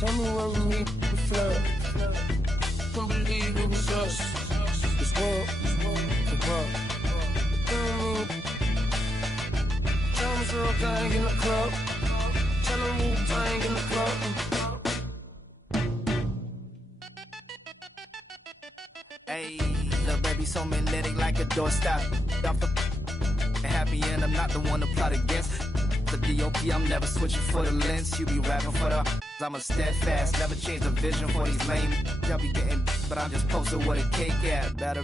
Tell me when we meet the flood. Can't believe it was us. This world, the world. Tell me real gang in the club. Tell them Wu-Tang in the club. Hey, little baby, so magnetic like a doorstop. Off the happy and I'm not the one to plot against. The DOP, I'm never switching for the lens. You be rapping for the I'm a steadfast, never change the vision for these lame. Y'all be getting, but I'm just posted with a cake at. Better,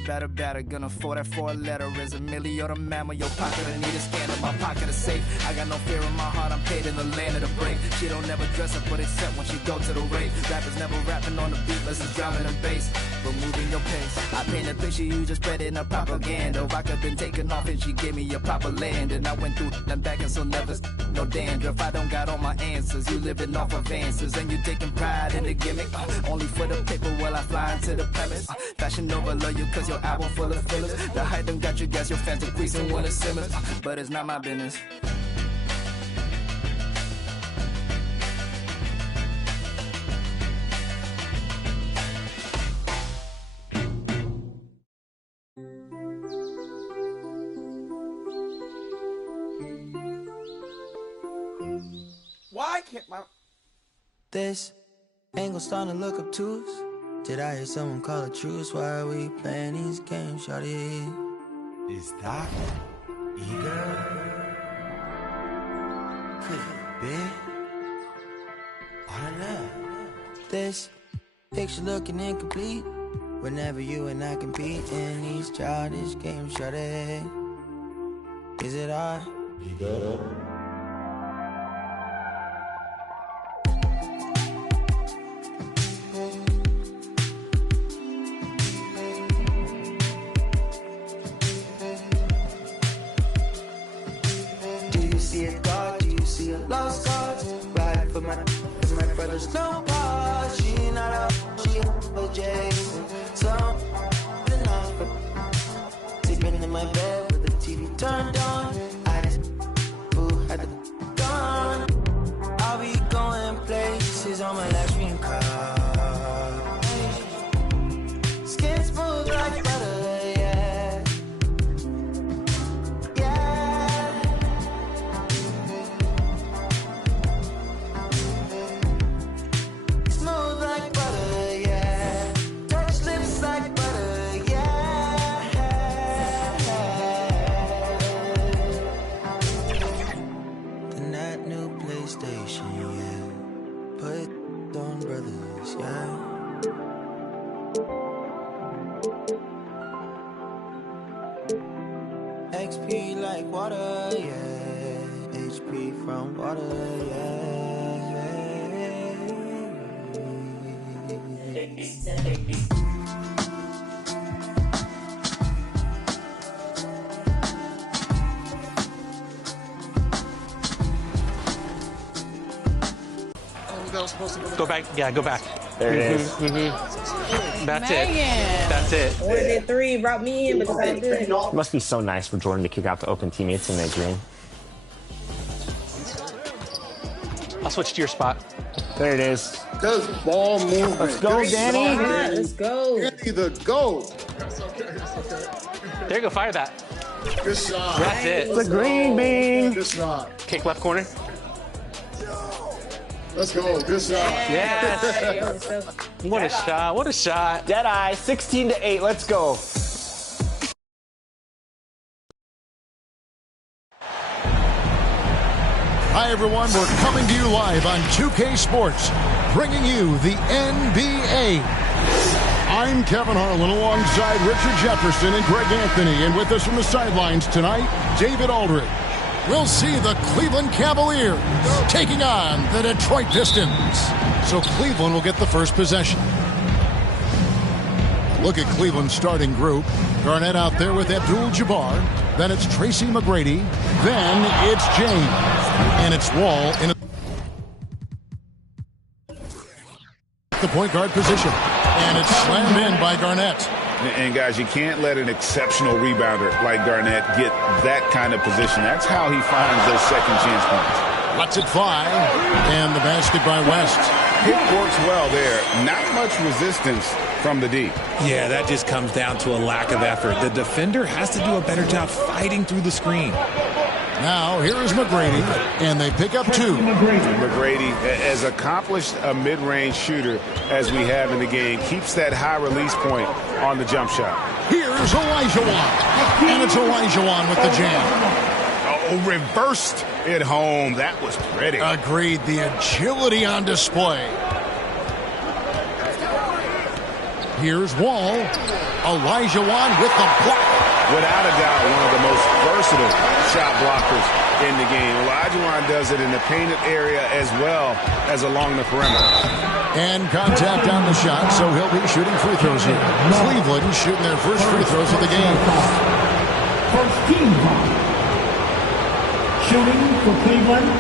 gonna afford that for a letter. Is a milli or the mammal, your pocket, I need a scan in my pocket, a safe. I got no fear in my heart, I'm paid in the land of the brave. She don't never dress up, but it's set when she go to the rave. Rappers never rapping on the beat, less is drumming and bass. But moving your pace, I paint a picture, you just spread it in a propaganda. If I could been taken off and she gave me a proper land. And I went through and back and so never no dandruff. I don't got all my answers, you living off of answers. And you taking pride in the gimmick, only for the paper while I fly into the premise. Fashion over love you cause your album full of fillers. The hype done got you guys, your fans decreasing when it simmers. But it's not my business. Why can't my... This angle starting to look obtuse. Did I hear someone call a truce? Why are we playing these games, shawty? Is that eager? Could it be? I don't know. This picture looking incomplete. Whenever you and I compete in these childish games, shawty. Is it I? Eager? Lost cause, ride for my brother's no pause. She not up, she a Jason. So, enough for sleeping in my bed with the TV turned on. I just had the gun. I'll be going places on my last dream car. Skin smooth like butter, yeah. XP like water, yeah. HP from water, yeah. Go back, yeah, go back. There it is. That's Megan. it. That's it. Ordered 3, brought me in, but it's all good. It must be so nice for Jordan to kick out the open teammates in that green. I'll switch to your spot. There it is. Does ball movement. Let's go, Danny. Let's go. Danny the GOAT. There you go, fire that. Good shot. That's it. The green bean. Good shot. Kick left corner. Let's go. Good shot. Yes. What a shot. What a shot. Deadeye, 16-8. Let's go. Hi, everyone. We're coming to you live on 2K Sports, bringing you the NBA. I'm Kevin Harlan alongside Richard Jefferson and Greg Anthony. And with us from the sidelines tonight, David Aldridge. We'll see the Cleveland Cavaliers taking on the Detroit Pistons. So Cleveland will get the first possession. Look at Cleveland's starting group. Garnett out there with Abdul-Jabbar. Then it's Tracy McGrady. Then it's James. And it's Wall in the point guard position. And it's slammed in by Garnett. And guys, you can't let an exceptional rebounder like Garnett get that kind of position. That's how he finds those second chance points. Lets it fly. And the basket by West. pick works well there. Not much resistance from the D. Yeah, that just comes down to a lack of effort. The defender has to do a better job fighting through the screen. Now, here is McGrady, and they pick up 2. McGrady, as accomplished a mid-range shooter as we have in the game, keeps that high release point on the jump shot. Here's Olajuwon, and it's Olajuwon with the jam. Oh, reversed it home. That was pretty. Agreed. The agility on display. Here's Wall. Olajuwon with the block. Without a doubt, one of the most versatile shot blockers in the game. Olajuwon does it in the painted area as well as along the perimeter. And contact on the shot, so he'll be shooting free throws here. Cleveland shooting their first free throws of the game. First team foul. Shooting for Cleveland.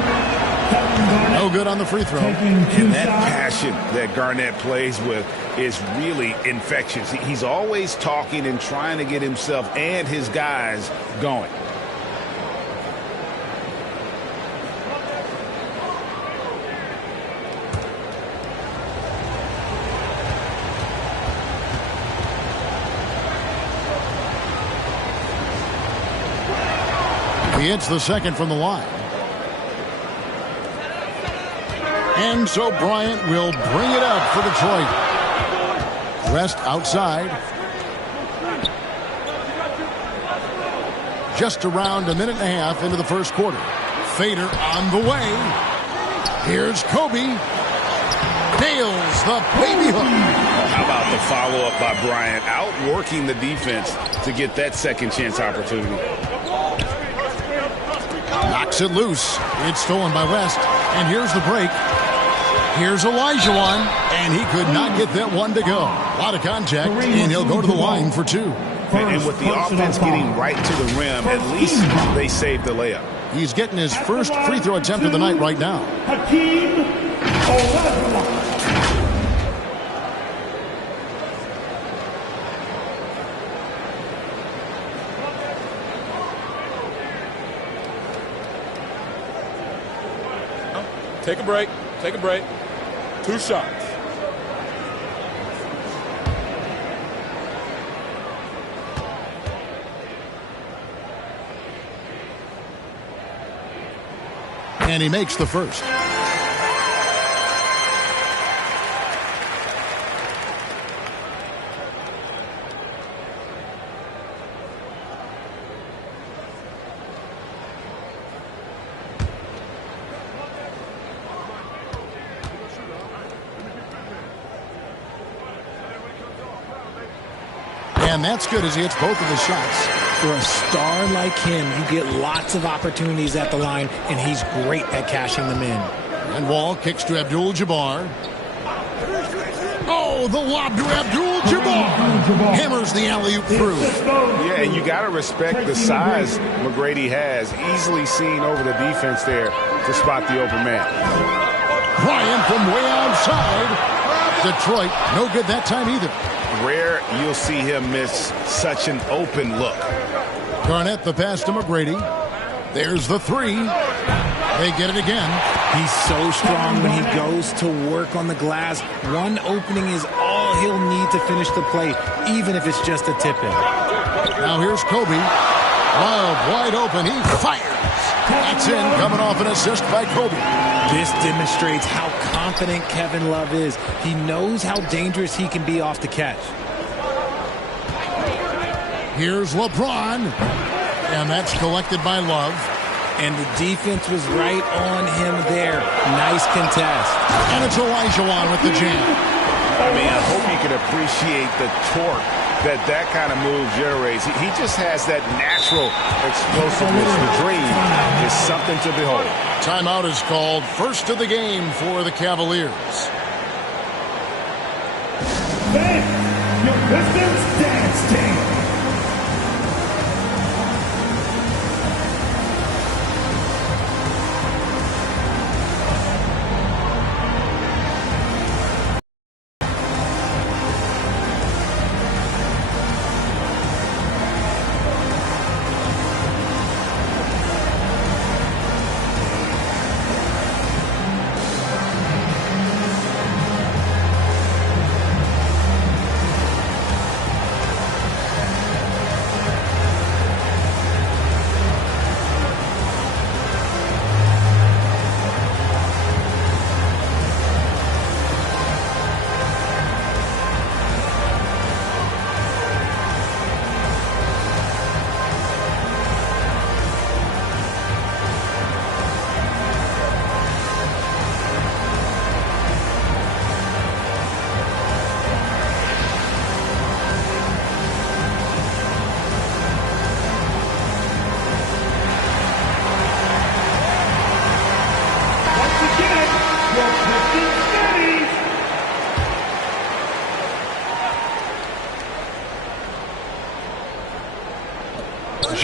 No good on the free throw. And that passion that Garnett plays with is really infectious. He's always talking and trying to get himself and his guys going. He hits the second from the line. And so Bryant will bring it up for Detroit. West outside. Just around a minute and a half into the first quarter. Fader on the way. Here's Kobe. Nails the baby hook. How about the follow-up by Bryant, outworking the defense to get that second chance opportunity. Knocks it loose. It's stolen by West. And here's the break. Here's Olajuwon, and he could not get that one to go. A lot of contact, and he'll go to the line for 2. And with the offense getting right to the rim, at least they saved the layup. He's getting his first free throw attempt of the night right now. Hakeem Olajuwon. Take a break. Take a break. 2 shots. And he makes the first. And that's good as he hits both of the shots. For a star like him, you get lots of opportunities at the line, and he's great at cashing them in. And Wall kicks to Abdul-Jabbar. Oh, the lob to Abdul-Jabbar. Hammers the alley-oop through. Yeah, and you got to respect the size McGrady has. Easily seen over the defense there to spot the open man. Bryant from way outside. Detroit, no good that time either. Rare you'll see him miss such an open look. Garnett the pass to McGrady. There's the 3. They get it again. He's so strong when he goes to work on the glass. One opening is all he'll need to finish the play, even if it's just a tip-in. Now here's Kobe. Love wide open. He fires. That's in, coming off an assist by Kobe. This demonstrates how confident Kevin Love is. He knows how dangerous he can be off the catch. Here's LeBron. And that's collected by Love. And the defense was right on him there. Nice contest. And it's Olajuwon with the jam. I mean, I hope you can appreciate the torque that kind of move generates. He just has that natural explosiveness. The dream is something to behold. Timeout is called. First of the game for the Cavaliers. Then, your Pistons dance team.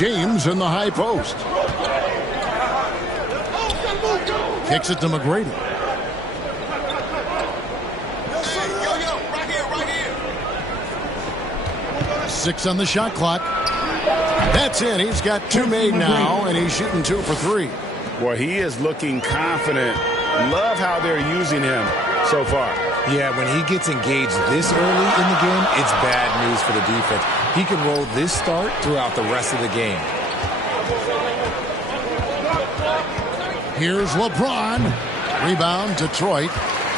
James in the high post. Kicks it to McGrady. Six on the shot clock. That's in. He's got 2 made now, and he's shooting 2 for 3. Well, he is looking confident. Love how they're using him so far. Yeah, when he gets engaged this early in the game, it's bad news for the defense. He can roll this start throughout the rest of the game. Here's LeBron. Rebound, Detroit.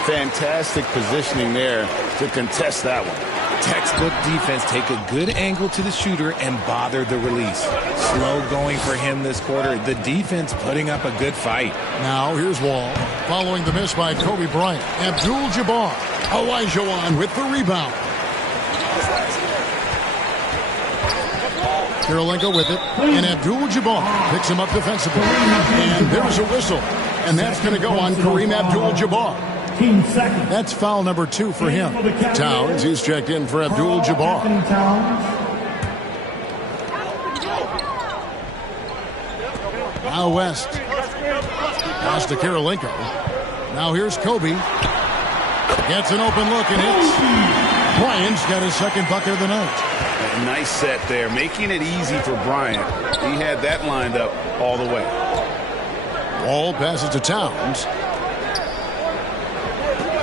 Fantastic positioning there to contest that one. Textbook defense, take a good angle to the shooter and bother the release. Slow going for him this quarter. The defense putting up a good fight. Now here's Wall. Following the miss by Kobe Bryant. Abdul-Jabbar. Olajuwon with the rebound. Kirilenko with it. And Abdul-Jabbar picks him up defensively. And there's a whistle. And that's going to go on Kareem Abdul-Jabbar. That's foul number 2 for him. Towns, he's checked in for Abdul-Jabbar. Now West. Pass to Kirilenko. Now here's Kobe. Gets an open look and hits. Bryant's got his second bucket of the night. A nice set there, making it easy for Bryant. He had that lined up all the way. Wall passes to Towns.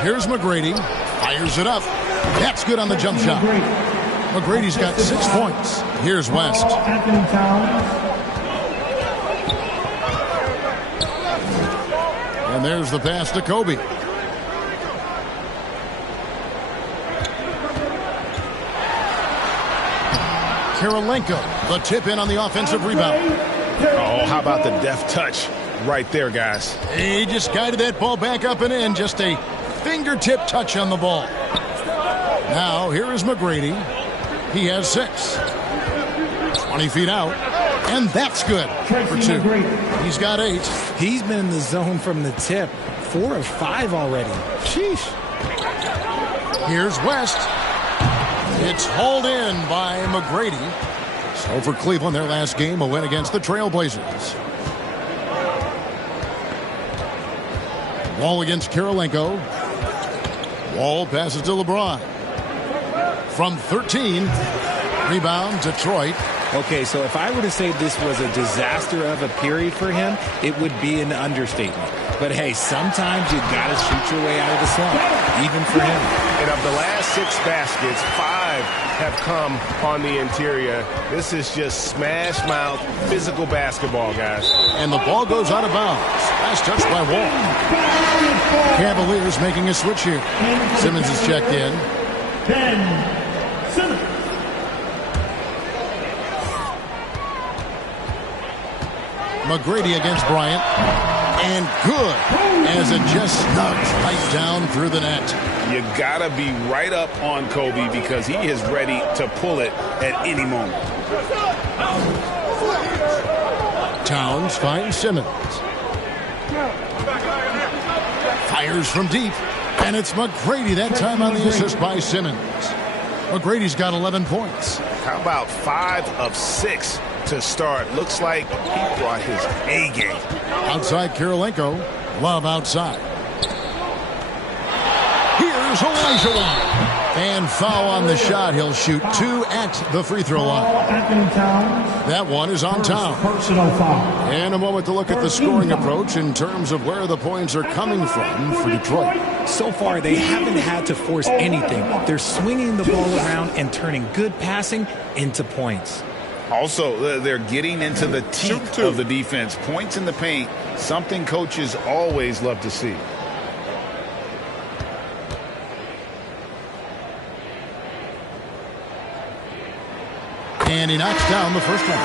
Here's McGrady. Fires it up. That's good on the jump shot. McGrady's got 6 points. Here's West. And there's the pass to Kobe. Kirilenko, the tip in on the offensive rebound. Oh, how about the deft touch right there, guys? He just guided that ball back up and in. Just a fingertip touch on the ball. Now here is McGrady. He has 6. 20 feet out. And that's good for 2. He's got 8. He's been in the zone from the tip. 4 of 5 already. Sheesh. Here's West. It's hauled in by McGrady. So for Cleveland, their last game, a win against the Trailblazers. Wall against Kirilenko. Wall passes to LeBron. From 13. Rebound, Detroit. Okay, so if I were to say this was a disaster of a period for him, it would be an understatement. But hey, sometimes you gotta shoot your way out of the slump, even for him. And of the last 6 baskets, 5 have come on the interior. This is just smash mouth, physical basketball, guys. And the ball goes out of bounds. Last touch by Wall. Cavaliers making a switch here. Simmons is checked in. Simmons. McGrady against Bryant. And good, as it just snugs right down through the net. You gotta be right up on Kobe because he is ready to pull it at any moment. Towns finds Simmons. Fires from deep. And it's McGrady that time on the assist by Simmons. McGrady's got 11 points. How about 5 of 6 to start? Looks like he brought his A game. Outside Kirilenko. Love outside. Here's Olajuwon. And foul on the shot. He'll shoot 2 at the free throw line. That one is on Towns. And a moment to look at the scoring approach in terms of where the points are coming from for Detroit. So far, they haven't had to force anything. They're swinging the ball around and turning good passing into points. Also, they're getting into the teeth of the defense. Points in the paint, something coaches always love to see. And he knocks down the first one.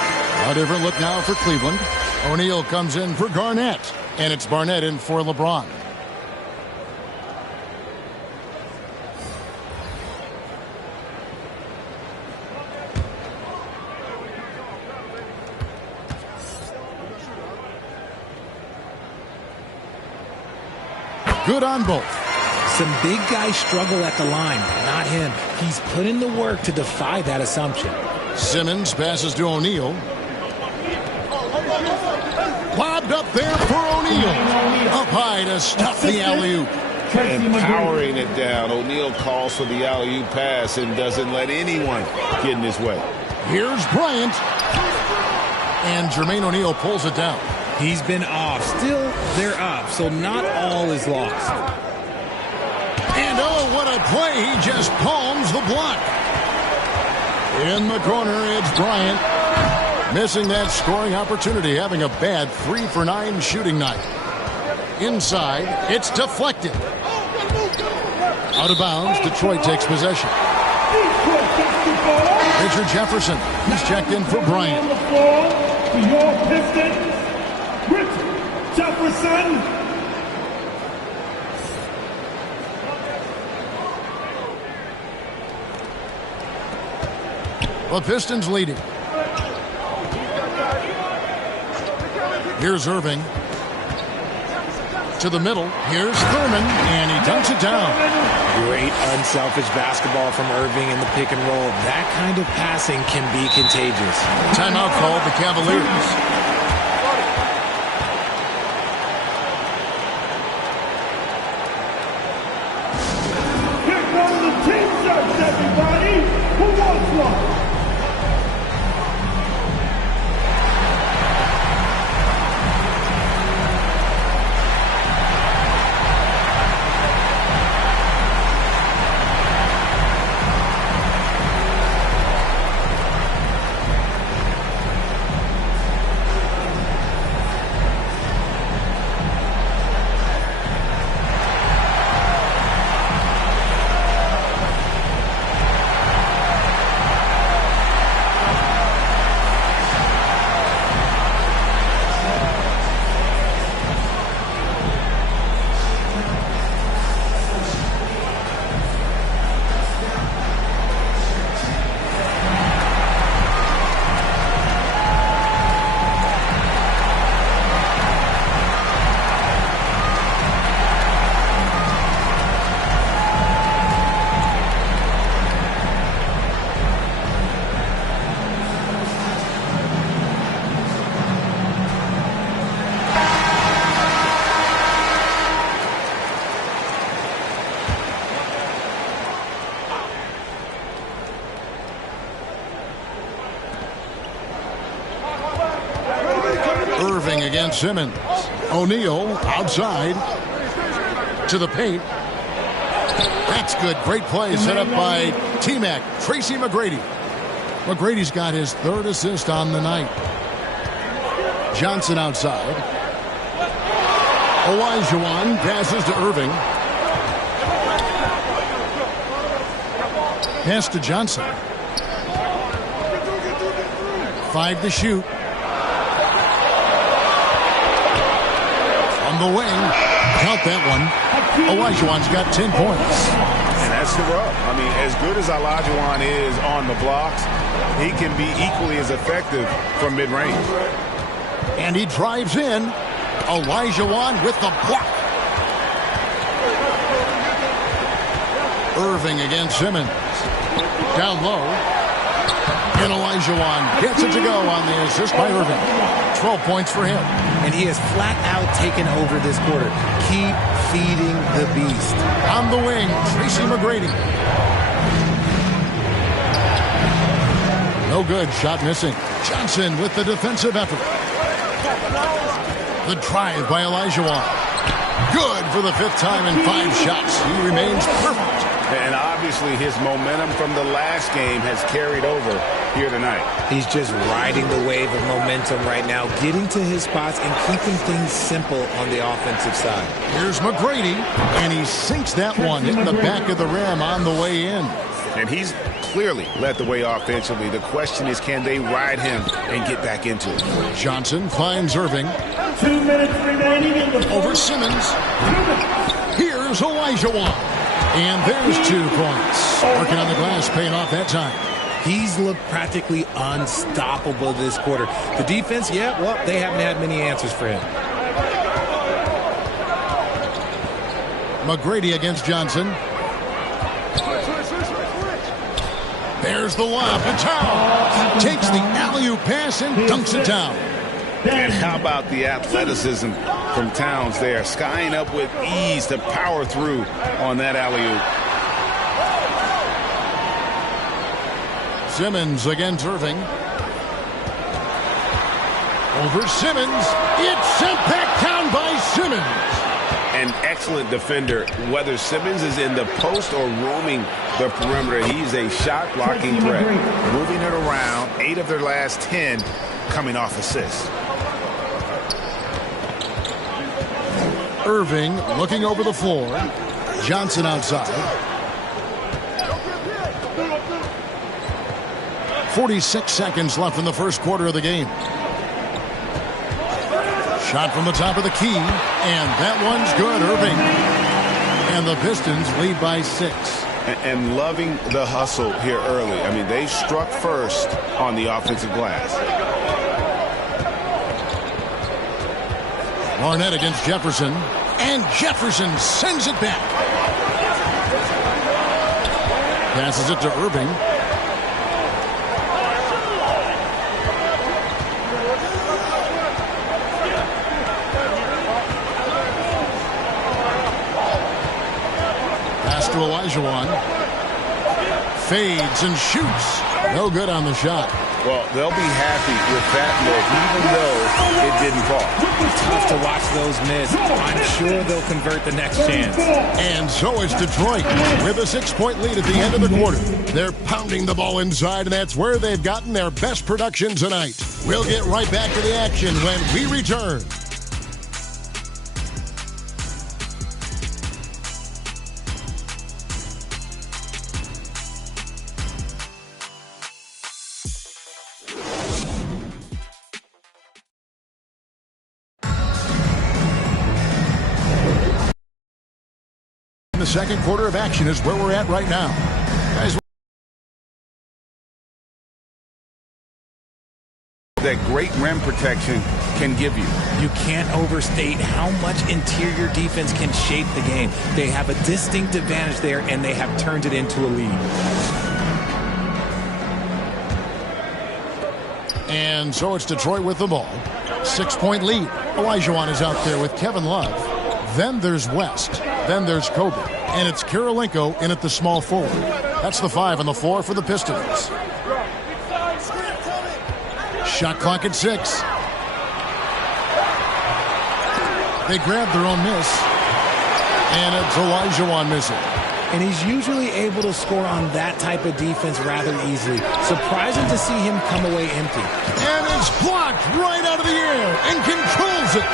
A different look now for Cleveland. O'Neal comes in for Garnett. And it's Barnett in for LeBron. Good on both. Some big guys struggle at the line. Not him. He's put in the work to defy that assumption. Simmons passes to O'Neal. try to stop the alley-oop. And powering it down. O'Neal calls for the alley-oop pass and doesn't let anyone get in his way. Here's Bryant. And Jermaine O'Neal pulls it down. He's been off. Still, they're up, so not all is lost. And oh, what a play. He just palms the block. In the corner, it's Bryant. Missing that scoring opportunity, having a bad 3-for-9 shooting night. Inside, it's deflected. Out of bounds, Detroit takes possession. Richard Jefferson, he's checked in for Bryant. On the floor for your Pistons, Richard Jefferson. The Pistons leading. Here's Irving. To the middle. Here's Thurman, and he dunks it down. Great unselfish basketball from Irving in the pick and roll. That kind of passing can be contagious. Timeout called the Cavaliers. Here comes the team search, everybody. Who wants one? Irving against Simmons. O'Neal outside to the paint. That's good. Great play set up by T-Mac. Tracy McGrady. McGrady's got his third assist on the night. Johnson outside. Olajuwon passes to Irving. Pass to Johnson. 5 to shoot. On the wing. Count that one. Olajuwon's got 10 points. And that's the rub. I mean, as good as Olajuwon is on the blocks, he can be equally as effective from mid-range. And he drives in. Olajuwon with the block. Irving against Simmons. Down low. And Olajuwon gets it to go on the assist by Irving. 12 points for him. And he has flat out taken over this quarter. Keep feeding the beast. On the wing, Tracy McGrady. No good. Shot missing. Johnson with the defensive effort. The drive by Olajuwon. Good for the 5th time in 5 shots. He remains perfect. And obviously his momentum from the last game has carried over here tonight. He's just riding the wave of momentum right now, getting to his spots and keeping things simple on the offensive side. Here's McGrady, and he sinks that one, hitting the back of the rim on the way in. And he's clearly led the way offensively. The question is, can they ride him and get back into it? Johnson finds Irving. 2 minutes remaining in the over Simmons. Here's Olajuwon. And there's 2 points. Working on the glass, paying off that time. He's looked practically unstoppable this quarter. The defense, yeah, well, they haven't had many answers for him. McGrady against Johnson. There's the lob to Towns. Takes the alley-oop pass and dunks it down. And how about the athleticism from Towns there, skying up with ease to power through on that alley-oop. Simmons against Irving. Over Simmons. It's sent back down by Simmons. An excellent defender, whether Simmons is in the post or roaming the perimeter. He's a shot-blocking threat. Moving it around, 8 of their last 10 coming off assists. Irving looking over the floor. Johnson outside. 46 seconds left in the first quarter of the game. Shot from the top of the key, and that one's good, Irving. And the Pistons lead by 6. And loving the hustle here early. I mean, they struck first on the offensive glass. Barnett against Jefferson, and Jefferson sends it back. Passes it to Irving. Pass to Olajuwon. Fades and shoots. No good on the shot. Well, they'll be happy with that look, even though it didn't fall. Tough to watch those miss. I'm sure they'll convert the next chance. And so is Detroit with a 6-point lead at the end of the quarter. They're pounding the ball inside, and that's where they've gotten their best production tonight. We'll get right back to the action when we return. The second quarter of action is where we're at right now. Guys, that great rim protection can give you. You can't overstate how much interior defense can shape the game. They have a distinct advantage there, and they have turned it into a lead. And so it's Detroit with the ball. 6-point lead. Olajuwon is out there with Kevin Love. Then there's West. Then there's Kobe. And it's Kirilenko in at the small forward. That's the 5 and the 4 for the Pistons. Shot clock at 6. They grab their own miss. And it's Olajuwon missing. And he's usually able to score on that type of defense rather easily. Surprising to see him come away empty. And it's blocked right out of the air and controls it.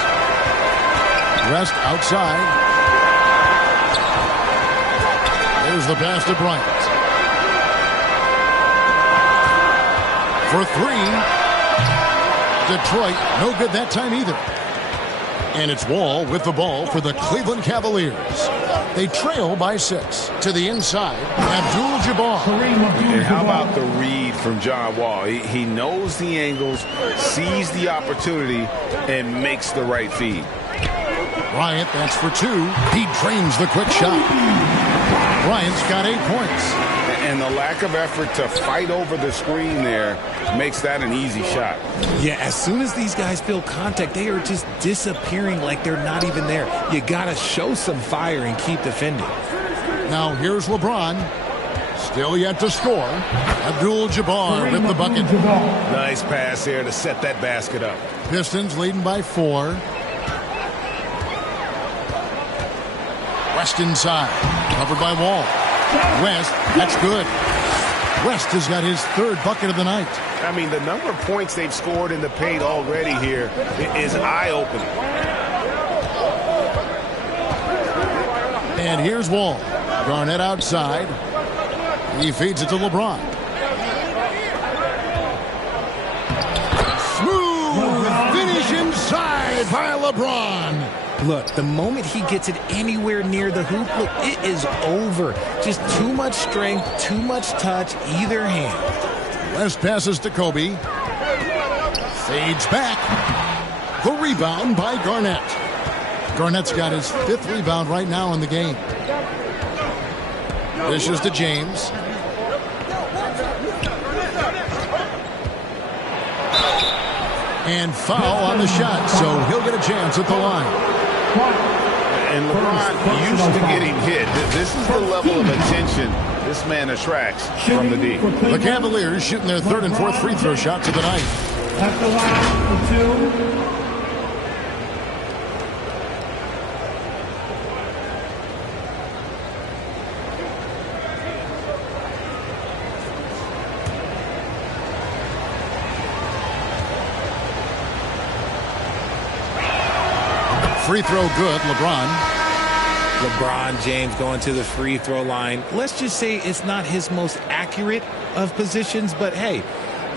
West outside. There's the pass to Bryant. For 3. Detroit, no good that time either. And it's Wall with the ball for the Cleveland Cavaliers. They trail by 6. To the inside, Abdul-Jabbar. And how about the read from John Wall? He knows the angles, sees the opportunity, and makes the right feed. Bryant, that's for 2. He drains the quick shot. Bryant's got 8 points. And the lack of effort to fight over the screen there makes that an easy shot. Yeah, as soon as these guys feel contact, they are just disappearing like they're not even there. You got to show some fire and keep defending. Now here's LeBron. Still yet to score. Abdul-Jabbar with the bucket. Nice pass here to set that basket up. Pistons leading by 4. West inside. Covered by Wall. West, that's good. West has got his 3rd bucket of the night. I mean, the number of points they've scored in the paint already here is eye-opening. And here's Wall. Garnett outside. He feeds it to LeBron. Smooth finish inside by LeBron. Look, the moment he gets it anywhere near the hoop, look, it is over. Just too much strength, too much touch, either hand. West passes to Kobe. Fades back. The rebound by Garnett. Garnett's got his 5th rebound right now in the game. Dishes to James. And foul on the shot, so he'll get a chance at the line. And LeBron used to getting hit. This is the level of attention this man attracts from the D. The Cavaliers shooting their third and fourth free throw shots of the night. At the line for 2. Free throw good, LeBron James going to the free throw line. Let's just say it's not his most accurate of positions, but hey,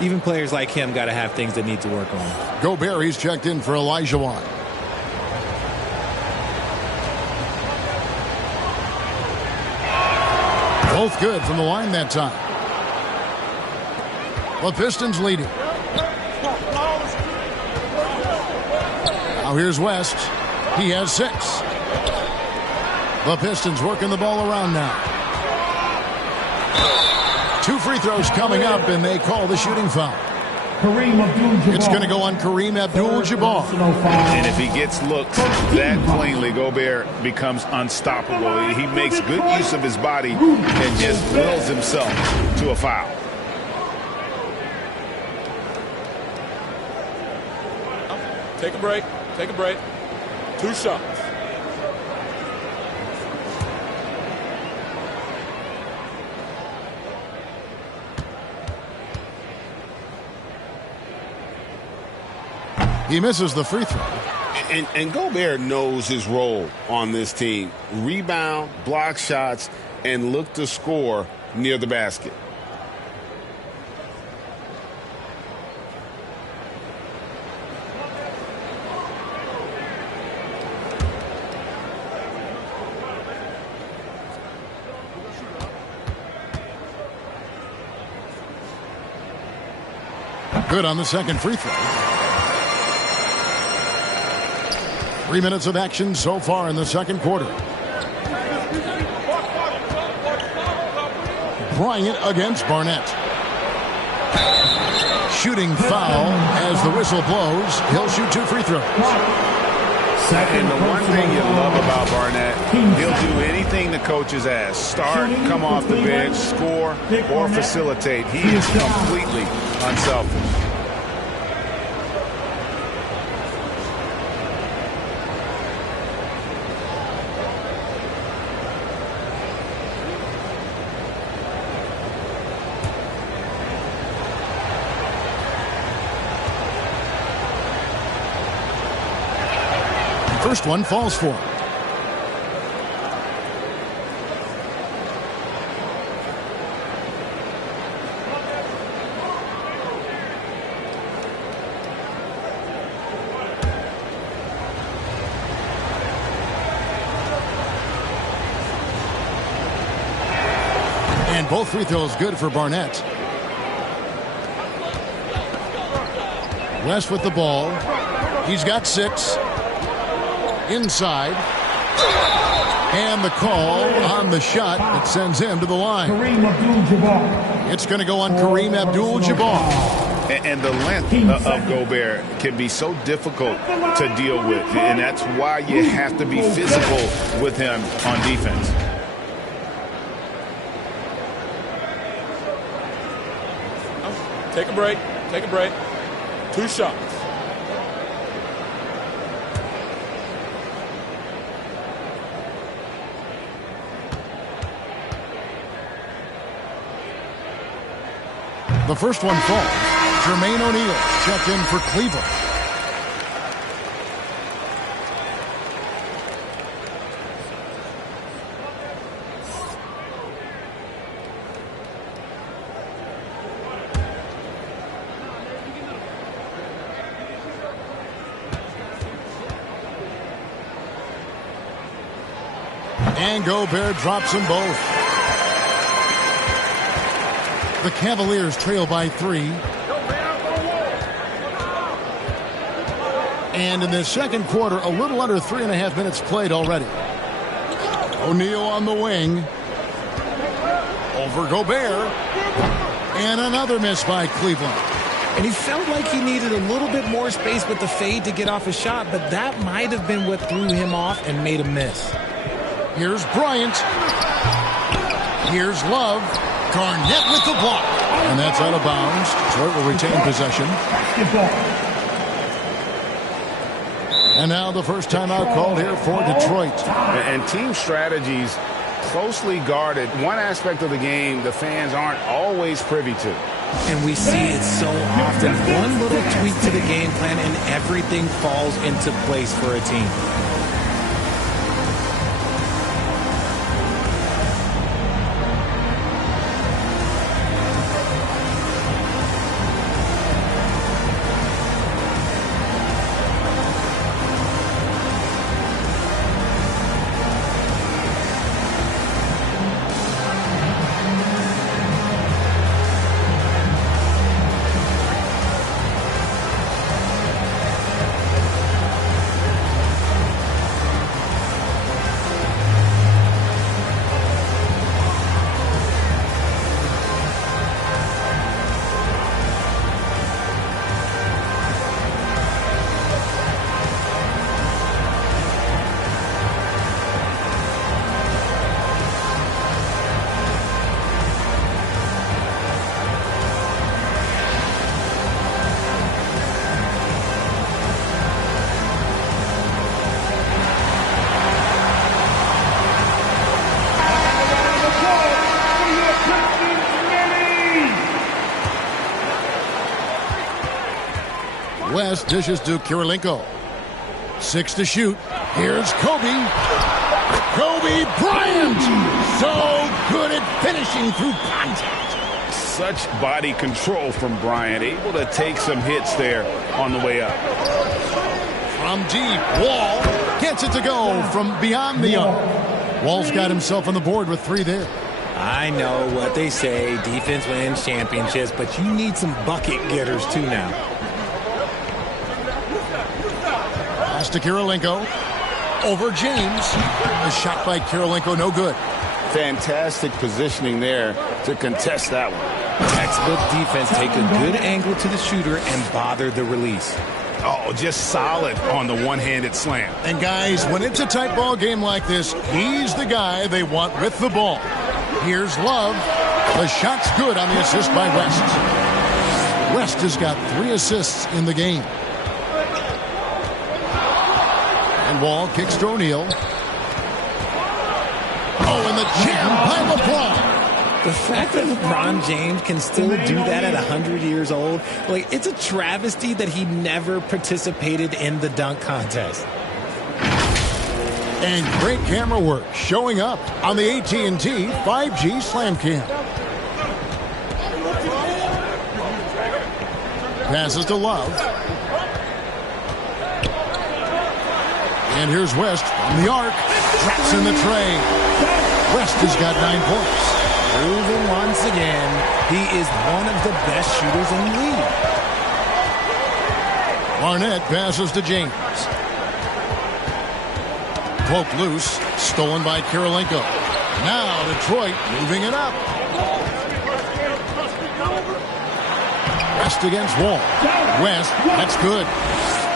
even players like him got to have things that need to work on. Gobert, he's checked in for Olajuwon. Both good from the line that time. The Pistons leading. Now here's West. He has 6. The Pistons working the ball around now. 2 free throws coming up, and they call the shooting foul. It's going to go on Kareem Abdul-Jabbar. And if he gets looks that plainly, Gobert becomes unstoppable. He makes good use of his body and just wills himself to a foul. Take a break. Take a break. 2 shots. He misses the free throw. And Gobert knows his role on this team. Rebound, block shots, and look to score near the basket. Good on the second free throw. 3 minutes of action so far in the second quarter. Bryant against Barnett. Shooting foul as the whistle blows. He'll shoot 2 free throws. And the one thing you love about Barnett, he'll do anything the coaches ask. Start, come off the bench, score, or facilitate. He is completely unselfish. First one falls for him. And both free throws good for Barnett. West with the ball. He's got 6. Inside. And the call on the shot that sends him to the line. It's going to go on Kareem Abdul-Jabbar. And the length of Gobert can be so difficult to deal with. And that's why you have to be physical with him on defense. Take a break. Take a break. 2 shots. The first one falls. Jermaine O'Neal checked in for Cleveland. And Gobert drops them both. The Cavaliers trail by 3. And in the second quarter, a little under 3.5 minutes played already. O'Neal on the wing. Over Gobert. And another miss by Cleveland. And he felt like he needed a little bit more space with the fade to get off a shot, but that might have been what threw him off and made him miss. Here's Bryant. Here's Love. Garnett with the block. And that's out of bounds. Detroit will retain possession. And now the first timeout called here for Detroit. And team strategies closely guarded. One aspect of the game the fans aren't always privy to. And we see it so often. One little tweak to the game plan and everything falls into place for a team. West dishes to Kirilenko. 6 to shoot. Here's Kobe. Kobe Bryant. So good at finishing through contact. Such body control from Bryant. Able to take some hits there on the way up. From deep, Wall gets it to go from beyond the arc. Wall's got himself on the board with 3 there. I know what they say, defense wins championships, but you need some bucket getters too now. Pass to Kirilenko. Over James. A shot by Kirilenko, no good. Fantastic positioning there to contest that one. Textbook defense, take a good angle to the shooter and bother the release. Oh, just solid on the one-handed slam. And guys, when it's a tight ball game like this, he's the guy they want with the ball. Here's Love. The shot's good on the assist by West. West has got 3 assists in the game. And Wall kicks to O'Neal. Oh, and the jam by LeBron. The fact that LeBron James can still do that at 100 years old, like, it's a travesty that he never participated in the dunk contest. And great camera work showing up on the AT&T 5G Slam Cam. Passes to Love. And here's West from the arc. Drops in the tray. West has got 9 points. Proving once again, he is one of the best shooters in the league. Barnett passes to James. Poke loose. Stolen by Kirilenko. Now Detroit moving it up. West against Wall. West, that's good.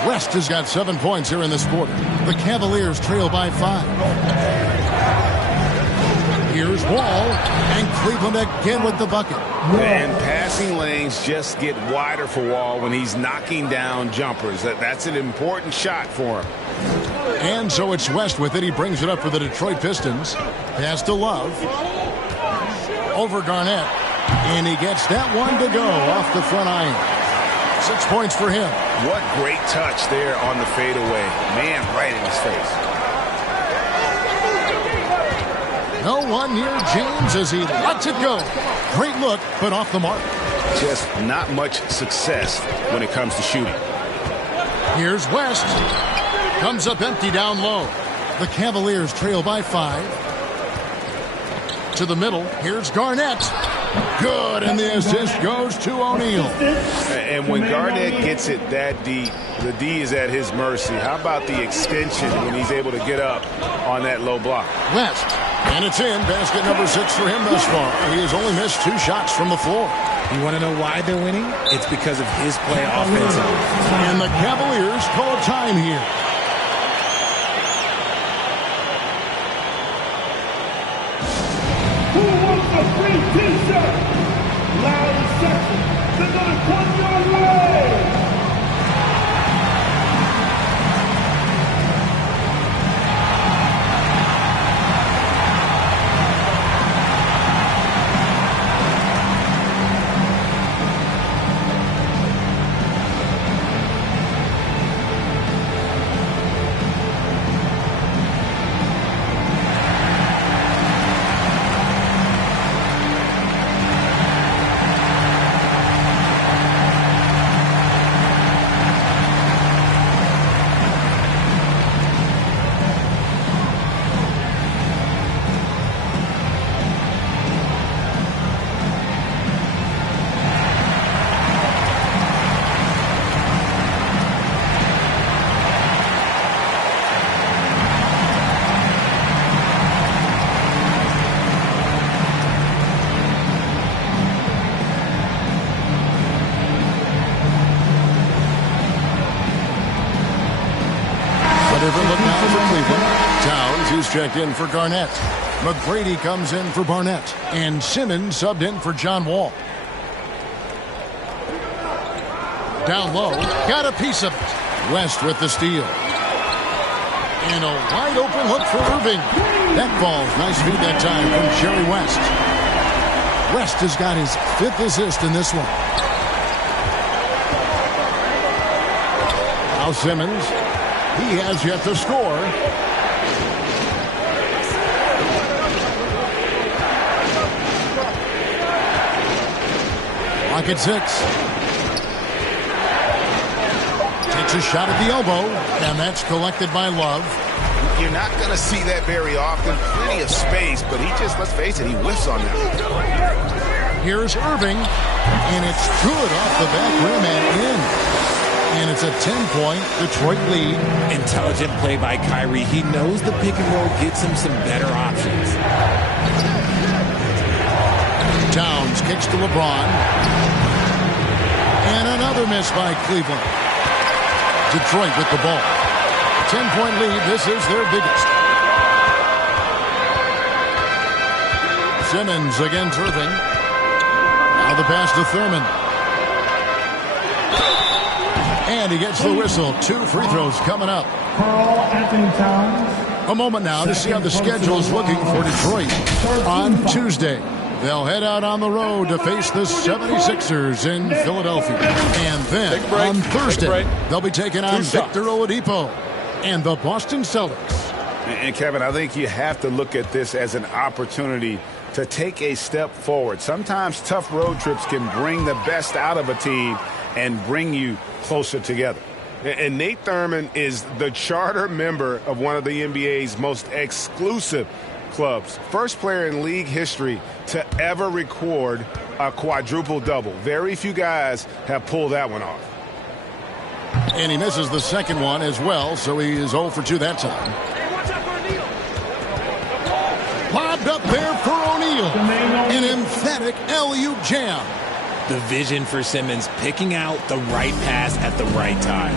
West has got 7 points here in this quarter. The Cavaliers trail by 5. Here's Wall, and Cleveland again with the bucket. And passing lanes just get wider for Wall when he's knocking down jumpers. That's an important shot for him. And so it's West with it. He brings it up for the Detroit Pistons. Pass to Love. Over Garnett. And he gets that one to go off the front iron. 6 points for him. What great touch there on the fadeaway. Man, right in his face. No one near James as he lets it go. Great look, but off the mark. Just not much success when it comes to shooting. Here's West. Comes up empty down low. The Cavaliers trail by 5. To the middle. Here's Garnett. Good, and the assist goes to O'Neal. And when Garnett gets it that deep, the D is at his mercy. How about the extension when he's able to get up on that low block? West And it's in. Basket number 6 for him thus far. He has only missed 2 shots from the floor. You want to know why they're winning? It's because of his play offensively. And the Cavaliers call time here. Who wants a free t-shirt? Loud section. They're gonna come your way. Look now for Cleveland. Towns is checked in for Garnett. McGrady comes in for Barnett. And Simmons subbed in for John Wall. Down low. Got a piece of it. West with the steal. And a wide open look for Irving. That falls. Nice feed that time from Jerry West. West has got his 5th assist in this one. Now Simmons. He has yet to score. Lock at 6. Takes a shot at the elbow, and that's collected by Love. You're not going to see that very often. Plenty of space, but he just, let's face it, he whiffs on that. Here's Irving, and it's good off the back rim and in. And it's a 10-point Detroit lead. Intelligent play by Kyrie. He knows the pick and roll gets him some better options. Towns kicks to LeBron. And another miss by Cleveland. Detroit with the ball. 10-point lead. This is their biggest. Simmons against Irving. Now the pass to Thurman. And he gets the whistle. 2 free throws coming up. Carl Anthony Towns. A moment now to see how the schedule is looking for Detroit. On Tuesday, they'll head out on the road to face the 76ers in Philadelphia. And then on Thursday, they'll be taking on Victor Oladipo and the Boston Celtics. And Kevin, I think you have to look at this as an opportunity to take a step forward. Sometimes tough road trips can bring the best out of a team and bring you closer together. And Nate Thurman is the charter member of one of the NBA's most exclusive clubs. First player in league history to ever record a quadruple-double. Very few guys have pulled that one off. And he misses the second one as well, so he is 0 for 2 that time. Lobbed up there for O'Neal. An emphatic LU jam. The vision for Simmons, picking out the right pass at the right time.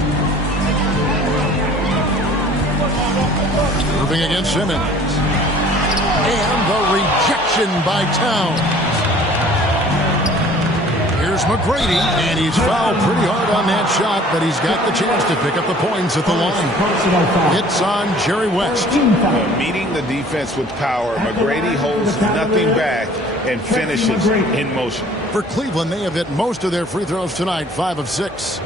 Moving against Simmons. And the rejection by Towns. Here's McGrady, and he's fouled pretty hard on that shot, but he's got the chance to pick up the points at the line. It's on Jerry West. Meeting the defense with power, McGrady holds nothing back and finishes in motion. For Cleveland, they have hit most of their free throws tonight, 5 of 6.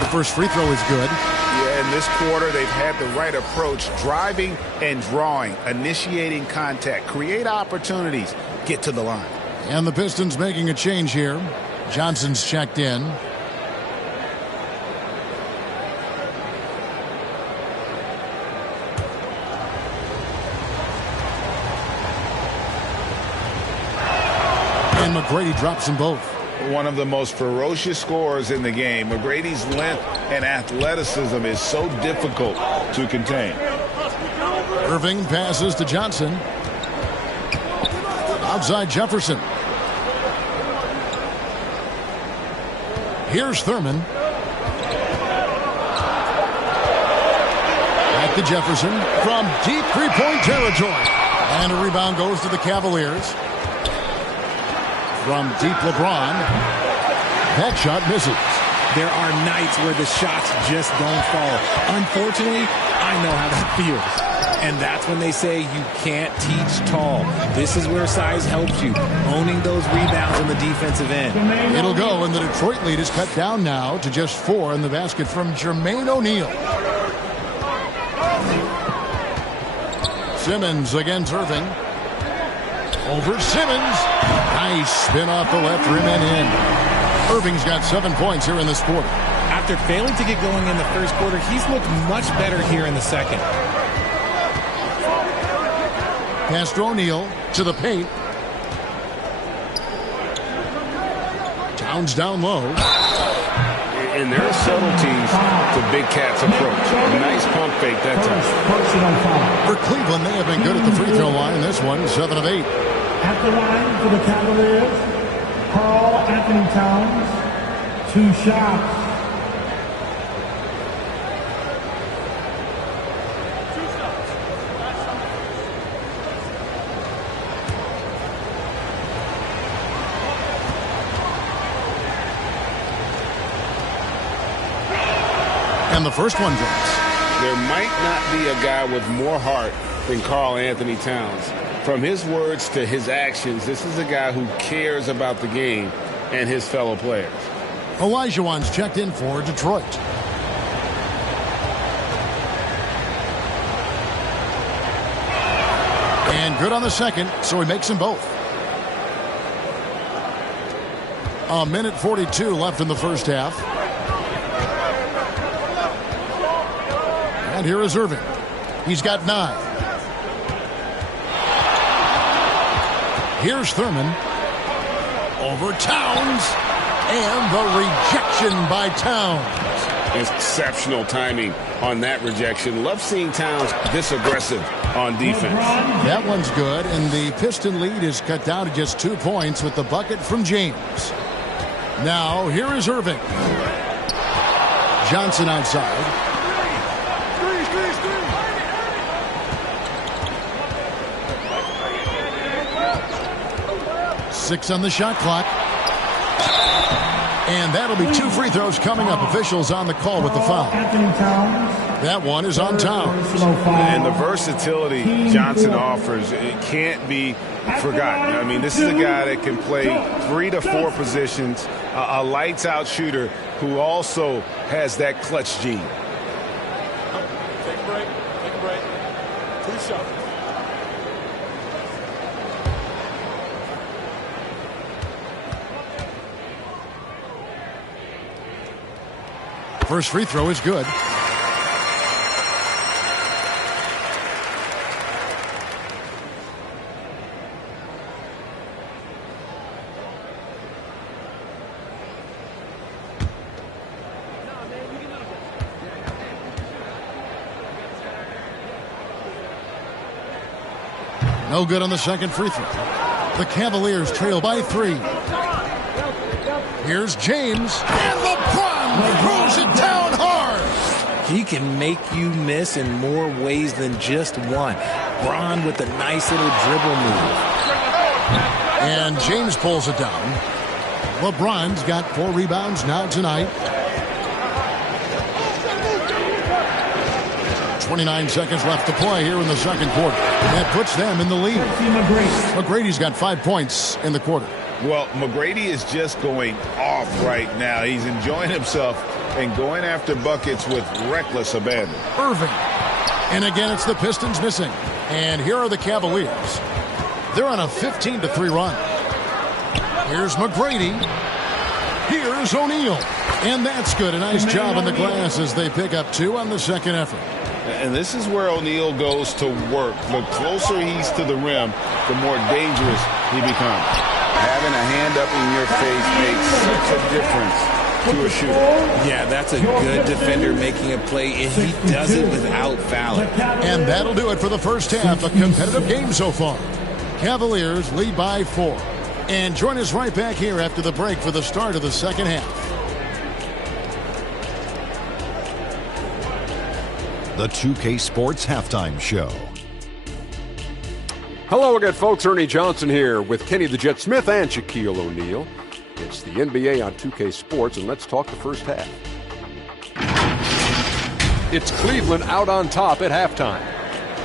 The first free throw is good. Yeah, in this quarter, they've had the right approach, driving and drawing, initiating contact, create opportunities, get to the line. And the Pistons making a change here. Johnson's checked in. And McGrady drops them both. One of the most ferocious scorers in the game. McGrady's length and athleticism is so difficult to contain. Irving passes to Johnson. Outside Jefferson. Here's Thurman. Back to Jefferson from deep three-point territory. And a rebound goes to the Cavaliers. From deep LeBron. That shot misses. There are nights where the shots just don't fall. Unfortunately, I know how that feels. And that's when they say you can't teach tall. This is where size helps you. Owning those rebounds on the defensive end. It'll go, and the Detroit lead is cut down now to just 4 in the basket from Jermaine O'Neal. Simmons against Irving. Over Simmons. Nice spin off the left rim and in. Irving's got 7 points here in this quarter. After failing to get going in the first quarter, he's looked much better here in the second. Pass to O'Neal to the paint. Towns down low. And there are subtleties to Big Cat's approach. Nice pump fake that time. For Cleveland, they have been good at the free throw line. This one, 7 of 8. At the line for the Cavaliers, Karl Anthony Towns, 2 shots. And the first one drops. There might not be a guy with more heart than Karl Anthony Towns. From his words to his actions, this is a guy who cares about the game and his fellow players. Olajuwon's checked in for Detroit. And good on the second, so he makes them both. 1:42 left in the first half. And here is Irving. He's got 9. Here's Thurman. Over Towns. And the rejection by Towns. Exceptional timing on that rejection. Love seeing Towns this aggressive on defense. That one's good, and the Piston lead is cut down to just 2 points with the bucket from James. Now, here is Irving. Johnson outside. 6 on the shot clock. And that'll be 2 free throws coming up. Officials on the call with the foul. That one is on Towns. And the versatility Johnson offers, it can't be forgotten. I mean, this is a guy that can play 3 to 4 positions, a lights-out shooter who also has that clutch gene. Take a break. Take a break. 2 shots. First free throw is good. No good on the second free throw. The Cavaliers trail by 3. Here's James. And LeBron throws it down hard. He can make you miss in more ways than just one. Bron with a nice little dribble move. And James pulls it down. LeBron's got 4 rebounds now tonight. 29 seconds left to play here in the second quarter. That puts them in the lead. McGrady's got 5 points in the quarter. Well, McGrady is just going off right now. He's enjoying himself and going after buckets with reckless abandon. Irving. And again, it's the Pistons missing. And here are the Cavaliers. They're on a 15-3 run. Here's McGrady. Here's O'Neal. And that's good. A nice job on the glass as they pick up 2 on the second effort. And this is where O'Neal goes to work. The closer he's to the rim, the more dangerous he becomes. Having having a hand up in your face makes such a difference to a shooter. Yeah, that's a good defender making a play, and he does it without fouling. And that'll do it for the first half. A competitive game so far. Cavaliers lead by 4. And join us right back here after the break for the start of the second half. The 2K Sports Halftime Show. Hello again, folks. Ernie Johnson here with Kenny the Jet Smith and Shaquille O'Neal. It's the NBA on 2K Sports, and let's talk the first half. It's Cleveland out on top at halftime.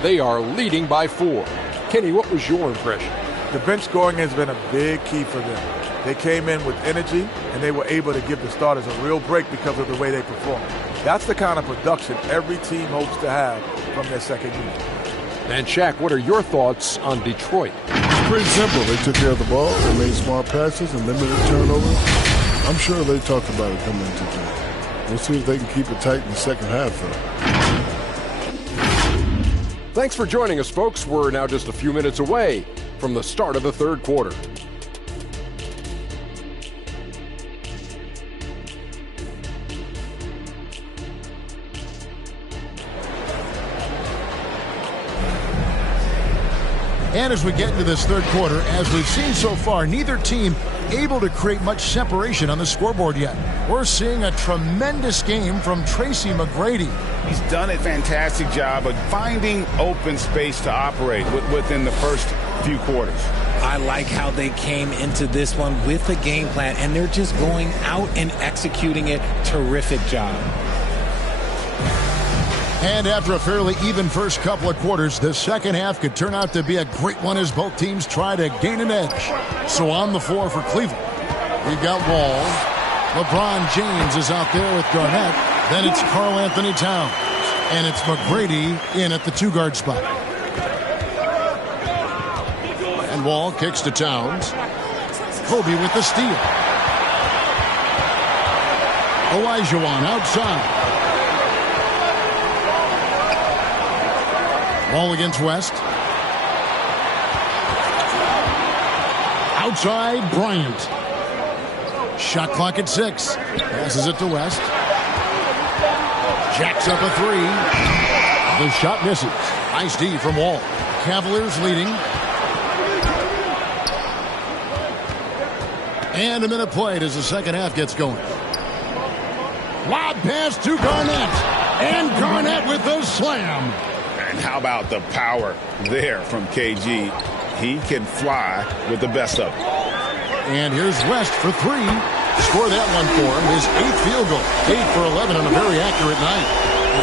They are leading by 4. Kenny, what was your impression? The bench scoring has been a big key for them. They came in with energy, and they were able to give the starters a real break because of the way they performed. That's the kind of production every team hopes to have from their second unit. And Shaq, what are your thoughts on Detroit? It's pretty simple. They took care of the ball, they made smart passes and limited turnovers. I'm sure they talked about it coming into the game. We'll see if they can keep it tight in the second half, though. Thanks for joining us, folks. We're now just a few minutes away from the start of the third quarter. And as we get into this third quarter, as we've seen so far, neither team able to create much separation on the scoreboard yet. We're seeing a tremendous game from Tracy McGrady. He's done a fantastic job of finding open space to operate within the first few quarters. I like how they came into this one with a game plan, and they're just going out and executing it. Terrific job. And after a fairly even first couple of quarters, the second half could turn out to be a great one as both teams try to gain an edge. So on the floor for Cleveland, we've got Wall. LeBron James is out there with Garnett. Then it's Karl Anthony Towns. And it's McGrady in at the 2-guard spot. And Wall kicks to Towns. Kobe with the steal. Olajuwon outside. Wall against West. Outside, Bryant. Shot clock at 6. Passes it to West. Jacks up a 3. The shot misses. Nice D from Wall. Cavaliers leading. And a minute played as the second half gets going. Lob pass to Garnett. And Garnett with the slam. And how about the power there from KG? He can fly with the best of them. And here's West for 3. Score that one for him. His 8th field goal. 8 for 11 on a very accurate night.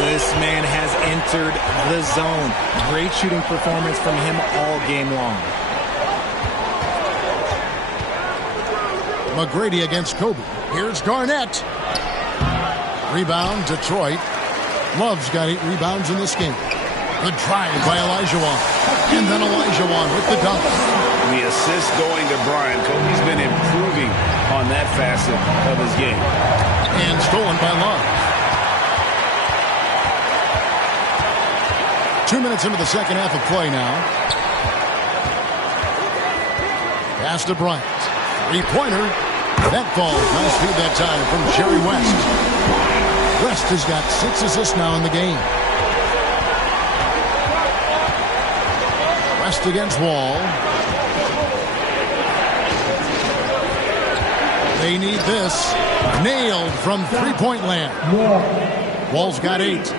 This man has entered the zone. Great shooting performance from him all game long. McGrady against Kobe. Here's Garnett. Rebound, Detroit. Love's got 8 rebounds in this game. The drive by Olajuwon. And then Olajuwon with the dunk. The assist going to Bryant. Kobe's been improving on that facet of his game. And stolen by Love. 2 minutes into the second half of play now. Pass to Bryant. 3-pointer. That falls. Nice feed that time from Jerry West. West has got 6 assists now in the game. West against Wall. They need this. Nailed from three-point land. Wall's got 8.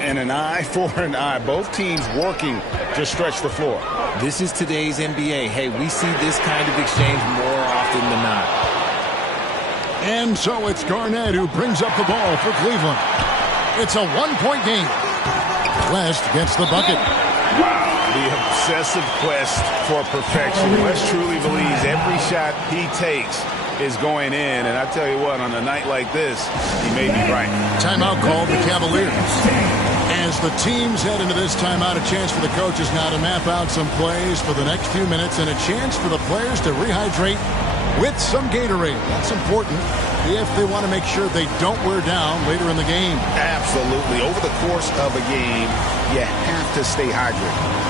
And an eye for an eye. Both teams working to stretch the floor. This is today's NBA. Hey, we see this kind of exchange more often than not. And so it's Garnett who brings up the ball for Cleveland. It's a 1-point game. West gets the bucket. Wow, the obsessive quest for perfection. West truly believes every shot he takes is going in. And I tell you what, on a night like this, he may be right. Timeout called the Cavaliers. As the teams head into this timeout, a chance for the coaches now to map out some plays for the next few minutes and a chance for the players to rehydrate with some Gatorade. That's important if they want to make sure they don't wear down later in the game. Absolutely. Over the course of a game, you have to stay hydrated.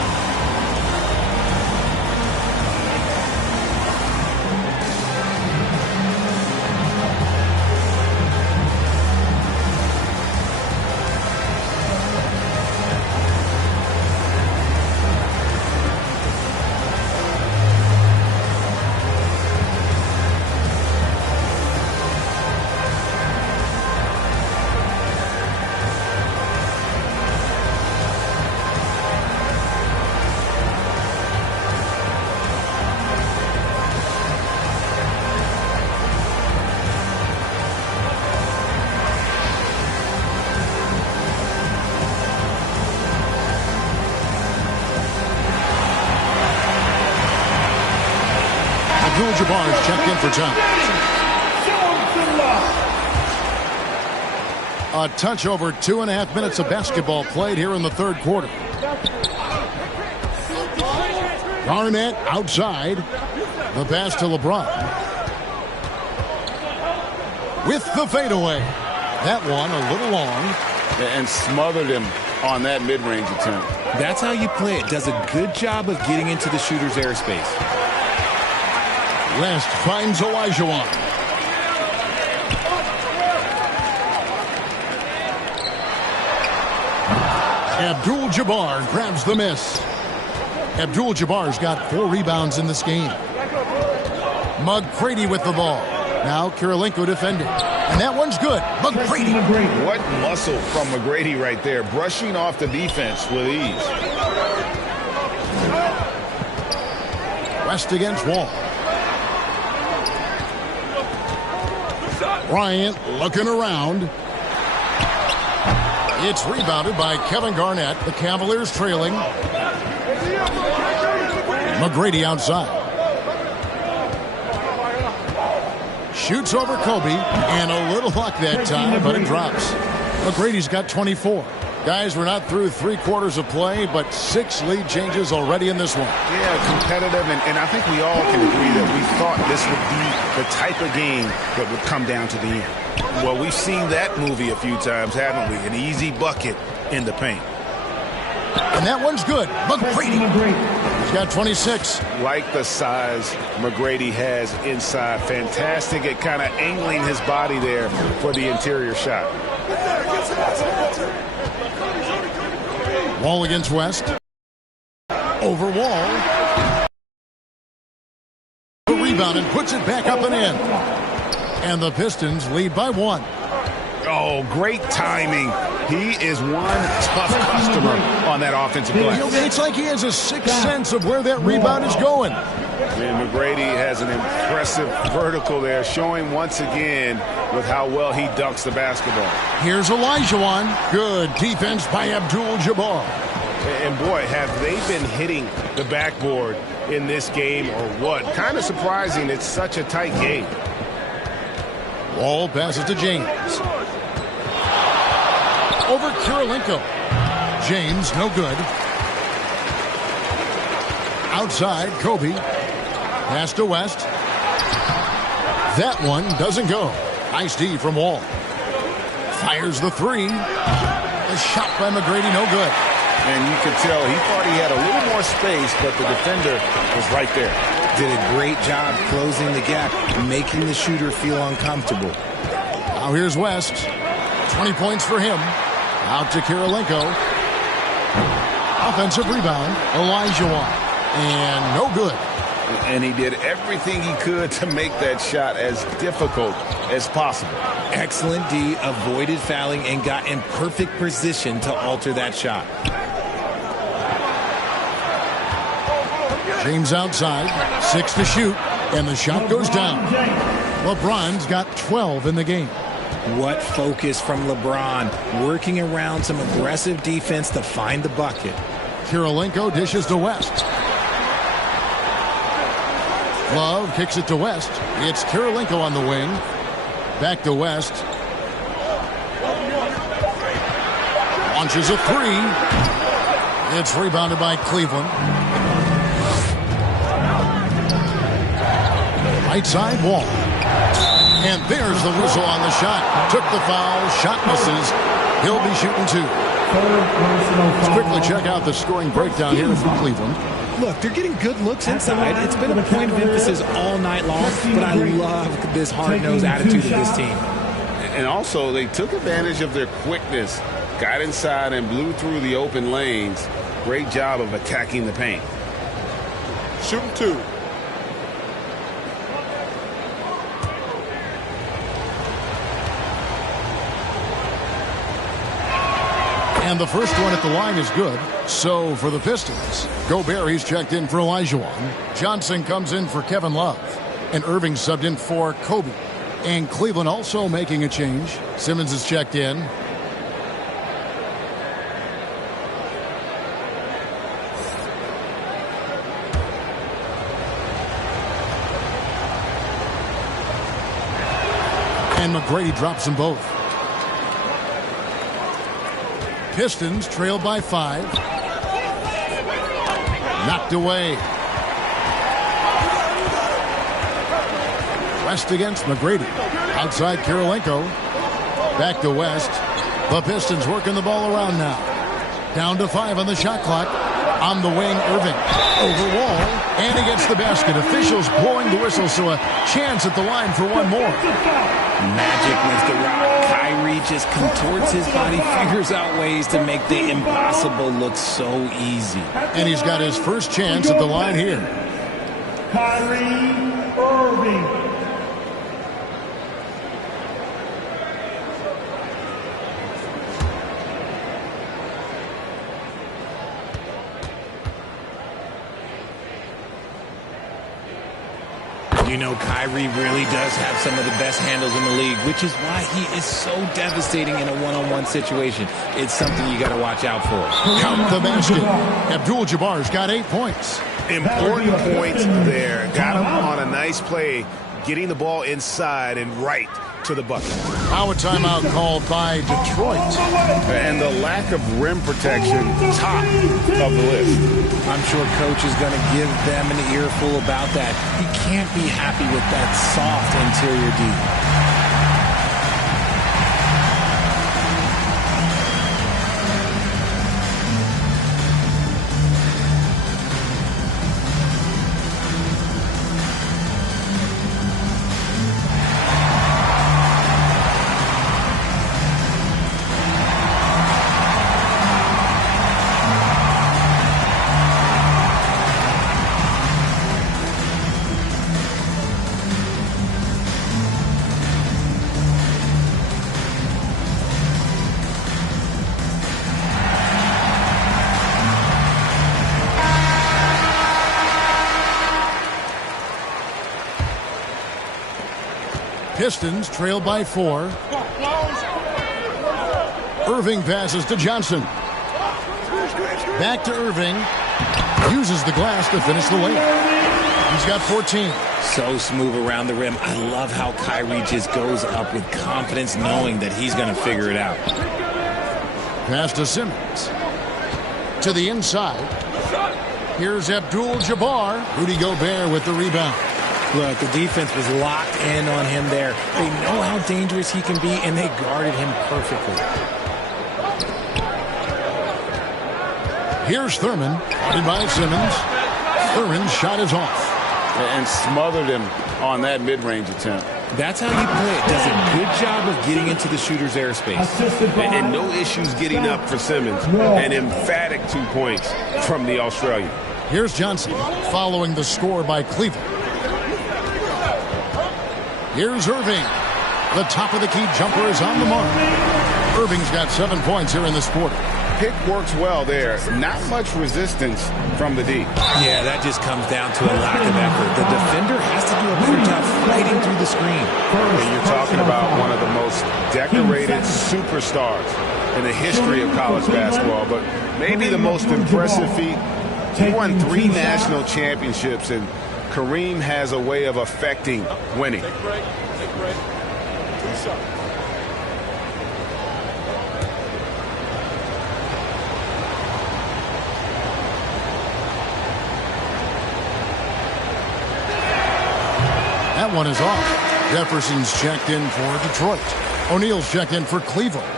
Abdul-Jabbar is checked in for time. A touch over 2.5 minutes of basketball played here in the third quarter. Garnett outside. The pass to LeBron. With the fadeaway. That one a little long. And smothered him on that mid-range attempt. That's how you play it. Does a good job of getting into the shooter's airspace. West finds Olajuwon. Abdul-Jabbar grabs the miss. Abdul-Jabbar's got 4 rebounds in this game. McGrady with the ball. Now Kirilenko defending. And that one's good. McGrady. What muscle from McGrady right there. Brushing off the defense with ease. West against Wall. Bryant looking around. It's rebounded by Kevin Garnett. The Cavaliers trailing. McGrady outside. Shoots over Kobe, and a little luck that time, but it drops. McGrady's got 24. Guys, we're not through 3 quarters of play, but 6 lead changes already in this one. Yeah, competitive, and I think we all can agree that we thought this would be the type of game that would come down to the end. Well, we've seen that movie a few times, haven't we? An easy bucket in the paint. And that one's good. McGrady. He's got 26. Like the size McGrady has inside. Fantastic at kind of angling his body there for the interior shot. Wall against West. Over Wall. The rebound and puts it back up and in. And the Pistons lead by 1. Oh, great timing. He is one tough customer on that offensive glass. It's like he has a sixth sense of where that rebound is going. And McGrady has an impressive vertical there, showing once again with how well he dunks the basketball. Here's Olajuwon. Good defense by Abdul-Jabbar. And boy, have they been hitting the backboard in this game or what? Kind of surprising it's such a tight game. Wall passes to James. Over Kirilenko. James, no good. Outside, Kobe. Pass to West. That one doesn't go. Nice D from Wall. Fires the 3. The shot by McGrady, no good. And you could tell he thought he had a little more space, but the defender was right there. Did a great job closing the gap, making the shooter feel uncomfortable. Now here's West. 20 points for him. Out to Kirilenko. Offensive rebound. Olajuwon. And no good. And he did everything he could to make that shot as difficult as possible. Excellent D, avoided fouling, and got in perfect position to alter that shot. James outside. 6 to shoot. And the shot goes down. LeBron's got 12 in the game. What focus from LeBron, working around some aggressive defense to find the bucket. Kirilenko dishes to West. Love kicks it to West. It's Kirilenko on the wing. Back to West. Launches a 3. It's rebounded by Cleveland. Right side, Wall. And there's the whistle on the shot. Took the foul. Shot misses. He'll be shooting 2. Let's quickly check out the scoring breakdown here from Cleveland. Look, they're getting good looks inside. It's been a point of emphasis all night long, but I love this hard-nosed attitude of this team. And also, they took advantage of their quickness, got inside and blew through the open lanes. Great job of attacking the paint. Shooting 2. And the first one at the line is good. So for the Pistons, Gobert, he's checked in for Olajuwon. Johnson comes in for Kevin Love. And Irving subbed in for Kobe. And Cleveland also making a change. Simmons is checked in. And McGrady drops them both. Pistons trail by 5. Knocked away. West against McGrady. Outside Kirilenko. Back to West. The Pistons working the ball around now. Down to 5 on the shot clock. On the wing, Irving. Over Wall. And he gets the basket. Officials blowing the whistle, so a chance at the line for one more. Magic with the rock. Kyrie just contorts his body, figures out ways to make the impossible look so easy. And he's got his first chance at the line here. Kyrie Irving. You know, Kyrie really does have some of the best handles in the league, which is why he is so devastating in a one-on-one situation. It's something you got to watch out for. Count the basket. Abdul-Jabbar's got 8 points. Important points there. Got him on a nice play, getting the ball inside and right to the bucket. Now a timeout called by Detroit. And the lack of rim protection, top of the list. I'm sure coach is going to give them an earful about that. He can't be happy with that soft interior D. Pistons trail by 4. Irving passes to Johnson. Back to Irving. Uses the glass to finish the layup. He's got 14. So smooth around the rim. I love how Kyrie just goes up with confidence, knowing that he's going to figure it out. Pass to Simmons. To the inside. Here's Abdul-Jabbar. Rudy Gobert with the rebound. Look, the defense was locked in on him there. They know how dangerous he can be, and they guarded him perfectly. Here's Thurman, guarded by Simmons. Thurman's shot is off. And smothered him on that mid-range attempt. That's how you play it. Does a good job of getting into the shooter's airspace. And no issues getting up for Simmons. An emphatic 2 points from the Australian. Here's Johnson, following the score by Cleveland. Here's Irving. The top of the key jumper is on the mark. Irving's got 7 points here in this quarter. Pick works well there. Not much resistance from the D. Yeah, that just comes down to a lack of effort. The defender has to do a better job fighting through the screen. And you're talking about one of the most decorated superstars in the history of college basketball, but maybe the most impressive feat. He won 3 national championships, and Kareem has a way of affecting winning. That one is off. Jefferson's checked in for Detroit. O'Neal's checked in for Cleveland.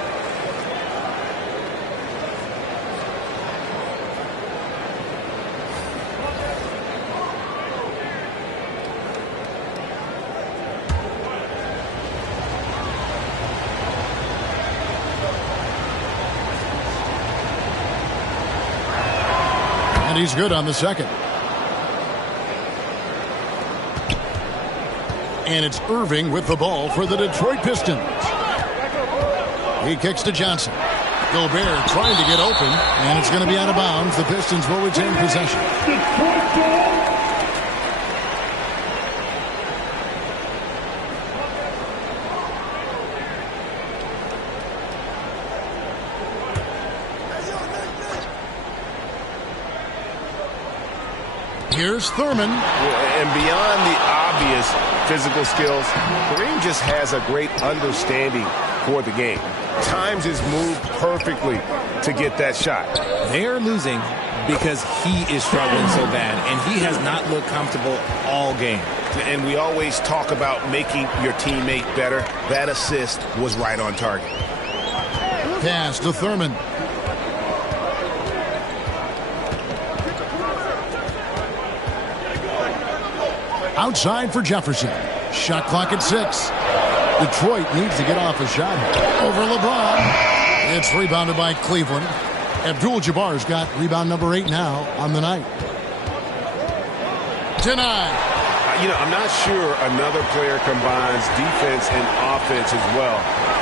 And he's good on the second. And it's Irving with the ball for the Detroit Pistons. He kicks to Johnson. Gobert trying to get open, and it's going to be out of bounds. The Pistons will retain possession. Here's Thurman. And beyond the obvious, physical skills. Kareem just has a great understanding for the game. Times his move perfectly to get that shot. They're losing because he is struggling so bad, and he has not looked comfortable all game. And we always talk about making your teammate better. That assist was right on target. Pass to Thurman. Outside for Jefferson. Shot clock at 6. Detroit needs to get off a shot over LeBron. It's rebounded by Cleveland. Abdul-Jabbar's got rebound number 8 now on the night. Denied. I'm not sure another player combines defense and offense as well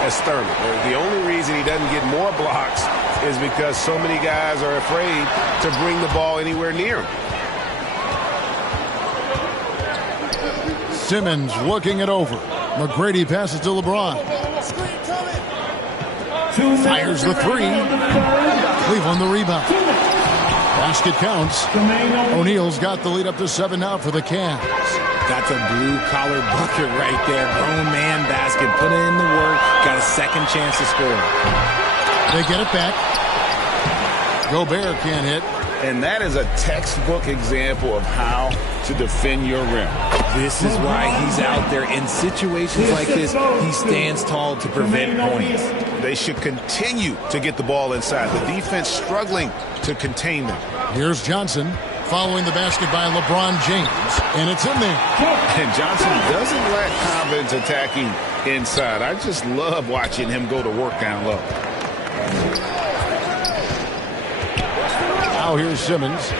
as Thurman. The only reason he doesn't get more blocks is because so many guys are afraid to bring the ball anywhere near him. Simmons looking it over. McGrady passes to LeBron. Fires the 3. Cleveland the rebound. Basket counts. O'Neal's got the lead up to 7 now for the Cavs. That's a blue-collar bucket right there. Grown man basket. Put in the work. Got a second chance to score. They get it back. Gobert can't hit. And that is a textbook example of how to defend your rim. This is why he's out there. In situations like this, he stands tall to prevent points. They should continue to get the ball inside. The defense struggling to contain them. Here's Johnson following the basket by LeBron James, and it's in there. And Johnson doesn't lack confidence attacking inside. I just love watching him go to work down low. Now here's Simmons.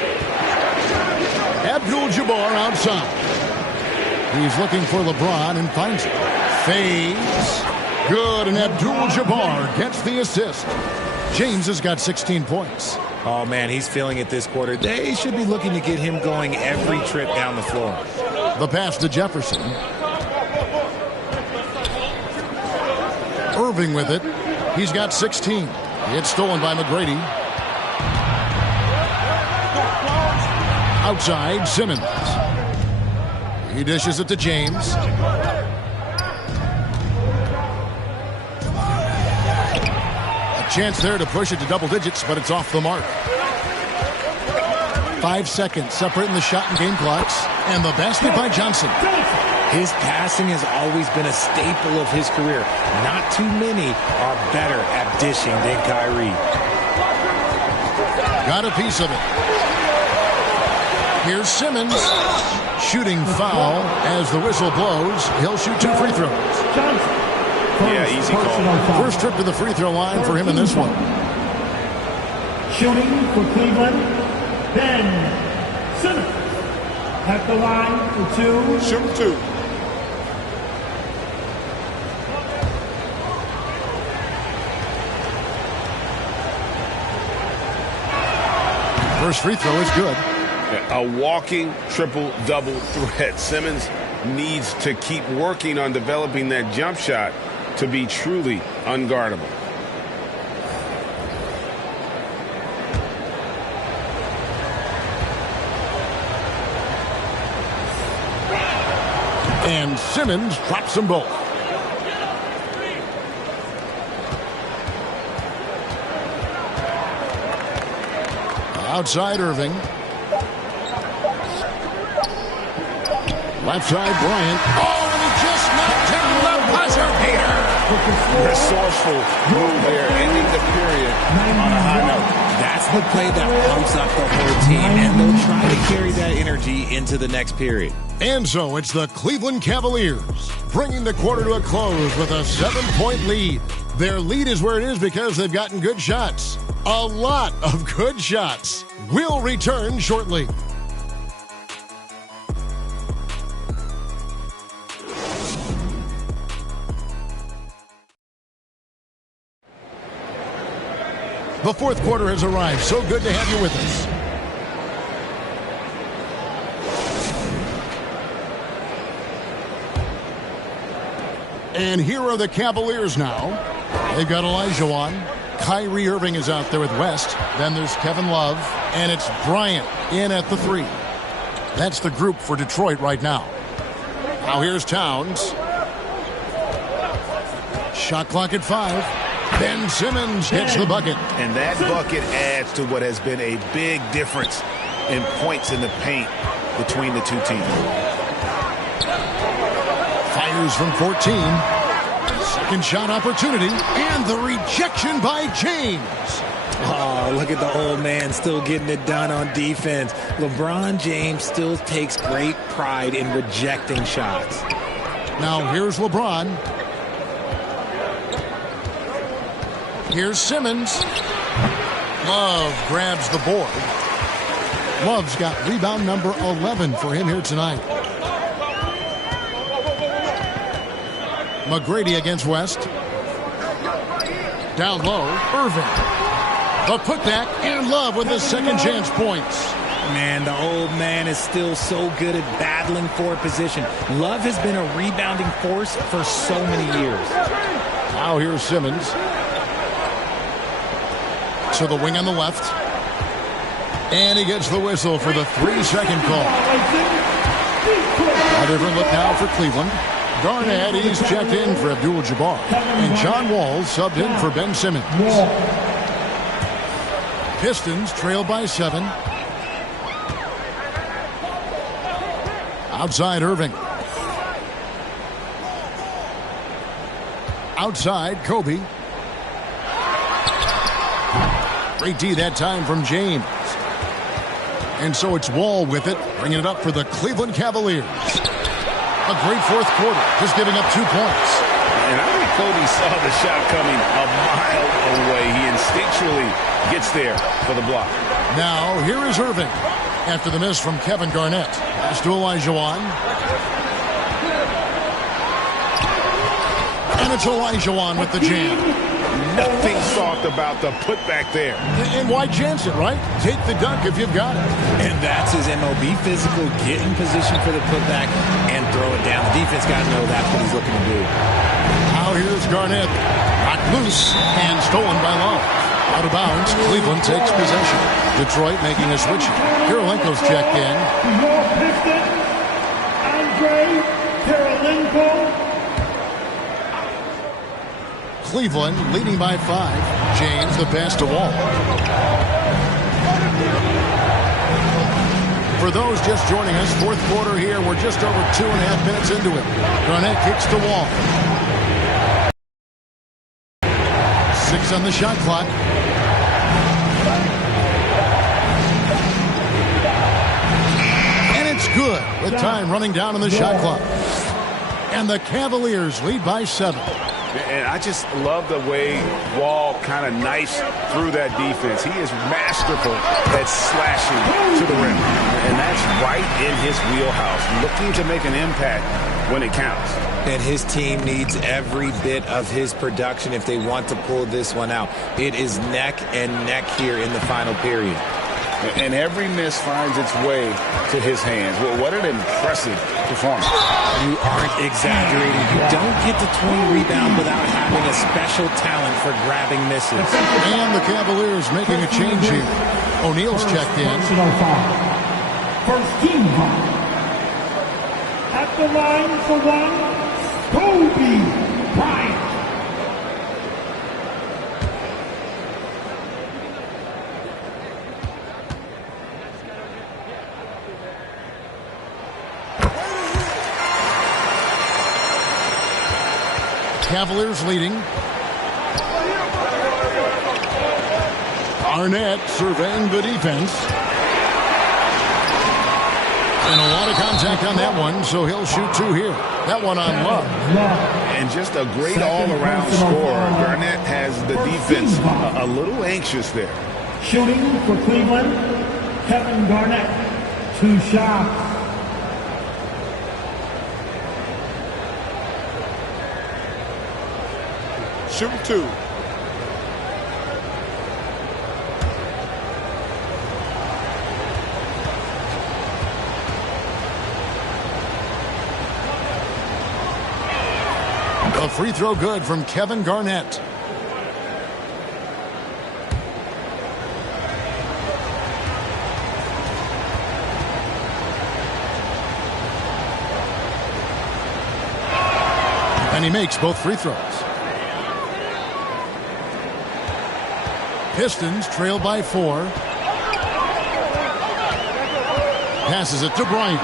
Abdul-Jabbar outside. He's looking for LeBron and finds it. Fades. Good, and Abdul-Jabbar gets the assist. James has got 16 points. Oh, man, he's feeling it this quarter. They should be looking to get him going every trip down the floor. The pass to Jefferson. Irving with it. He's got 16. It's stolen by McGrady. Outside, Simmons. He dishes it to James. A chance there to push it to double digits, but it's off the mark. 5 seconds separating the shot and game clocks. And the basket by Johnson. His passing has always been a staple of his career. Not too many are better at dishing than Kyrie. Got a piece of it. Here's Simmons. Shooting foul as the whistle blows. He'll shoot 2 free throws. Yeah, easy call. First trip to the free throw line for him in this one. Shooting for Cleveland, Ben Simmons. At the line for 2. Shoot 2. First free throw is good. A walking triple-double threat. Simmons needs to keep working on developing that jump shot to be truly unguardable. And Simmons drops them both. Outside Irving. Left side Bryant. Oh, and he just knocked down the buzzer beater. Resourceful move there, ending the period on a high note. That's the play that pumps up the whole team, and they'll try to carry that energy into the next period. And so it's the Cleveland Cavaliers bringing the quarter to a close with a 7-point lead. Their lead is where it is because they've gotten good shots. A lot of good shots. We'll return shortly. The fourth quarter has arrived. So good to have you with us. And here are the Cavaliers now. They've got Olajuwon. Kyrie Irving is out there with West. Then there's Kevin Love. And it's Bryant in at the 3. That's the group for Detroit right now. Now here's Towns. Shot clock at 5. Ben Simmons hits the bucket. And that bucket adds to what has been a big difference in points in the paint between the two teams. Fires from 14. Second shot opportunity. And the rejection by James. Oh, look at the old man still getting it done on defense. LeBron James still takes great pride in rejecting shots. Now here's LeBron. Here's Simmons. Love grabs the board. Love's got rebound number 11 for him here tonight. McGrady against West. Down low, Irving. The putback, and Love with his second chance points. Man, the old man is still so good at battling for position. Love has been a rebounding force for so many years. Now here's Simmons. To the wing on the left. And he gets the whistle for the 3-second call. A different look now for Cleveland. Garnett, he's checked in for Abdul-Jabbar. And John Wall subbed in for Ben Simmons. Pistons trail by 7. Outside Irving. Outside Kobe. Great D that time from James. And so it's Wall with it, bringing it up for the Cleveland Cavaliers. A great fourth quarter, just giving up 2 points. And I think Kobe saw the shot coming a mile away. He instinctually gets there for the block. Now, here is Irving. After the miss from Kevin Garnett. Pass to Olajuwon. And it's Olajuwon with the jam. Nothing soft about the putback there. And why chance it, right? Take the dunk if you've got it. And that's his MO. Be physical, get in position for the putback, and throw it down. The defense got to know that's what he's looking to do. Now here's Garnett. Knocked loose and stolen by Love. Out of bounds, Cleveland takes possession. Detroit making a switch. Kirilenko's checked in. Your Piston, Andre Kirilenko. Cleveland leading by 5. James the pass to Wall. For those just joining us, fourth quarter here. We're just over 2.5 minutes into it. Garnett kicks to Wall. 6 on the shot clock. And it's good with time running down on the shot clock. And the Cavaliers lead by 7. And I just love the way Wall kind of knifes through that defense. He is masterful at slashing to the rim. And that's right in his wheelhouse, looking to make an impact when it counts. And his team needs every bit of his production if they want to pull this one out. It is neck and neck here in the final period. And every miss finds its way to his hands. Well, what an impressive performance. You aren't exaggerating. You don't get to 20 rebounds without having a special talent for grabbing misses. And the Cavaliers making a change here. O'Neal's checked in. First team foul. At the line for 1, Kobe Bryant. Cavaliers leading. Arnett surveying the defense. And a lot of contact on that one, so he'll shoot 2 here. That one on Love. And just a great all-around scorer. Garnett has the defense a little anxious there. Shooting for Cleveland, Kevin Garnett. 2 shots. Shoot 2. A free throw good from Kevin Garnett. And he makes both free throws. Pistons trail by 4. Passes it to Bryant.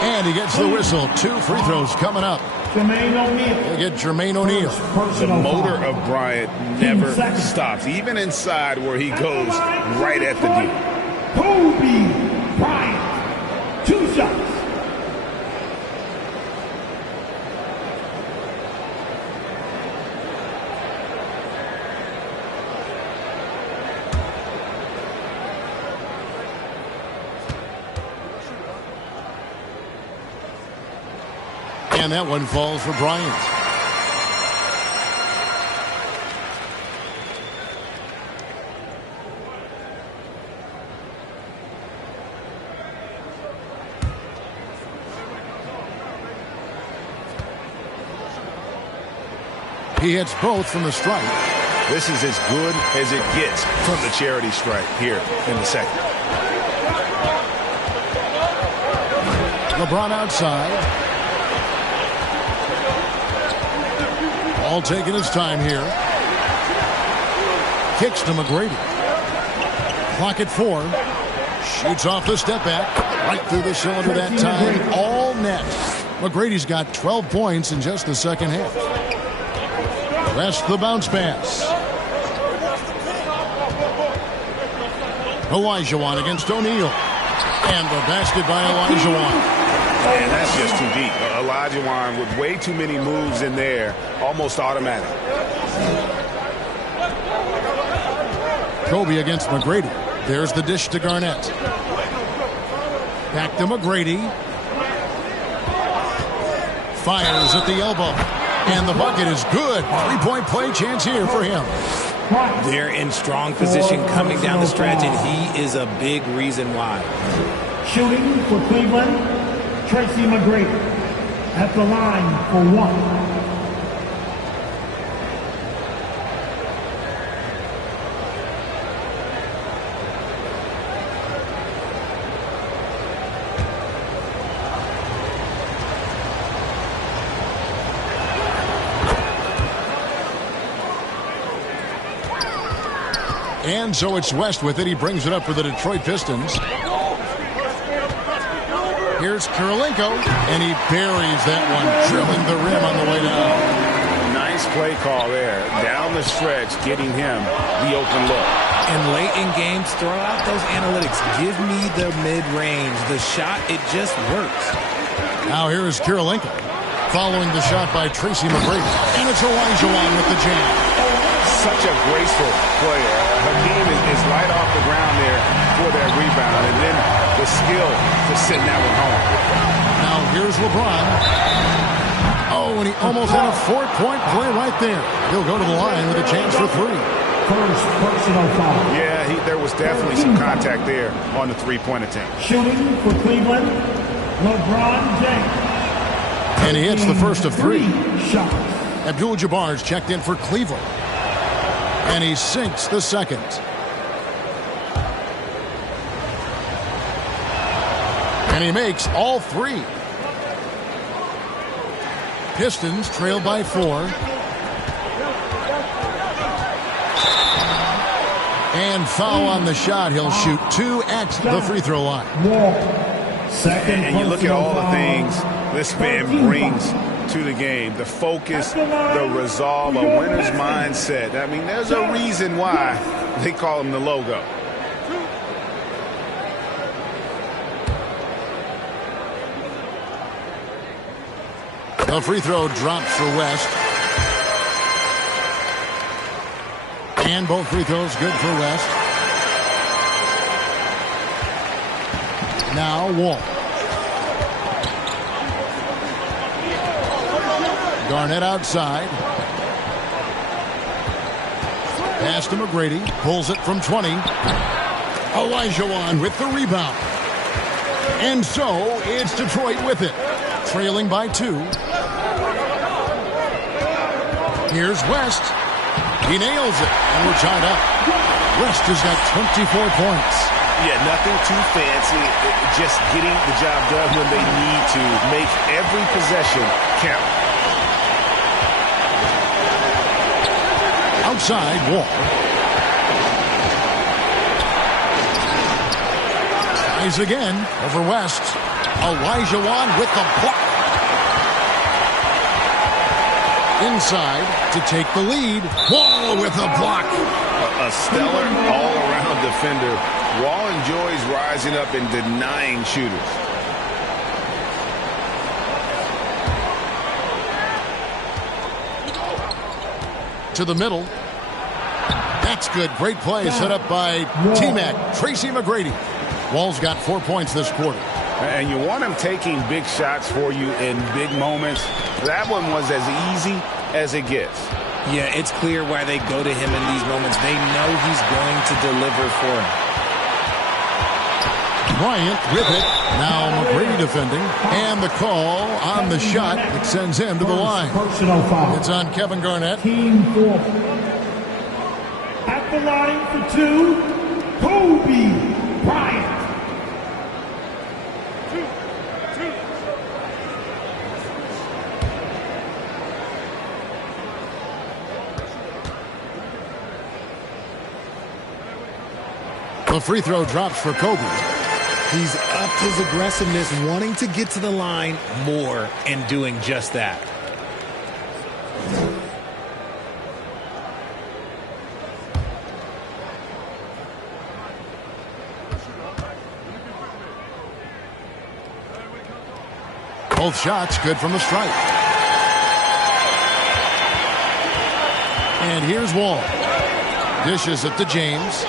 And he gets the whistle. 2 free throws coming up. Jermaine O'Neal. They get Jermaine O'Neal. The motor of Bryant never stops, even inside where he goes right at the D. Kobe Bryant. 2 shots. And that one falls for Bryant. He hits both from the strike. This is as good as it gets from the charity strike here in the second. LeBron outside. All taking his time here. Kicks to McGrady. Clock at 4. Shoots off the step back. Right through the cylinder that time. All net. McGrady's got 12 points in just the second half. West the bounce pass. Olajuwon against O'Neal. And the basket by Olajuwon. Man, that's just too deep. Olajuwon with way too many moves in there, almost automatic. Kobe against McGrady. There's the dish to Garnett. Back to McGrady. Fires at the elbow. And the bucket is good. 3-point play chance here for him. They're in strong position coming down the stretch, and he is a big reason why. Shooting for Cleveland, Tracy McGrady at the line for 1. And so it's West with it. He brings it up for the Detroit Pistons. Here's Kirilenko, and he buries that one, drilling the rim on the way down. Nice play call there. Down the stretch, getting him the open look. And late in games, throw out those analytics. Give me the mid-range. The shot, it just works. Now here is Kirilenko, following the shot by Tracy McGrady. And it's Olajuwon with the jam. Such a graceful player. Hakeem is right off the ground there for that rebound, and then the skill to send that one home. Now here's LeBron. Oh, and he almost had a 4-point play right there. He'll go to the line with a chance for 3. First personal foul. Yeah, there was definitely some contact there on the 3-point attempt. Shooting for Cleveland, LeBron James. And he hits the first of 3. Shots. Abdul-Jabbar's checked in for Cleveland. And he sinks the second. And he makes all 3. Pistons trail by 4. And foul on the shot. He'll shoot 2 at the free throw line. And you look at all the things this man brings to the game. The focus, the resolve, a winner's mindset. I mean, there's a reason why they call him the logo. The free throw drops for West. And both free throws good for West. Now Wall. Garnett outside. Pass to McGrady. Pulls it from 20. Olajuwon with the rebound. And so it's Detroit with it. Trailing by 2. Here's West. He nails it. And we're tied up. West has got 24 points. Yeah, nothing too fancy. Just getting the job done when they need to. Make every possession count. Outside, Wall. Tries again over West. Elijah Wan with the block. Inside to take the lead. Wall with the block. A stellar all-around defender. Wall enjoys rising up and denying shooters. To the middle. That's good. Great play set up by T-Mac, Tracy McGrady. Wall's got 4 points this quarter. And you want him taking big shots for you in big moments. That one was as easy as it gets. Yeah, it's clear why they go to him in these moments. They know he's going to deliver for them. Bryant with it. Now McGrady defending. And the call on the shot that sends him to the line. Personal foul. It's on Kevin Garnett. Team 4. At the line for 2, Kobe Bryant. The free throw drops for Kobe. He's upped his aggressiveness, wanting to get to the line more and doing just that. Both shots good from the stripe. And here's Wall. Dishes it to James.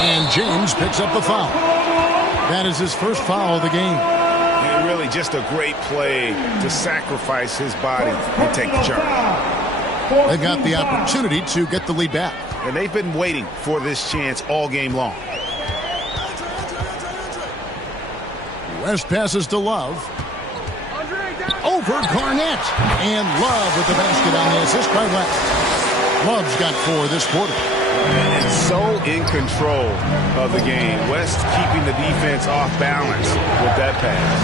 And James picks up the foul. That is his first foul of the game. And really just a great play to sacrifice his body and take the charge. They've got the opportunity to get the lead back. And they've been waiting for this chance all game long. West passes to Love. Over Garnett. And Love with the basket on the assist by West. Love's got 4 this quarter. And so in control of the game. West keeping the defense off balance with that pass.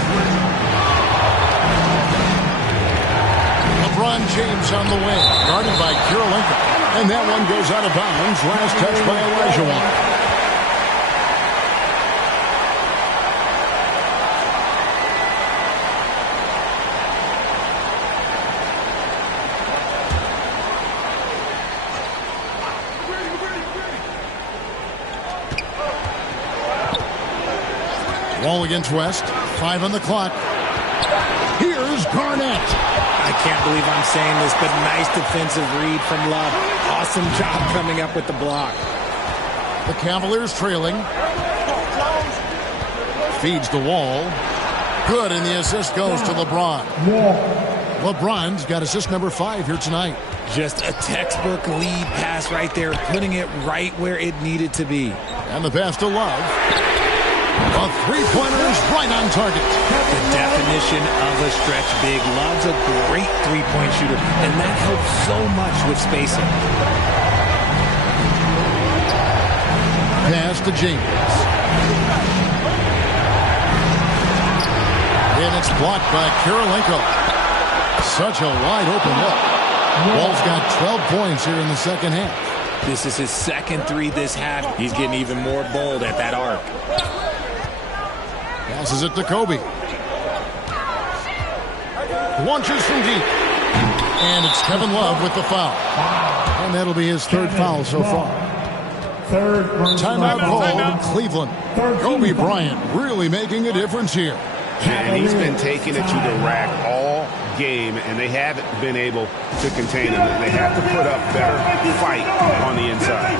LeBron James on the wing, guarded by Kirilenko. And that one goes out of bounds. Last touch by Elijah Wan. Wall against West. 5 on the clock. Here's Garnett. I can't believe I'm saying this, but nice defensive read from Love. Awesome job coming up with the block. The Cavaliers trailing. Feeds the Wall. Good, and the assist goes to LeBron. LeBron's got assist number 5 here tonight. Just a textbook lead pass right there, putting it right where it needed to be. And the pass to Love. A three-pointer is right on target. The definition of a stretch big. Love's a great three-point shooter, and that helps so much with spacing. Pass to James. And it's blocked by Kirilenko. Such a wide open look. Wall's got 12 points here in the second half. This is his second 3 this half. He's getting even more bold at that arc. Passes it to Kobe. Launches from deep. And it's Kevin Love with the foul. And that'll be his 3rd foul so far. Timeout called Cleveland. Kobe Bryant really making a difference here. And he's been taking it to the rack all game, and they haven't been able to contain him. They have to put up better fight on the inside.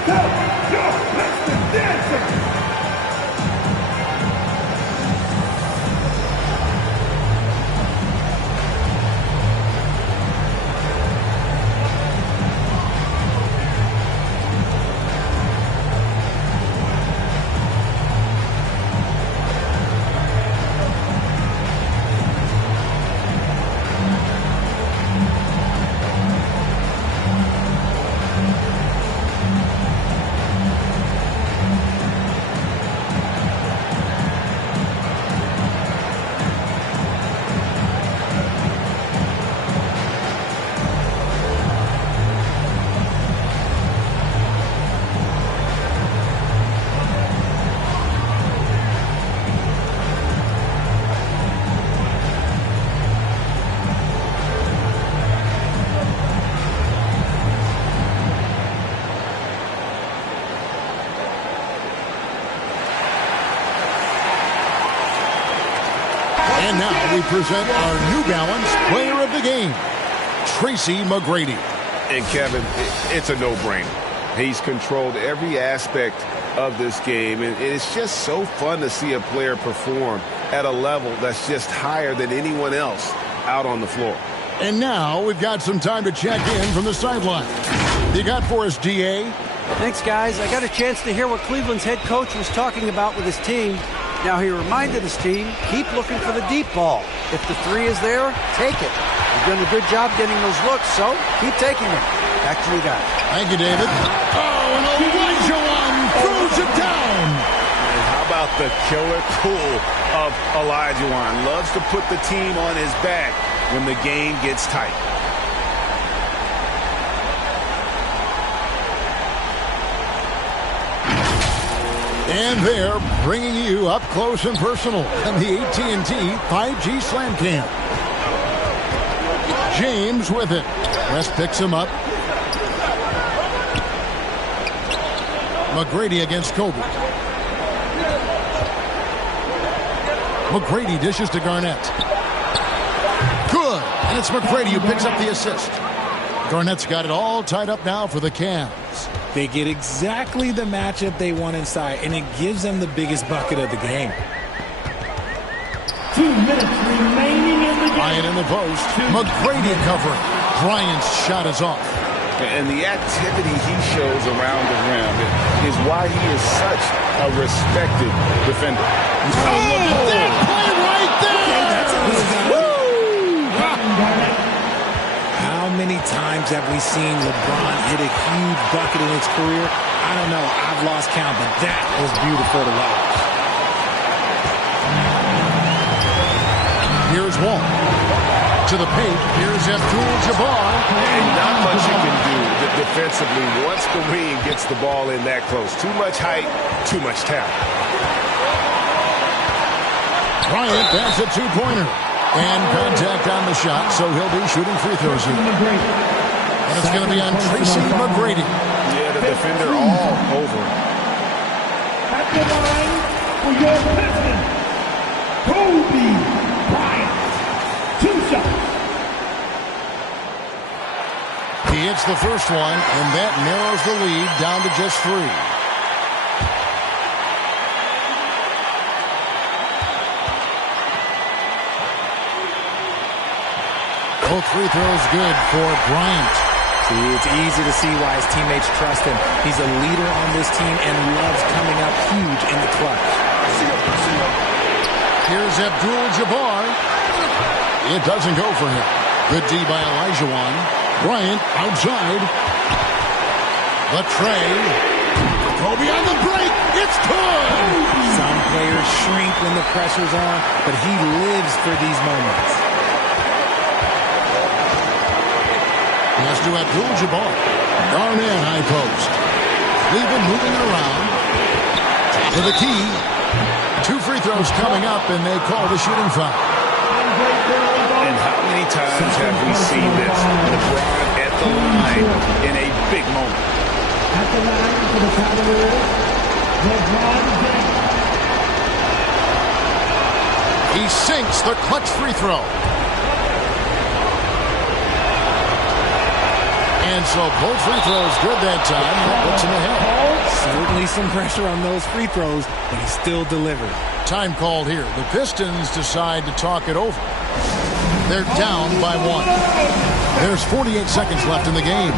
And now we present our New Balance Player of the Game, Tracy McGrady. And Kevin, it's a no-brainer. He's controlled every aspect of this game, and it's just so fun to see a player perform at a level that's just higher than anyone else out on the floor. And now we've got some time to check in from the sideline. You got for us, DA? Thanks, guys. I got a chance to hear what Cleveland's head coach was talking about with his team. Now, he reminded his team, keep looking for the deep ball. If the three is there, take it. You've done a good job getting those looks, so keep taking them. Back to you guys. Thank you, David. Oh, and Elijah throws it down. And how about the killer cool of Elijah? Loves to put the team on his back when the game gets tight. And they're bringing you up close and personal on the AT&T 5G Slam Cam. James with it. West picks him up. McGrady against Kobe. McGrady dishes to Garnett. Good. And it's McGrady who picks up the assist. Garnett's got it all tied up now for the Cavs. They get exactly the matchup they want inside, and it gives them the biggest bucket of the game. 2 minutes remaining in the game. Bryant in the post. McGrady covering. Bryant's shot is off. And the activity he shows around the rim is why he is such a respected defender. Oh, that play right there! How many times have we seen LeBron hit a huge bucket in his career? I don't know. I've lost count, but that was beautiful to watch. Here's Wall. To the paint. Here's Abdul-Jabbar. And not much you can do defensively once the wing gets the ball in that close. Too much height, too much talent. Bryant, that's a two-pointer. And contact on the shot, so he'll be shooting free throws here. And it's going to be on Tracy McGrady. Yeah, the defender all over. At the line for your Pistons, Kobe Bryant. 2 shots. He hits the first one, and that narrows the lead down to just 3. Both free throws good for Bryant. See, it's easy to see why his teammates trust him. He's a leader on this team and loves coming up huge in the clutch. Here's Abdul-Jabbar. It doesn't go for him. Good D by Elijah. Bryant outside. The tray. Kobe on the break. It's good. Some players shrink when the pressure's on, but he lives for these moments. Pass to Abdul-Jabbar. Garnett high post. Cleveland moving it around. Top of the key. 2 free throws coming up, and they call the shooting foul. And how many times have we seen this? LeBron at the line in a big moment. At the line for the Cavaliers, LeBron James. He sinks the clutch free throw. And so both free throws good that time. That puts him ahead. Certainly some pressure on those free throws, but he still delivered. Time called here. The Pistons decide to talk it over. They're down by 1. There's 48 seconds left in the game.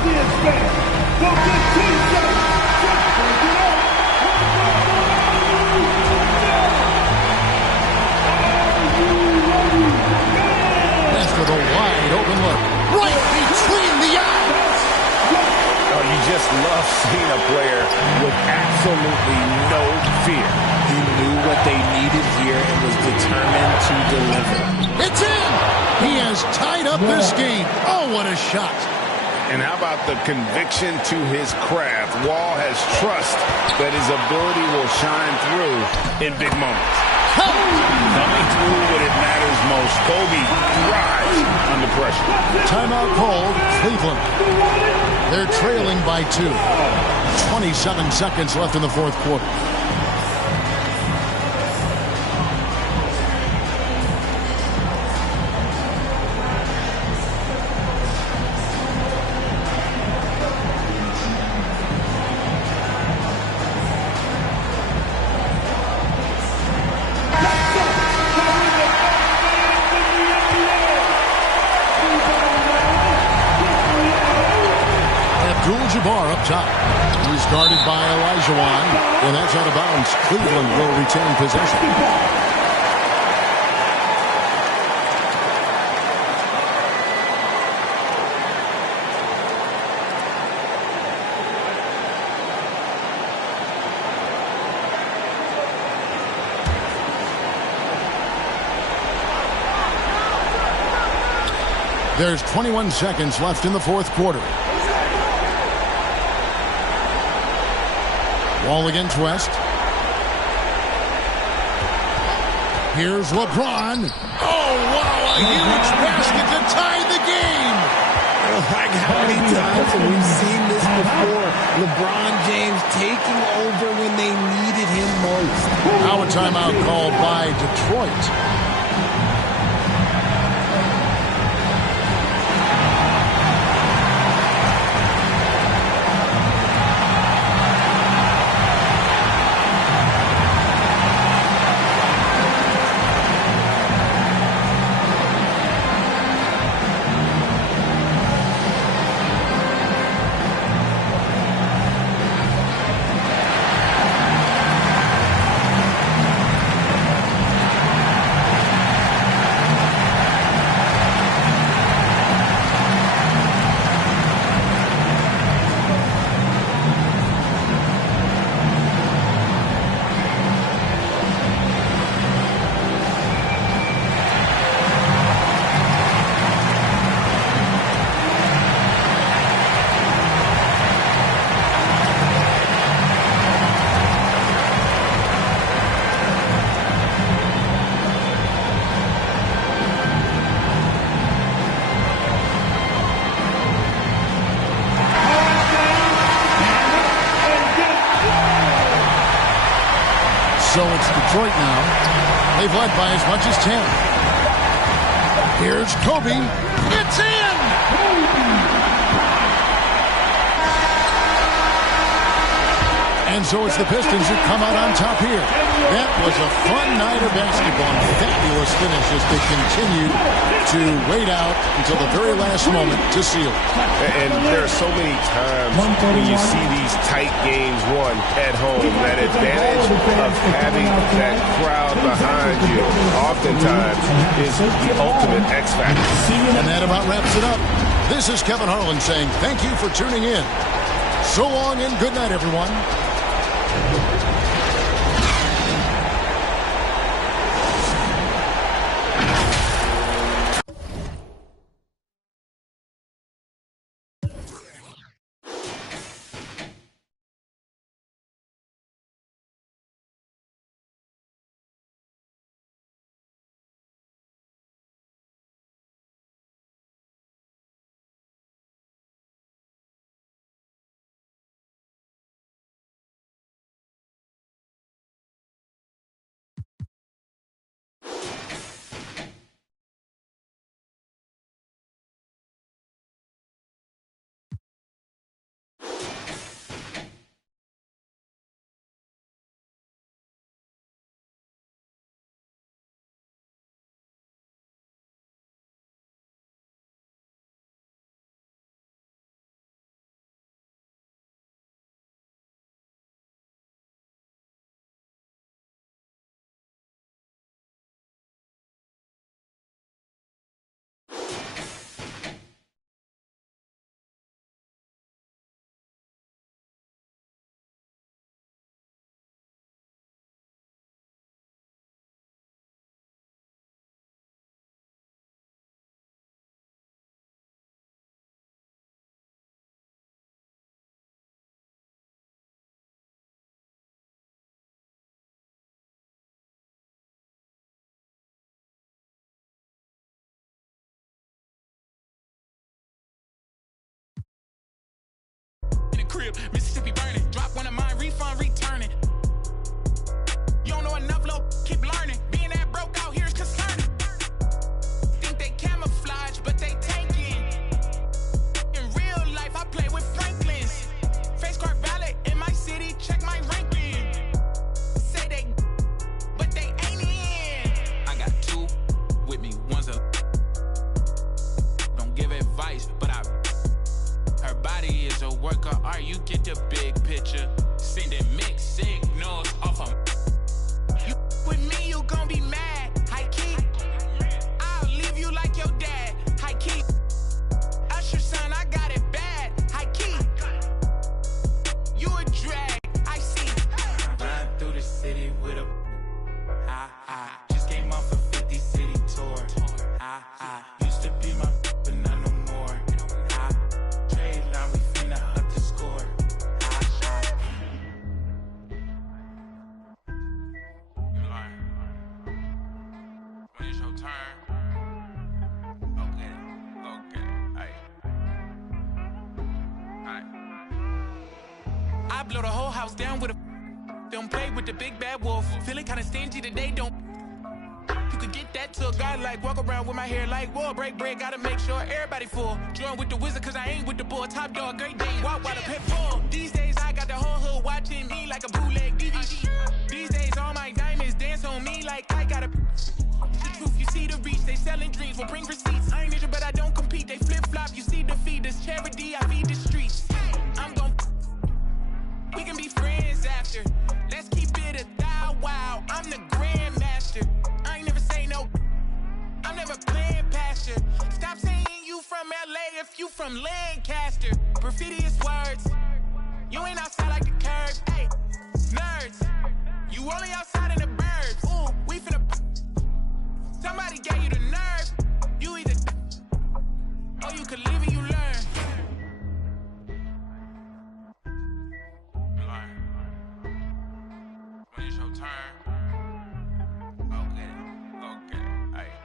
That's with a wide open look. Right between the eyes. Oh, you just love seeing a player with absolutely no fear. He knew what they needed here and was determined to deliver. It's in! He has tied up this game. Oh, what a shot. And how about the conviction to his craft? Wall has trust that his ability will shine through in big moments. Coming through when it matters most. Kobe thrives under pressure. Timeout called Cleveland. They're trailing by 2. 27 seconds left in the fourth quarter. top. He's guarded by Olajuwon, and that's out of bounds. Cleveland will retain possession. There's 21 seconds left in the fourth quarter. Wall against West. Here's LeBron. Oh, wow, a huge basket to tie the game. Like how many times have we seen this before? LeBron James taking over when they needed him most. Now a timeout called by Detroit. So it's Detroit now. They've led by as much as 10. Here's Kobe. It's in! And so it's the Pistons who come out on top here. That was a fun night of basketball. Fabulous finish as they continued to wait out until the very last moment to seal it. And there are so many times when you see these tight games won at home, that advantage of having that crowd behind you oftentimes is the ultimate X factor. And that about wraps it up. This is Kevin Harlan saying thank you for tuning in. So long and good night, everyone. Mississippi burning, drop one of mine, refund returning. You don't know enough, low, keep learning. Being that broke out here is concerning. Think they camouflage, but they tanking. In real life, I play with Franklins. Face card valid in my city, check my ranking. Say they, but they ain't in. I got two with me, one's a. Don't give advice, but her body is a work of art. You get turn. Okay. Alright. I blow the whole house down with a. Don't play with the big bad wolf. Feeling kinda stingy today, don't. You could get that to a guy like walk around with my hair like whoa, break bread, gotta make sure everybody full. Join with the wizard cause I ain't with the bull. Top dog, great day, walk while the pit full. These days I got the whole hood watching me like a bootleg DVD. These days all my diamonds dance on me like I got a. The truth, you see the reach, they selling dreams, will bring receipts. I ain't ninja but I don't compete, they flip flop, you see defeat. This charity, I feed the streets. I'm gon' we can be friends after. Let's keep it a thou wow. I'm the grandmaster. I ain't never say no. I'm never playing past you. Stop saying you from LA if you from Lancaster. Perfidious words. You ain't outside like the curb. Hey, nerds. You only outside in the burbs. Ooh, we finna. Somebody gave you the nerve. You either. Or you could live and you learn. When it's your turn. Okay. Aight.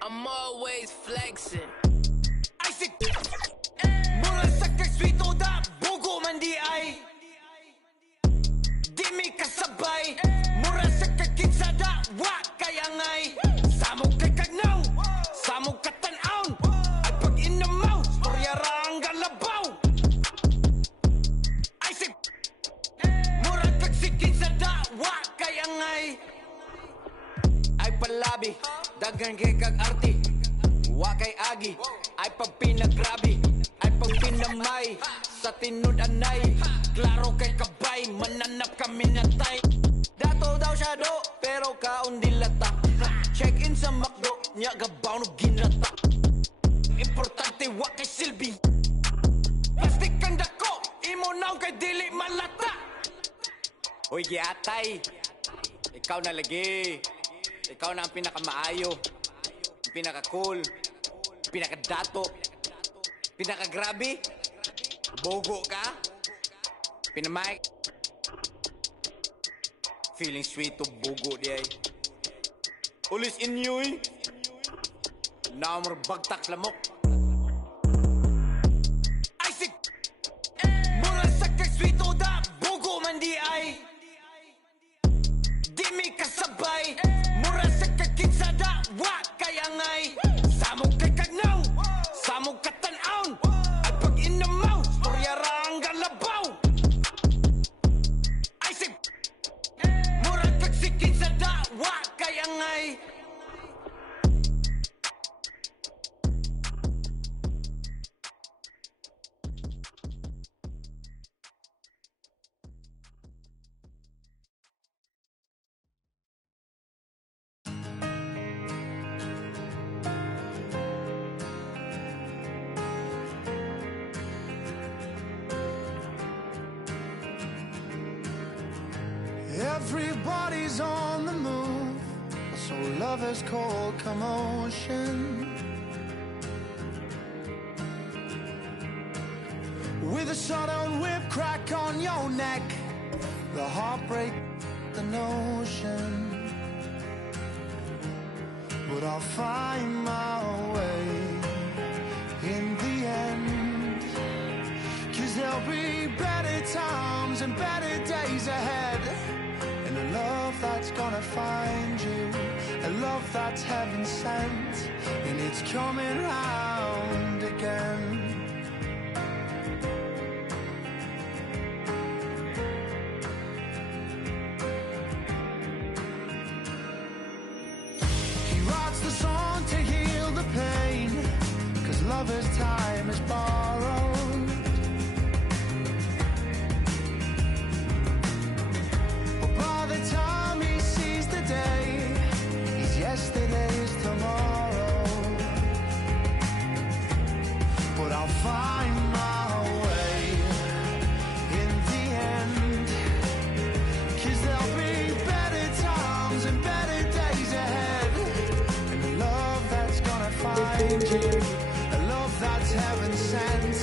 I'm always flexing. I said, mura sa kagswito da, bugo man di ay. Di mi kasabay, mura sa kagkinsa da, wa kayangay. Samog kay kagnaw, samog katanaon. Ay pag inamaw, storya rang galabaw. I said, mura kagsikinsa da, wa kayangay. Ay palabi, dagan kay kag arti. Wa kay agi, ay pag pinagrabi, ay pag pinamay, sa tinud anay, klaro kay kabay, mananap kami natay. Dato daw siya do, pero kaon dilata. Check in sa McDo, niya gabaw no ginata. Importante wa kay silbi. Plastic kang dako, imo naw kay dili malata. Hoy giatay, ikaw na lagi, ikaw na ang pinakamaayo, pinaka-cool, pinaka-dato, pinaka-grabe, bogo ka, pinamay, feeling sweet to bogo di ay. Ulis inyoy, naamor bagtak lamok. Ay sig, mura sa kagswito da, bogo man di ay. Di mi kasabay, mura sa kagkinsa da, wa kayangay. Samog kay kagnaw, samog katanaon. Ay pag inamaw, storya rang galabaw. Ay sig, mura kagsikinsa da, wa kayangay. Everybody's on the move, so lovers cold commotion. With a sudden whip crack on your neck, the heartbreak, the notion. But I'll find my way in the end, 'cause there'll be better times and better days ahead. And a love that's gonna find you, a love that's heaven sent, and it's coming round again. He writes the song to heal the pain, 'cause lover's time is borrowed. By the time he sees the day, he's yesterday's tomorrow. But I'll find my way in the end, a love that's heaven sent,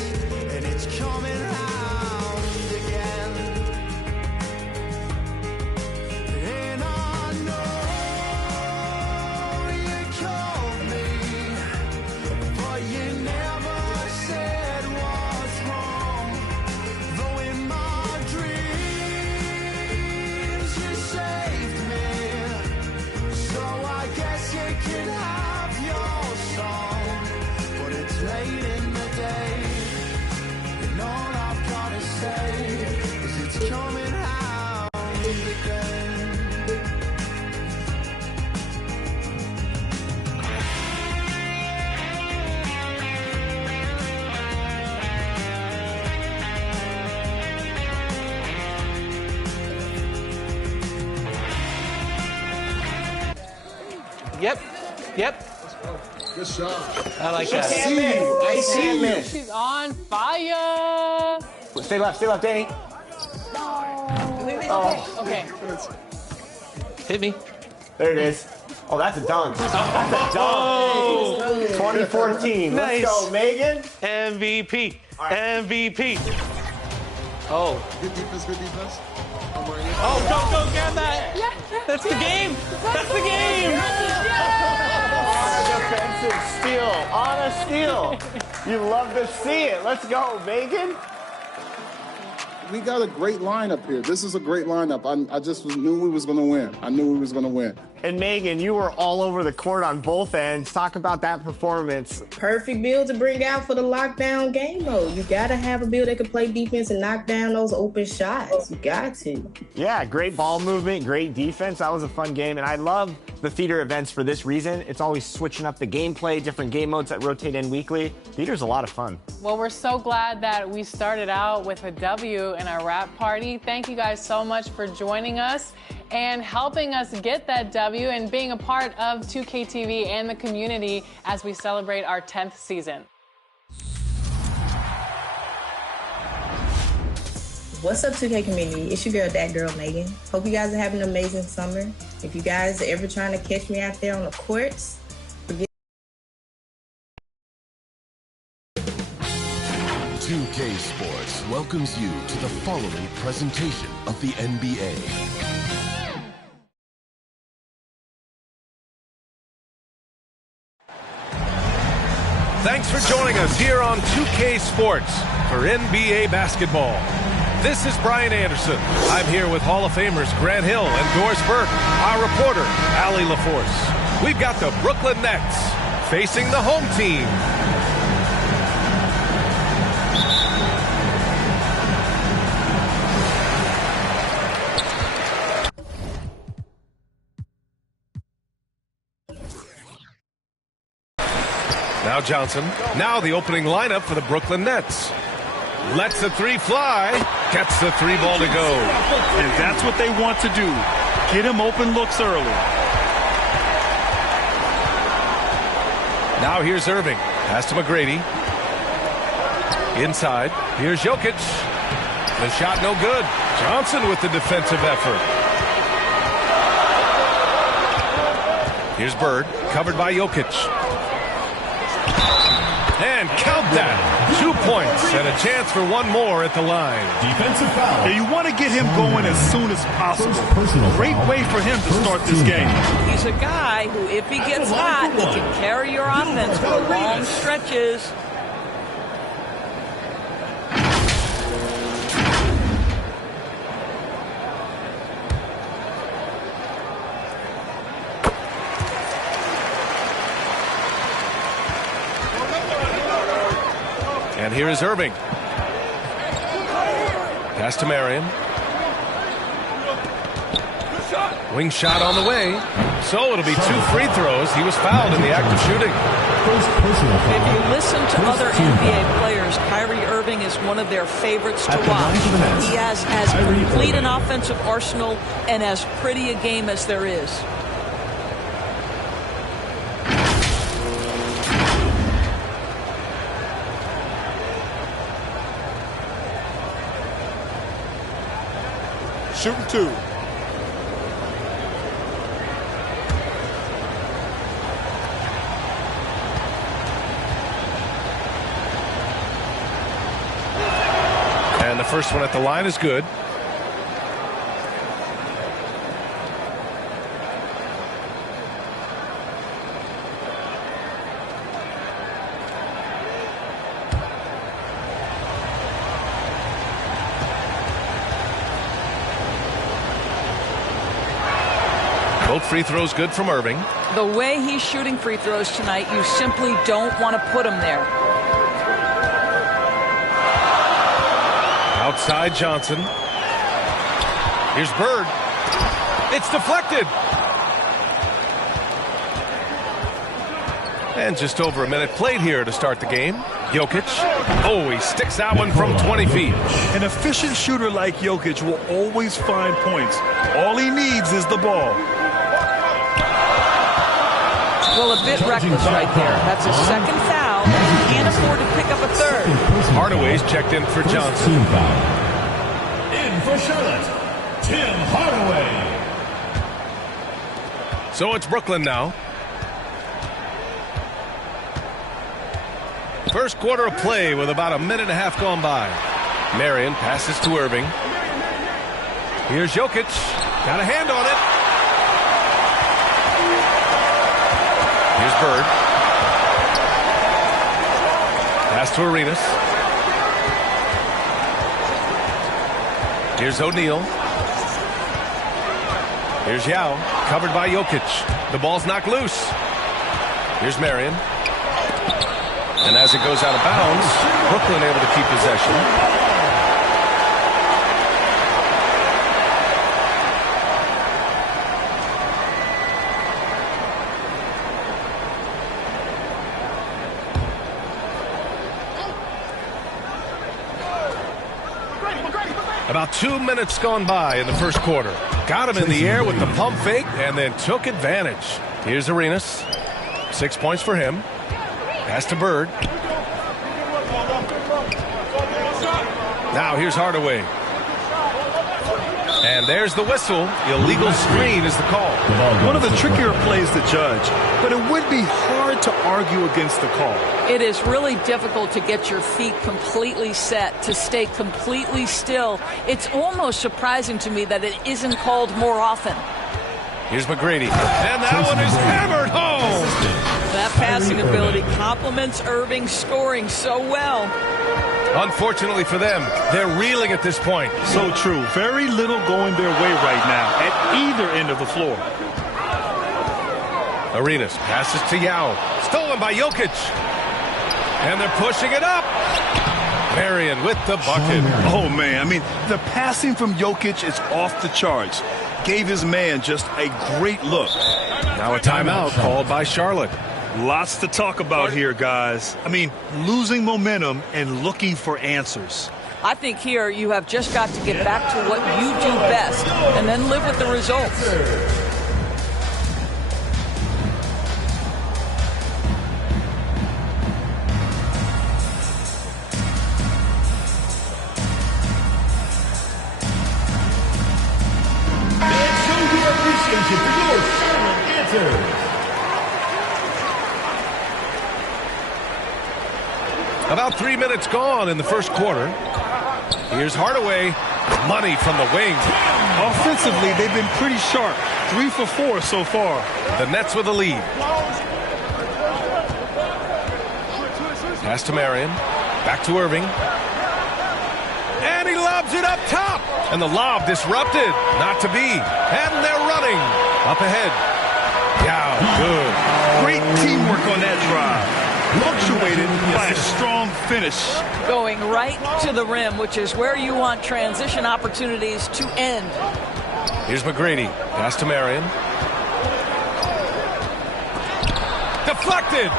and it's coming round again. And I know you called me, but you never said what's wrong. Though in my dreams you saved me, so I guess you can have your song. But it's late in the day, and all I've gotta say is it's coming round again. Yep. Good shot. I like She that. can't miss. I can't miss. She's on fire. Stay left, Danny. Oh. Okay. Hit me. There it is. Oh, that's a dunk. That's a dunk. 2014. Nice. Let's go, Megan. MVP. MVP. Oh. Good defense, good defense. Oh, go, grab that. That's the game. That's the game. On a steal. You love to see it. Let's go, Megan. We got a great lineup here. This is a great lineup. I just knew we was going to win. I knew we was going to win. And Megan, you were all over the court on both ends. Talk about that performance. Perfect build to bring out for the lockdown game mode. You gotta have a build that can play defense and knock down those open shots. You got to. Yeah, great ball movement, great defense. That was a fun game. And I love the theater events for this reason. It's always switching up the gameplay, different game modes that rotate in weekly. Theater's a lot of fun. Well, we're so glad that we started out with a W in our wrap party. Thank you guys so much for joining us and helping us get that W and being a part of 2K TV and the community as we celebrate our 10th season. What's up, 2K community? It's your girl, that girl, Megan. Hope you guys are having an amazing summer. If you guys are ever trying to catch me out there on the courts, forget 2K Sports welcomes you to the following presentation of the NBA. Thanks for joining us here on 2K Sports for NBA basketball. This is Brian Anderson. I'm here with Hall of Famers Grant Hill and Doris Burke, our reporter, Allie LaForce. We've got the Brooklyn Nets facing the home team. Now Johnson. Now the opening lineup for the Brooklyn Nets. Lets the three fly. Gets the three ball to go. And that's what they want to do. Get him open looks early. Now here's Irving. Pass to McGrady. Inside. Here's Jokic. The shot no good. Johnson with the defensive effort. Here's Bird. Covered by Jokic. And count that. 2 points and a chance for one more at the line. Defensive foul. Yeah, you want to get him going as soon as possible. Great way for him to start this game. He's a guy who, if he gets hot, he can carry your offense for long stretches. And here is Irving. Pass to Marion. Wing shot on the way. So it'll be 2 free throws. He was fouled in the act of shooting. If you listen to other NBA players, Kyrie Irving is one of their favorites to watch. He has as complete an offensive arsenal and as pretty a game as there is. Shooting 2. And the first one at the line is good. Both free throws good from Irving. The way he's shooting free throws tonight, you simply don't want to put him there. Outside Johnson. Here's Bird. It's deflected. And just over a minute played here to start the game. Jokic. Oh, he sticks that one from 20 feet. An efficient shooter like Jokic will always find points. All he needs is the ball. Well, a bit reckless right there. That's a second foul. He can't afford to pick up a third. Hardaway's checked in for Johnson. In for Charlotte, Tim Hardaway. So it's Brooklyn now. First quarter of play with about a minute and a half gone by. Marion passes to Irving. Here's Jokic. Got a hand on it. Here's Bird. Pass to Arenas. Here's O'Neal. Here's Yao. Covered by Jokic. The ball's knocked loose. Here's Marion. And as it goes out of bounds, Brooklyn able to keep possession. About 2 minutes gone by in the first quarter. Got him in the air with the pump fake and then took advantage. Here's Arenas. 6 points for him. Pass to Bird. Now here's Hardaway. And there's the whistle. Illegal screen is the call. One of the trickier plays to judge, but it would be hard to argue against the call. It is really difficult to get your feet completely set, to stay completely still. It's almost surprising to me that it isn't called more often. Here's McGrady. And that one is hammered home. That passing ability complements Irving scoring so well. Unfortunately for them, they're reeling at this point. So true. Very little going their way right now at either end of the floor. Arenas passes to Yao. Stolen by Jokic. And they're pushing it up. Marion with the bucket. Oh, man. I mean, the passing from Jokic is off the charts. Gave his man just a great look. Now a timeout called by Charlotte. Lots to talk about here, guys. I mean, losing momentum and looking for answers. I think here you have just got to get back to what you do best and then live with the results. About 3 minutes gone in the first quarter. Here's Hardaway. Money from the wing. Offensively, they've been pretty sharp. 3 for 4 so far. The Nets with a lead. Pass to Marion. Back to Irving. And he lobs it up top. And the lob disrupted. Not to be. And they're running. Up ahead. Yeah, good. Great teamwork on that drive. Punctuated by a strong finish. Going right to the rim, which is where you want transition opportunities to end. Here's McGrady. Pass to Marion. Deflected.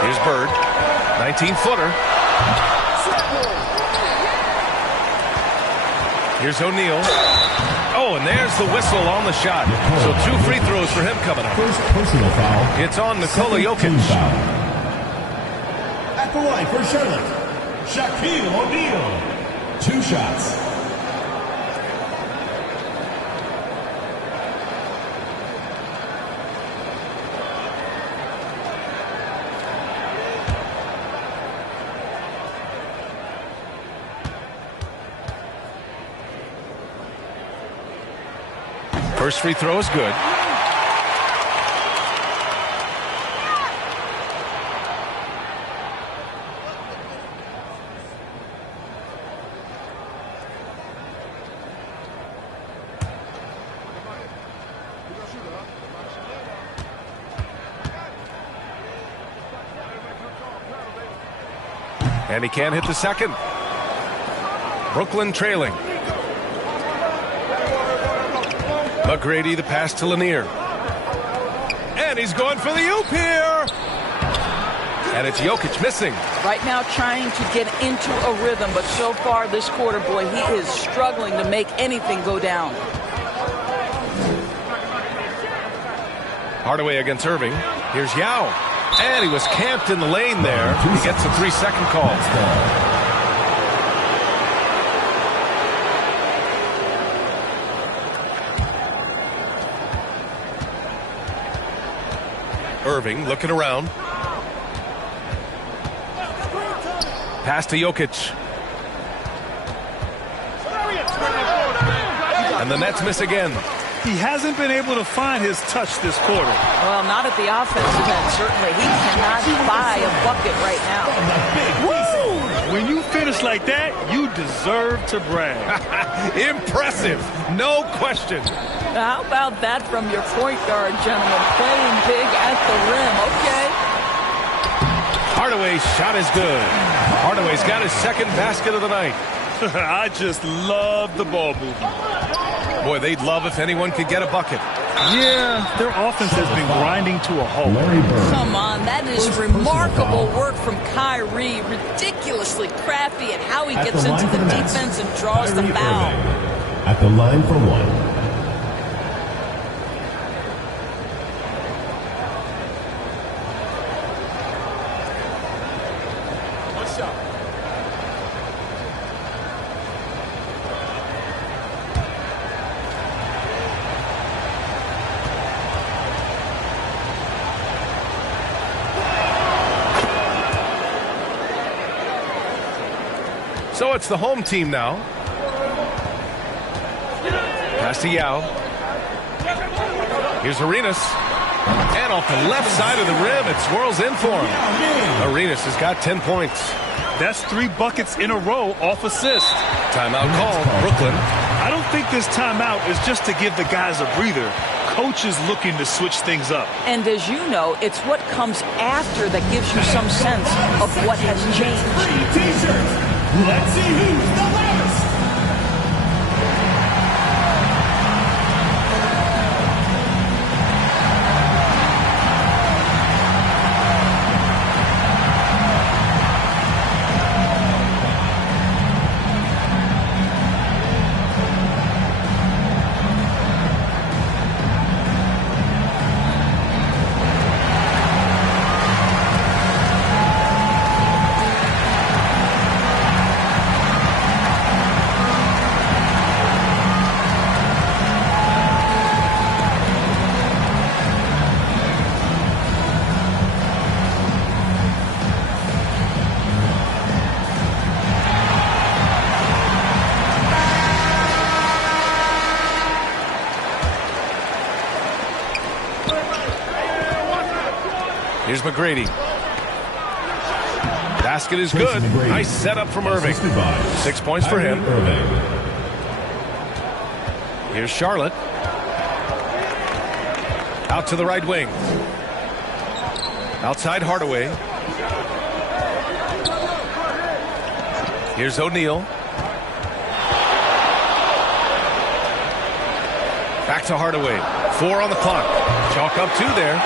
Here's Bird. 19-footer. Here's O'Neal. Oh, and there's the whistle on the shot. So 2 free throws for him coming up. First personal foul. It's on Nikola Jokic. At the line for Charlotte, Shaquille O'Neal. 2 shots. First free throw is good. And he can't hit the second. Brooklyn trailing. McGrady, the pass to Lanier. And he's going for the oop here. And it's Jokic missing. Right now trying to get into a rhythm, but so far this quarter, boy, he is struggling to make anything go down. Hardaway against Irving. Here's Yao. And he was camped in the lane there. He gets a 3-second call. Irving looking around. Pass to Jokic. And the Nets miss again. He hasn't been able to find his touch this quarter. Well, not at the offensive end, certainly. He cannot buy a bucket right now. Woo! When you finish like that, you deserve to brag. Impressive, no question. How about that from your point guard, gentlemen? Playing big at the rim. Okay. Hardaway's shot is good. Hardaway's got his second basket of the night. I just love the ball movement. Boy, they'd love if anyone could get a bucket. Yeah, their offense has been grinding to a halt. Come on, that is remarkable work from Kyrie. Ridiculously crafty at how he gets into the defense and draws the foul. At the line for one. So it's the home team now. Pass to Yao. Here's Arenas. And off the left side of the rim, it swirls in for him. Arenas has got 10 points. That's 3 buckets in a row off assist. Timeout called, Brooklyn. I don't think this timeout is just to give the guys a breather. Coach is looking to switch things up. And as you know, it's what comes after that gives you some sense of what has changed. T-shirts. Let's see who's the loudest. Here's McGrady. Basket is good. Nice setup from Irving. 6 points for him. Here's Charlotte. Out to the right wing. Outside Hardaway. Here's O'Neal. Back to Hardaway. 4 on the clock. Chalk up 2 there.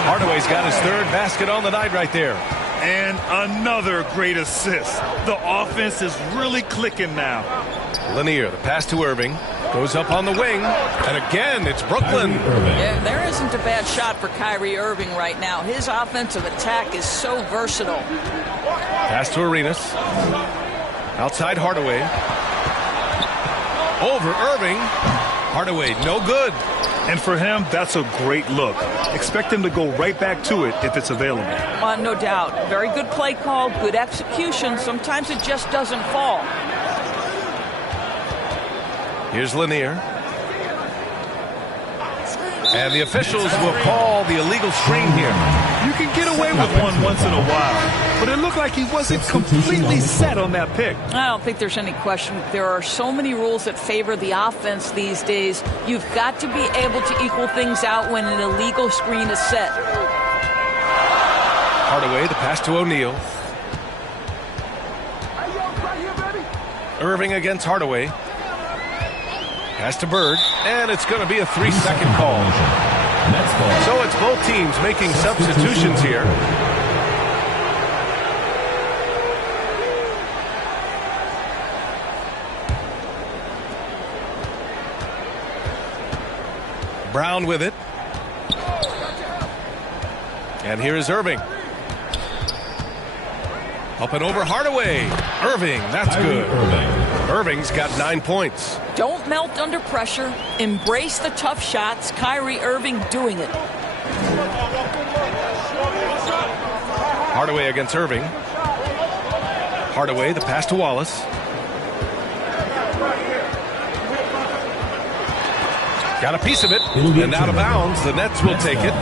Hardaway's got his 3rd basket on the night right there. And another great assist. The offense is really clicking now. Lanier, the pass to Irving. Goes up on the wing. And again, it's Brooklyn. Yeah, there isn't a bad shot for Kyrie Irving right now. His offensive attack is so versatile. Pass to Arenas. Outside Hardaway. Over Irving. Hardaway, no good. And for him, that's a great look. Expect him to go right back to it if it's available. No doubt. Very good play call, good execution. Sometimes it just doesn't fall. Here's Lanier. And the officials will call the illegal screen here. You can get away with one once in a while, but it looked like he wasn't completely set on that pick. I don't think there's any question. There are so many rules that favor the offense these days. You've got to be able to equal things out when an illegal screen is set. Hardaway, the pass to O'Neal. Irving against Hardaway. Pass to Bird, and it's going to be a 3-second call. So it's both teams making substitutions here. Brown with it. And here is Irving. Up and over Hardaway. Irving, that's good. Irving's got 9 points. Don't melt under pressure. Embrace the tough shots. Kyrie Irving doing it. Hardaway against Irving. Hardaway, the pass to Wallace. Got a piece of it, and out of bounds. The Nets will take it.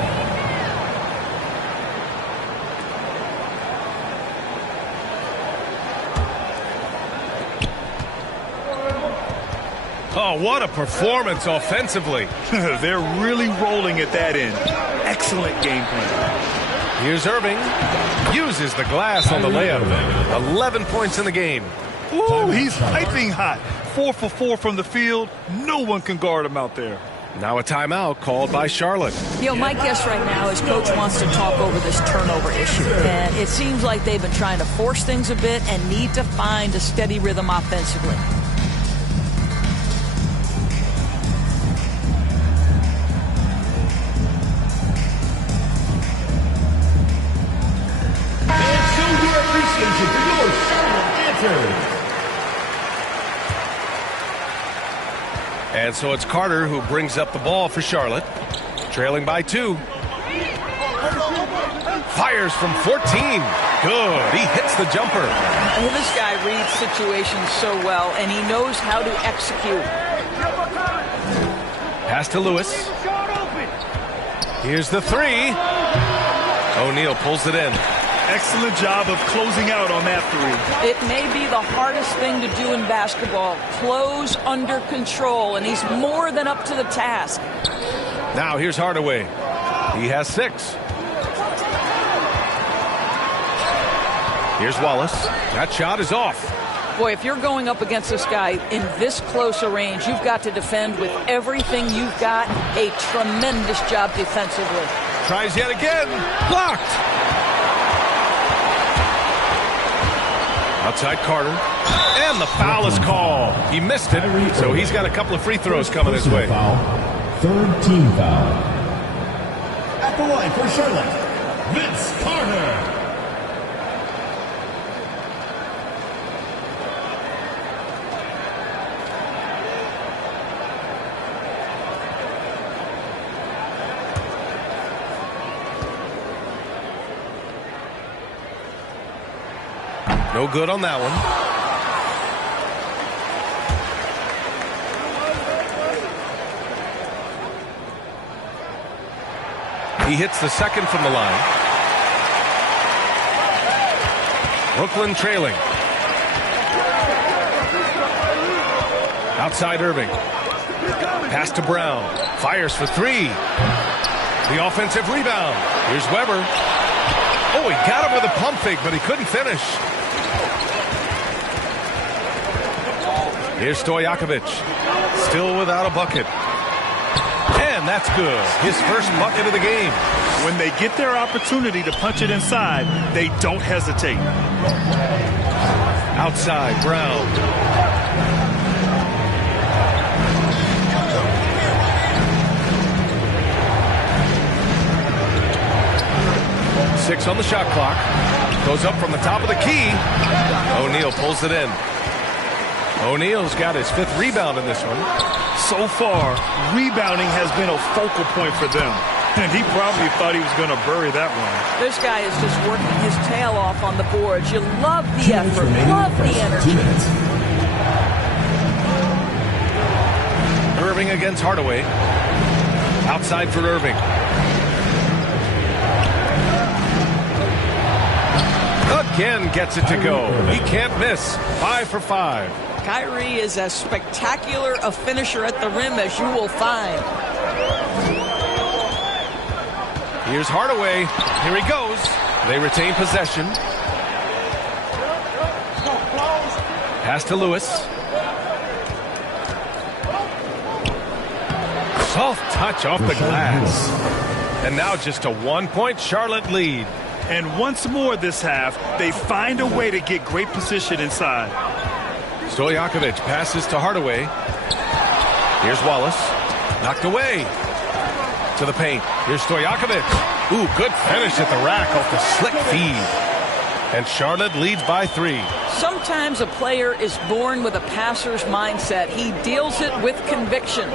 Oh, what a performance offensively. They're really rolling at that end. Excellent game plan. Here's Irving. Uses the glass on the layup. 11 points in the game. Ooh, he's piping hot. 4 for 4 from the field. No one can guard him out there. Now a timeout called by Charlotte. My guess right now is Coach wants to talk over this turnover issue. And it seems like they've been trying to force things a bit and need to find a steady rhythm offensively. And so it's Carter who brings up the ball for Charlotte. Trailing by 2. Fires from 14. Good. He hits the jumper. This guy reads situations so well, and he knows how to execute. Pass to Lewis. Here's the 3. O'Neal pulls it in. Excellent job of closing out on that 3. It may be the hardest thing to do in basketball. Close under control, and he's more than up to the task. Now here's Hardaway. He has 6. Here's Wallace. That shot is off. Boy, if you're going up against this guy in this close a range, you've got to defend with everything you've got. A tremendous job defensively. Tries yet again. Blocked. Outside Carter. And the foul is called. He missed it, so he's got a couple of free throws coming his way. Third team foul. At the line for Charlotte, Vince Carter. No good on that one. He hits the second from the line. Brooklyn trailing. Outside Irving. Pass to Brown. Fires for 3. The offensive rebound. Here's Weber. Oh, he got him with a pump fake, but he couldn't finish. Here's Stojakovic, still without a bucket. And that's good. His first bucket of the game. When they get their opportunity to punch it inside, they don't hesitate. Outside, Brown. Six on the shot clock. Goes up from the top of the key. O'Neal pulls it in. O'Neal's got his 5th rebound in this one. So far, rebounding has been a focal point for them. And he probably thought he was going to bury that one. This guy is just working his tail off on the boards. You love the effort, love the energy. Irving against Hardaway. Outside for Irving. Again gets it to go. He can't miss. 5 for 5. Kyrie is as spectacular a finisher at the rim as you will find. Here's Hardaway. Here he goes. They retain possession. Pass to Lewis. Soft touch off the glass. And now just a 1-point Charlotte lead. And once more this half, they find a way to get great position inside. Stojakovic passes to Hardaway. Here's Wallace. Knocked away. To the paint. Here's Stojakovic. Ooh, good finish at the rack off the slick feed. And Charlotte leads by 3. Sometimes a player is born with a passer's mindset. He deals it with conviction.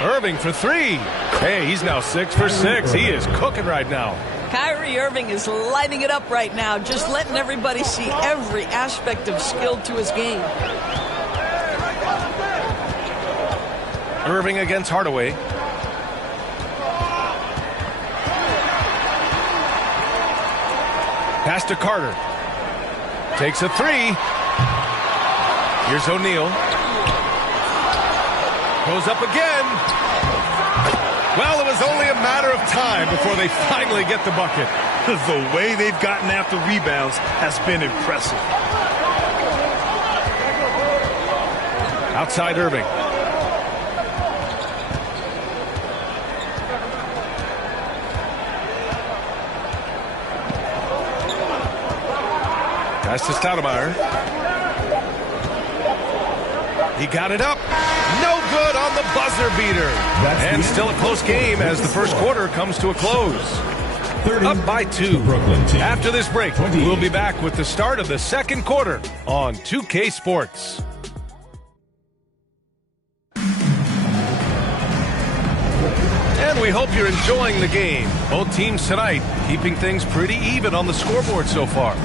Irving for 3. Hey, he's now 6 for 6. He is cooking right now. Kyrie Irving is lighting it up right now, just letting everybody see every aspect of skill to his game. Irving against Hardaway. Pass to Carter. Takes a 3. Here's O'Neal. Goes up again. Well, it was only a matter of time before they finally get the bucket. The way they've gotten after rebounds has been impressive. Outside Irving. Pass to Stoudemire. He got it up. No good on the buzzer beater. And still a close game as the first quarter comes to a close. Up by 2. After this break, we'll be back with the start of the second quarter on 2K Sports. And we hope you're enjoying the game. Both teams tonight keeping things pretty even on the scoreboard so far.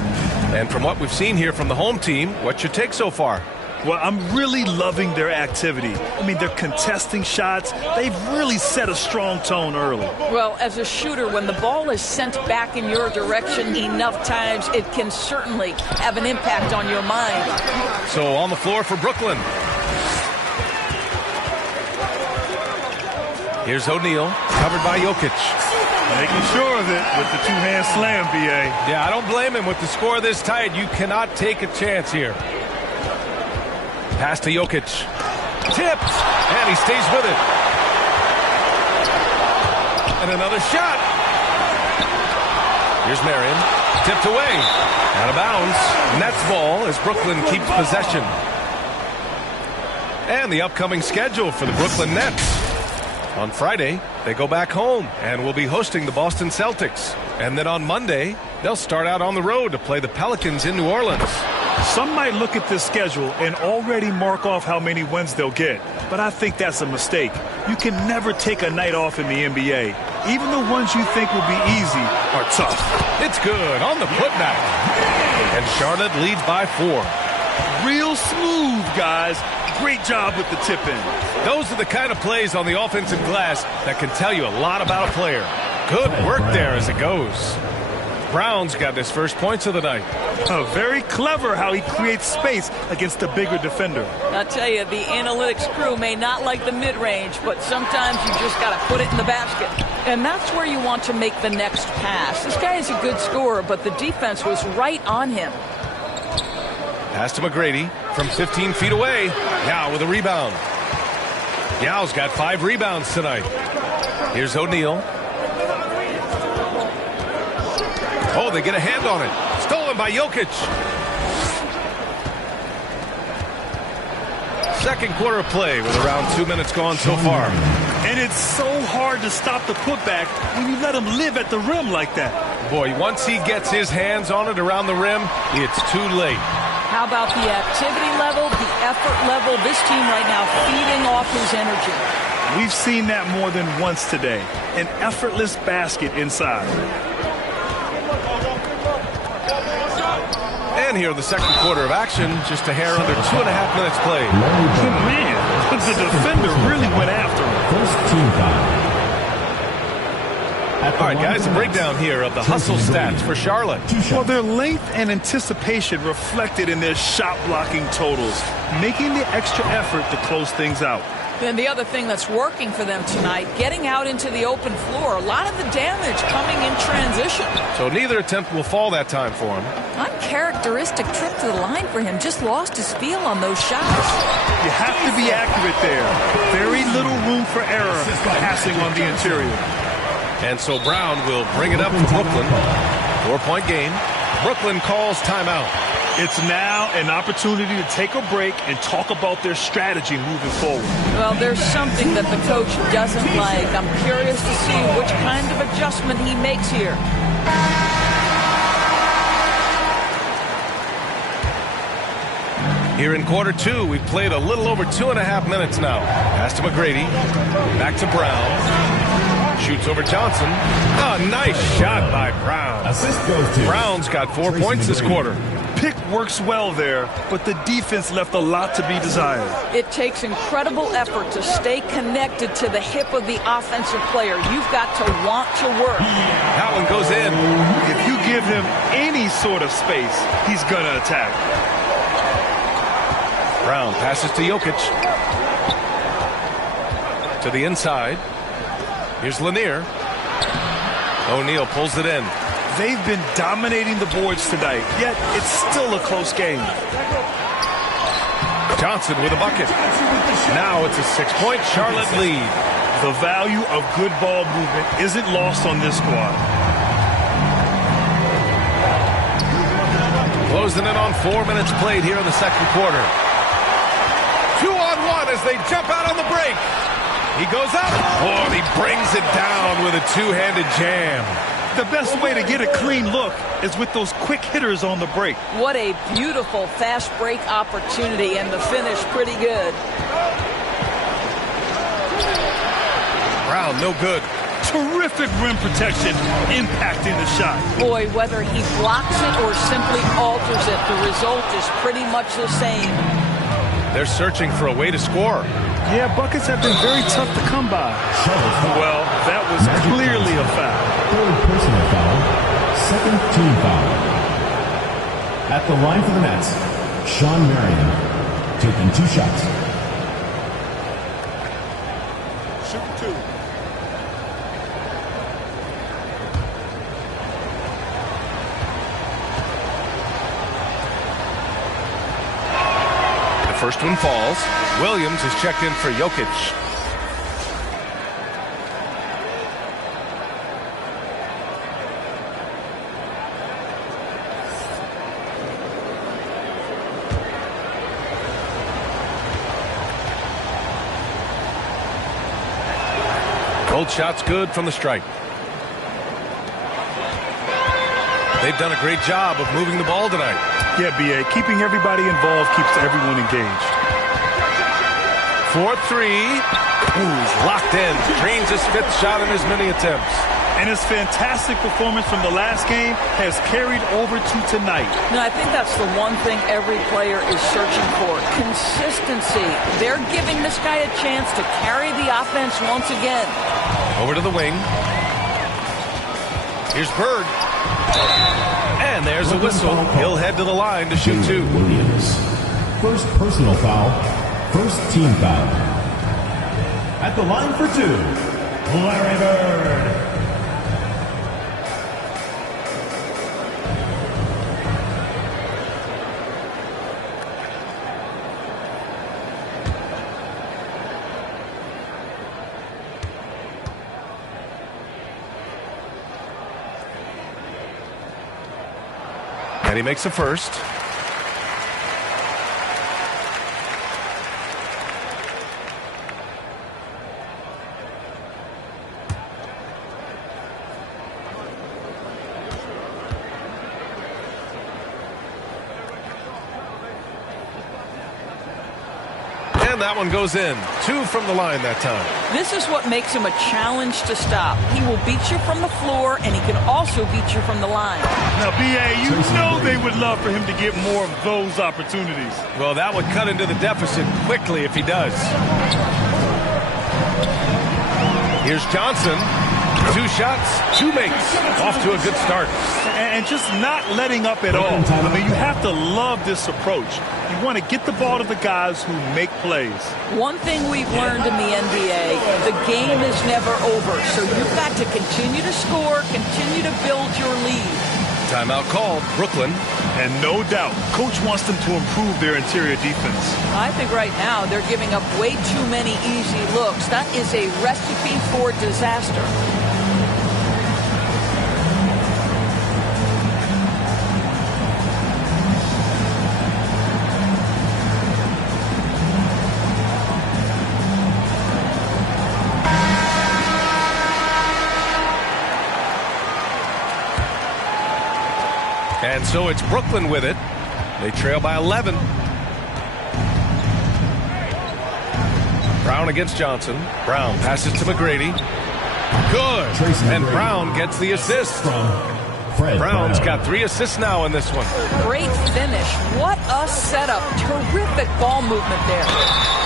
And from what we've seen here from the home team, what's your take so far? Well, I'm really loving their activity. I mean, they're contesting shots. They've really set a strong tone early. Well, as a shooter, when the ball is sent back in your direction enough times, it can certainly have an impact on your mind. So on the floor for Brooklyn. Here's O'Neal, covered by Jokic. Making sure of it with the two-hand slam, B.A. Yeah, I don't blame him. With the score this tight, you cannot take a chance here. Pass to Jokic. Tipped. And he stays with it. And another shot. Here's Marion. Tipped away. Out of bounds. Nets ball as Brooklyn keeps possession. And the upcoming schedule for the Brooklyn Nets. On Friday, they go back home and will be hosting the Boston Celtics. And then on Monday, they'll start out on the road to play the Pelicans in New Orleans. Some might look at this schedule and already mark off how many wins they'll get. But I think that's a mistake. You can never take a night off in the NBA. Even the ones you think will be easy are tough. It's good on the putback. And Charlotte leads by 4. Real smooth, guys. Great job with the tip-in. Those are the kind of plays on the offensive glass that can tell you a lot about a player. Good work there as it goes. Brown's got his first points of the night. Very clever how he creates space against the bigger defender. I'll tell you, the analytics crew may not like the mid-range, but sometimes you just got to put it in the basket. And that's where you want to make the next pass. This guy is a good scorer, but the defense was right on him. Pass to McGrady from 15 feet away. Yao with a rebound. Yao's got 5 rebounds tonight. Here's O'Neal. Oh, they get a hand on it. Stolen by Jokic. Second quarter play with around 2 minutes gone so far. And it's so hard to stop the putback when you let him live at the rim like that. Boy, once he gets his hands on it around the rim, it's too late. How about the activity level, the effort level? This team right now feeding off his energy. We've seen that more than once today. An effortless basket inside. And here in the second quarter of action, just a hair under 2.5 minutes played. Man, the defender really went after him. First team foul. All right, guys, a breakdown here of the hustle stats for Charlotte. Well, their length and anticipation reflected in their shot blocking totals, making the extra effort to close things out. And the other thing that's working for them tonight, getting out into the open floor, a lot of the damage coming in transition. So neither attempt will fall that time for him. Uncharacteristic trip to the line for him. Just lost his feel on those shots. You have to be accurate there. Very little room for error passing on the interior. And so Brown will bring it up for Brooklyn. 4-point game. Brooklyn calls timeout. It's now an opportunity to take a break and talk about their strategy moving forward. Well, there's something that the coach doesn't like. I'm curious to see which kind of adjustment he makes here. Here in quarter two, we've played a little over 2.5 minutes now. Pass to McGrady. Back to Brown. Shoots over Johnson. Oh, nice shot by Brown. Assist goes to Brown's got 4 points this quarter. Pick works well there, but the defense left a lot to be desired. It takes incredible effort to stay connected to the hip of the offensive player. You've got to want to work. That one goes in. If you give him any sort of space, he's going to attack. Brown passes to Jokic. To the inside. Here's Lanier. O'Neal pulls it in. They've been dominating the boards tonight, yet it's still a close game. Johnson with a bucket. Now it's a 6-point Charlotte lead. The value of good ball movement isn't lost on this squad. Closing in on 4 minutes played here in the second quarter. 2-on-1 as they jump out on the break. He goes up. Oh, and he brings it down with a two-handed jam. The best way to get a clean look is with those quick hitters on the break. What a beautiful fast break opportunity, and the finish pretty good. Brown, no good. Terrific rim protection, impacting the shot. Boy, whether he blocks it or simply alters it, the result is pretty much the same. They're searching for a way to score. Yeah, buckets have been very tough to come by. Well, that was clearly a foul. Third personal foul. Second team foul. At the line for the Nets, Sean Marion taking 2 shots. Shoot 2. The first one falls. Williams is checked in for Jokic. Both shots good from the stripe. They've done a great job of moving the ball tonight. Yeah, B.A., keeping everybody involved keeps everyone engaged. 4-3. Ooh, he's locked in. Drains his 5th shot in as many attempts. And his fantastic performance from the last game has carried over to tonight. No, I think that's the one thing every player is searching for. Consistency. They're giving this guy a chance to carry the offense once again. Over to the wing. Here's Bird. And there's a whistle. He'll head to the line to shoot 2. Williams. First personal foul. First team foul. At the line for 2, Larry Bird. And he makes a first. And that one goes in. 2 from the line that time. This is what makes him a challenge to stop. He will beat you from the floor, and he can also beat you from the line. Now, B.A., you know they would love for him to get more of those opportunities. Well, that would cut into the deficit quickly if he does. Here's Johnson. 2 shots, 2 makes. Off to a good start. And just not letting up at all. I mean, you have to love this approach. You want to get the ball to the guys who make plays. One thing we've learned in the NBA, the game is never over. So you've got to continue to score, continue to build your lead. Timeout called, Brooklyn. And no doubt, coach wants them to improve their interior defense. I think right now they're giving up way too many easy looks. That is a recipe for disaster. And so it's Brooklyn with it. They trail by 11. Brown against Johnson. Brown passes to McGrady. Good. And Brown gets the assist. Brown's got 3 assists now in this one. Great finish. What a setup. Terrific ball movement there.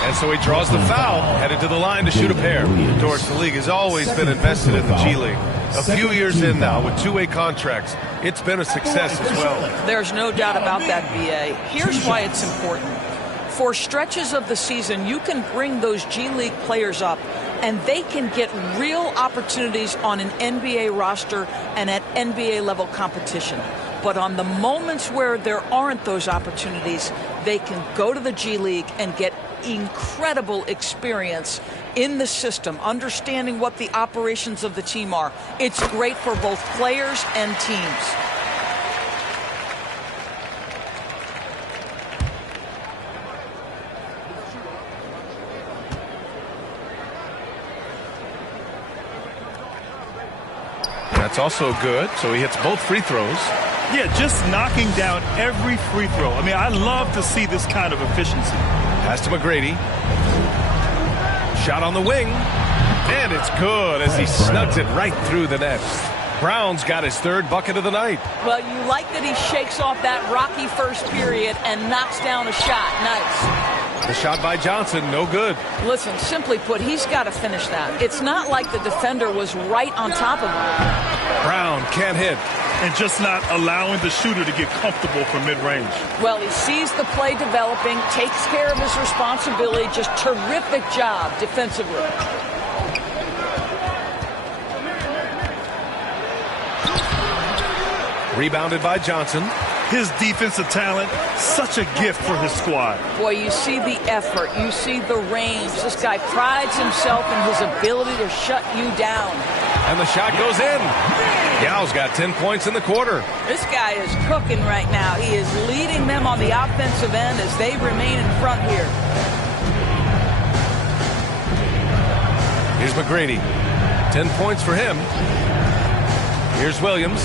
And so he draws the foul, headed to the line to shoot a pair. Doris, the league has always been invested in the G League. A few years in now with 2-way contracts. It's been a success as well. There's no doubt about that, BA. Here's why it's important. For stretches of the season, you can bring those G League players up, and they can get real opportunities on an NBA roster and at NBA level competition. But on the moments where there aren't those opportunities, they can go to the G League and get incredible experience in the system, understanding what the operations of the team are. It's great for both players and teams. That's also good, so he hits both free throws. Yeah, just knocking down every free throw. I mean, I love to see this kind of efficiency. Pass to McGrady. Shot on the wing. And it's good as he snugs it right through the net. Brown's got his 3rd bucket of the night. Well, you like that he shakes off that rocky first period and knocks down a shot. Nice. The shot by Johnson, no good. Listen, simply put, he's got to finish that. It's not like the defender was right on top of him. Brown can't hit. And just not allowing the shooter to get comfortable from mid-range. Well, he sees the play developing, takes care of his responsibility. Just terrific job defensively. Rebounded by Johnson. His defensive talent, such a gift for his squad. Boy, you see the effort. You see the range. This guy prides himself in his ability to shut you down. And the shot goes in. Yao's got 10 points in the quarter. This guy is cooking right now. He is leading them on the offensive end as they remain in front here. Here's McGrady. 10 points for him. Here's Williams.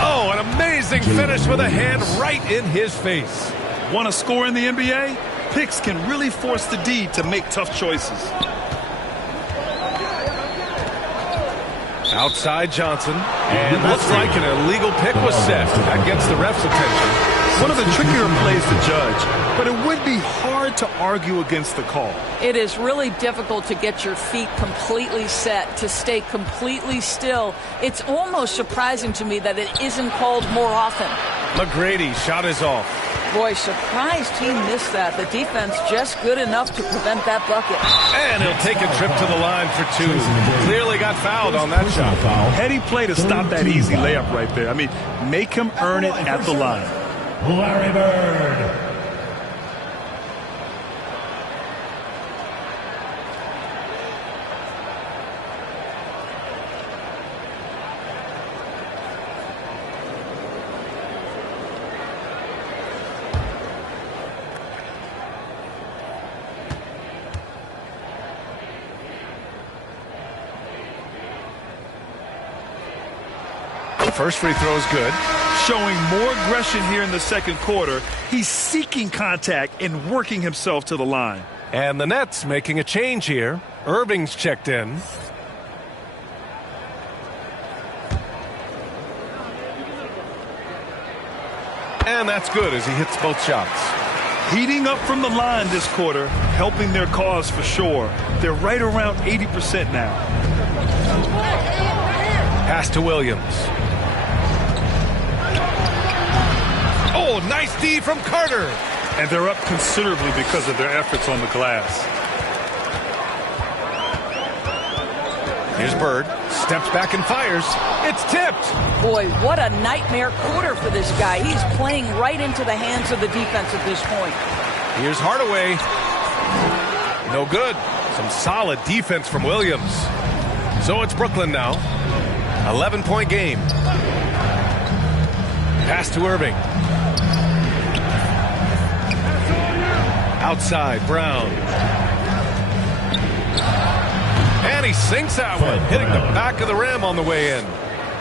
Oh, an amazing finish with a hand right in his face. Want to score in the NBA? Picks can really force the D to make tough choices. Outside Johnson. And looks like an illegal pick was set. That gets the ref's attention. One of the trickier plays to judge, but it would be hard to argue against the call. It is really difficult to get your feet completely set, to stay completely still. It's almost surprising to me that it isn't called more often. McGrady shot is off. Boy, surprised he missed that. The defense just good enough to prevent that bucket. And he'll take a trip to the line for 2. Clearly got fouled on that shot. Heady play to stop that easy layup right there. I mean, make him earn it at the line. Larry Bird. First free throw is good. Showing more aggression here in the second quarter. He's seeking contact and working himself to the line. And the Nets making a change here. Irving's checked in. And that's good as he hits both shots. Heating up from the line this quarter, helping their cause for sure. They're right around 80% now. Pass to Williams. Oh, nice D from Carter. And they're up considerably because of their efforts on the glass. Here's Bird. Steps back and fires. It's tipped. Boy, what a nightmare quarter for this guy. He's playing right into the hands of the defense at this point. Here's Hardaway. No good. Some solid defense from Williams. So it's Brooklyn now. 11-point game. Pass to Irving. Outside, Brown. And he sinks that one, hitting the back of the rim on the way in.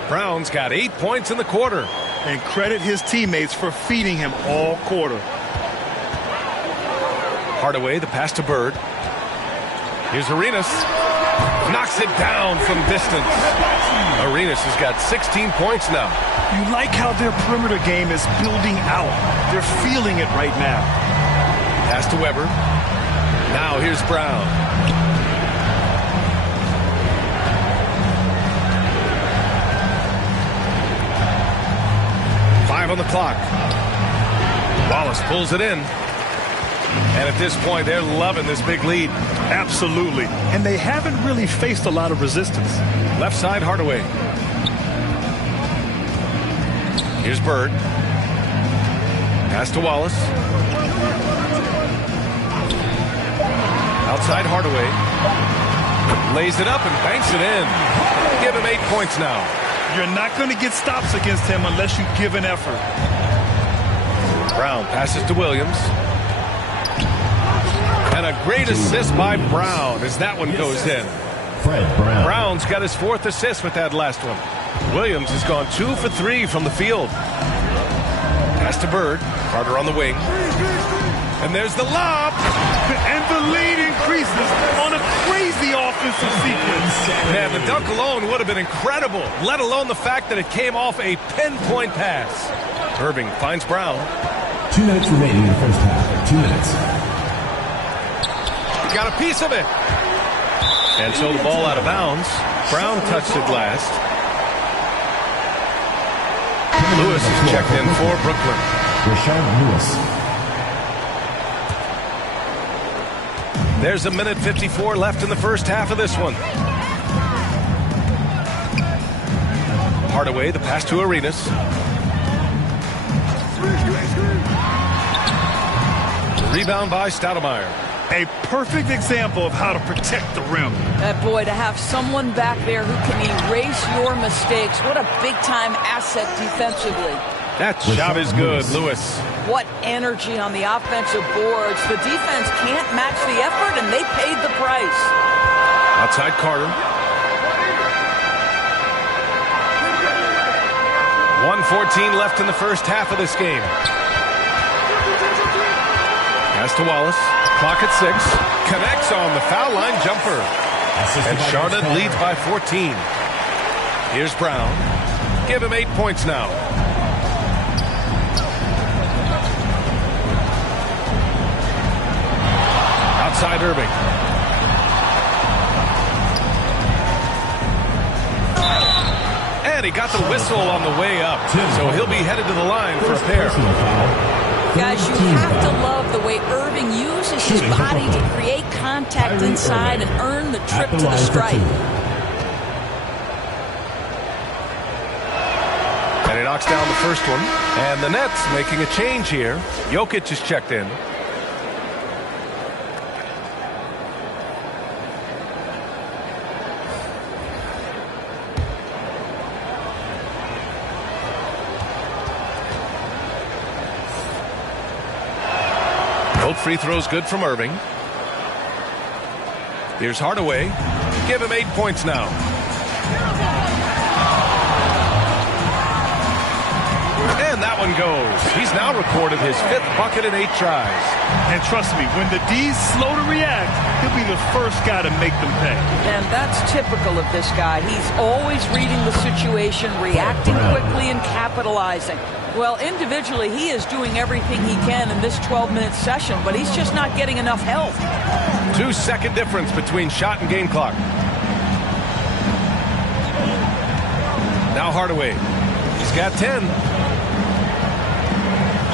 Brown's got 8 points in the quarter. And credit his teammates for feeding him all quarter. Hardaway, the pass to Bird. Here's Arenas. Knocks it down from distance. Arenas has got 16 points now. You like how their perimeter game is building out. They're feeling it right now. Pass to Weber. Now here's Brown. On the clock. Wallace pulls it in. And at this point, they're loving this big lead. Absolutely. And they haven't really faced a lot of resistance. Left side, Hardaway. Here's Bird. Pass to Wallace. Outside, Hardaway. Lays it up and banks it in. Give him 8 points now. You're not going to get stops against him unless you give an effort. Brown passes to Williams. And a great assist by Brown as that one goes in. Fred Brown. Brown's got his 4th assist with that last one. Williams has gone 2 for 3 from the field. Pass to Bird. Carter on the wing. And there's the lob. And the lead increases on a crazy offensive sequence. Man, the dunk alone would have been incredible, let alone the fact that it came off a pinpoint pass. Irving finds Brown. 2 minutes remaining in the first half. 2 minutes. Got a piece of it. And so the ball out of bounds. Brown touched it last. Lewis is checked in for Brooklyn. Rashard Lewis. There's 1:54 left in the first half of this one. Hardaway, the pass to Arenas. Rebound by Stoudemire. A perfect example of how to protect the rim. Boy, to have someone back there who can erase your mistakes, what a big-time asset defensively. That shot is good, Lewis. What energy on the offensive boards. The defense can't match the effort, and they paid the price. Outside Carter. 1:14 left in the first half of this game. Pass to Wallace. Clock at 6. Connects on the foul line jumper. And Charlotte leads by 14. Here's Brown. Give him 8 points now. Outside Irving. And he got the whistle on the way up. So he'll be headed to the line for a pair. Guys, you have to love the way Irving uses his body to create contact inside and earn the trip to the stripe. And he knocks down the first one. And the Nets making a change here. Jokic is checked in. Both free throws good from Irving. Here's Hardaway. Give him 8 points now. And that one goes. He's now recorded his 5th bucket in 8 tries. And trust me, when the D's slow to react, he'll be the first guy to make them pay. And that's typical of this guy. He's always reading the situation, reacting quickly, and capitalizing. Well, individually, he is doing everything he can in this 12-minute session, but he's just not getting enough help. 2-second difference between shot and game clock. Now Hardaway. He's got 10.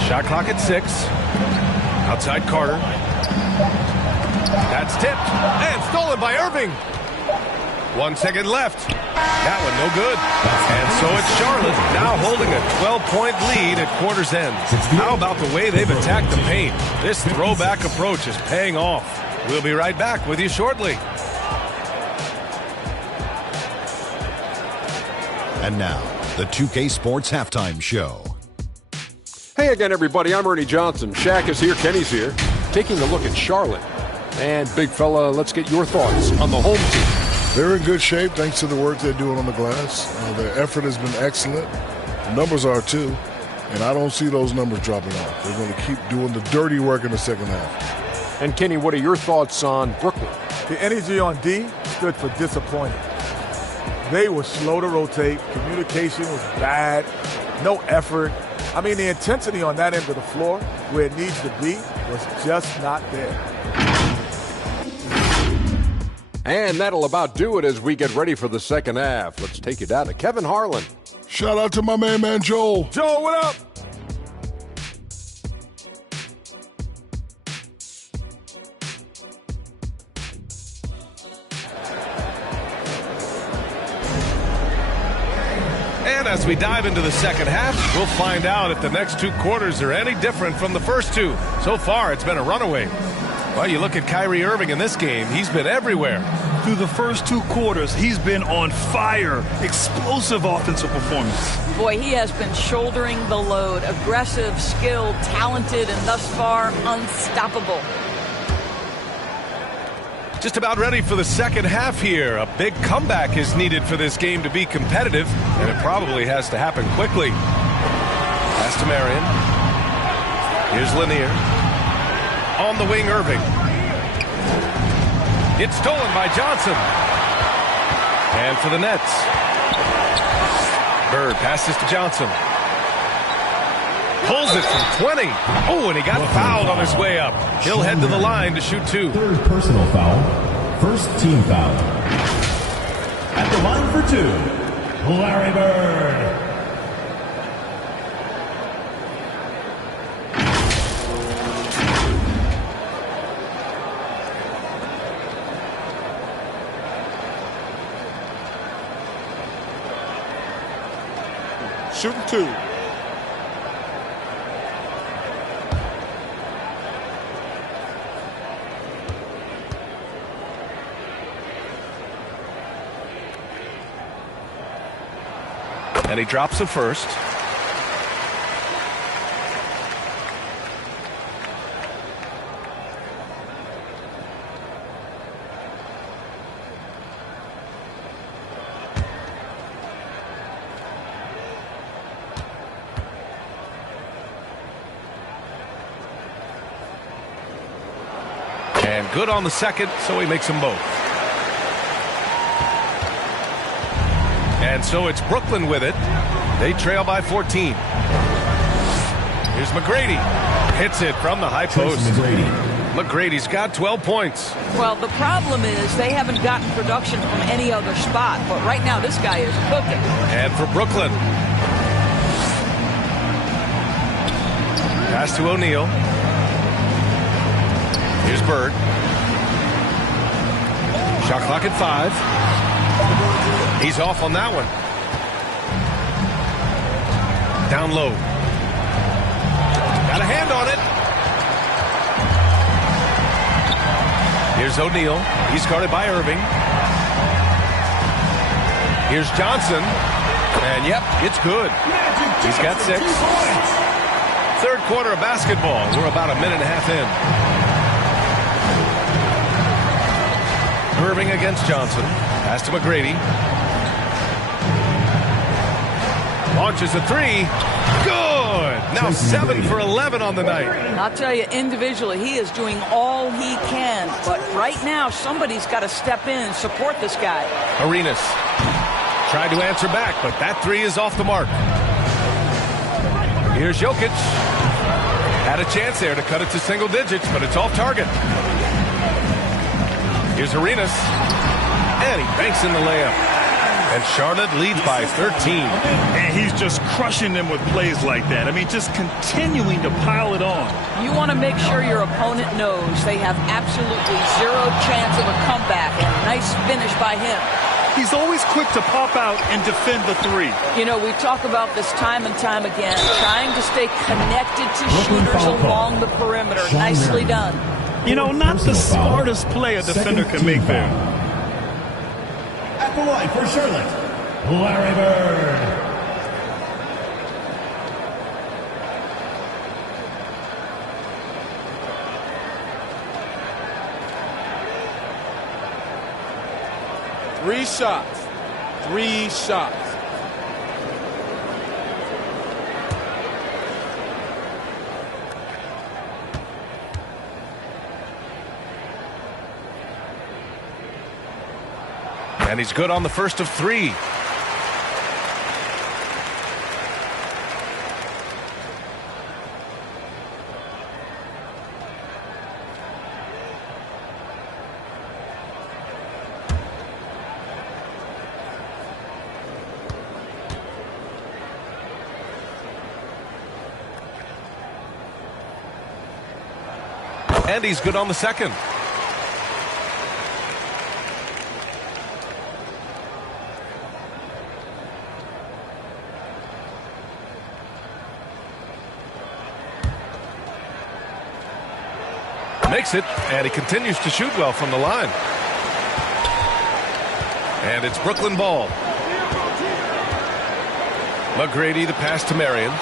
Shot clock at 6. Outside Carter. That's tipped and stolen by Irving. 1 second left. That one no good. And so it's Charlotte now holding a 12-point lead at quarter's end. How about the way they've attacked the paint? This throwback approach is paying off. We'll be right back with you shortly. And now, the 2K Sports Halftime Show. Hey again, everybody. I'm Ernie Johnson. Shaq is here. Kenny's here. Taking a look at Charlotte. And, big fella, let's get your thoughts on the home team. They're in good shape thanks to the work they're doing on the glass. Their effort has been excellent. The numbers are too. And I don't see those numbers dropping off. They're going to keep doing the dirty work in the second half. And, Kenny, what are your thoughts on Brooklyn? The energy on D stood for disappointing. They were slow to rotate. Communication was bad. No effort. I mean, the intensity on that end of the floor, where it needs to be, was just not there. And that'll about do it as we get ready for the second half. Let's take you down to Kevin Harlan. Shout out to my man Joel. Joel, what up? And as we dive into the second half, we'll find out if the next 2 quarters are any different from the first 2. So far, it's been a runaway. Well, you look at Kyrie Irving in this game, he's been everywhere. Through the first 2 quarters, he's been on fire. Explosive offensive performance. Boy, he has been shouldering the load. Aggressive, skilled, talented, and thus far, unstoppable. Just about ready for the second half here. A big comeback is needed for this game to be competitive, and it probably has to happen quickly. Pass to Marion. Here's Lanier. On the wing, Irving. It's stolen by Johnson. And for the Nets. Bird passes to Johnson. Pulls it from 20. Oh, and he got fouled on his way up. He'll head to the line to shoot 2. Third personal foul. First team foul. At the line for 2, Larry Bird. Shooting 2. And he drops it first. And good on the second, so he makes them both. And so it's Brooklyn with it. They trail by 14. Here's McGrady. Hits it from the high post. McGrady's got 12 points. Well, the problem is they haven't gotten production from any other spot. But right now, this guy is cooking. And for Brooklyn. Pass to O'Neal. Here's Bird. Shot clock at 5. He's off on that one. Down low. Got a hand on it. Here's O'Neal. He's guarded by Irving. Here's Johnson. And yep, it's good. He's got 6. Third quarter of basketball. We're about a minute and a half in. Irving against Johnson. Pass to McGrady. Launches a 3. Good. Now 7 for 11 on the night. I'll tell you, individually, he is doing all he can. But right now, somebody's got to step in and support this guy. Arenas tried to answer back, but that 3 is off the mark. Here's Jokic. Had a chance there to cut it to single digits, but it's off target. Here's Arenas. And he banks in the layup. And Charlotte leads by 13. And he's just crushing them with plays like that. I mean, just continuing to pile it on. You want to make sure your opponent knows they have absolutely zero chance of a comeback. And a nice finish by him. He's always quick to pop out and defend the three. You know, we talk about this time and time again, trying to stay connected to shooters along the perimeter. Nicely done. You know, not the smartest play a defender can make there. At the line for Charlotte, Larry Bird. Three shots. 3 shots. And he's good on the first of 3. And he's good on the second. Makes it, and he continues to shoot well from the line. And it's Brooklyn ball. McGrady the pass to Marion.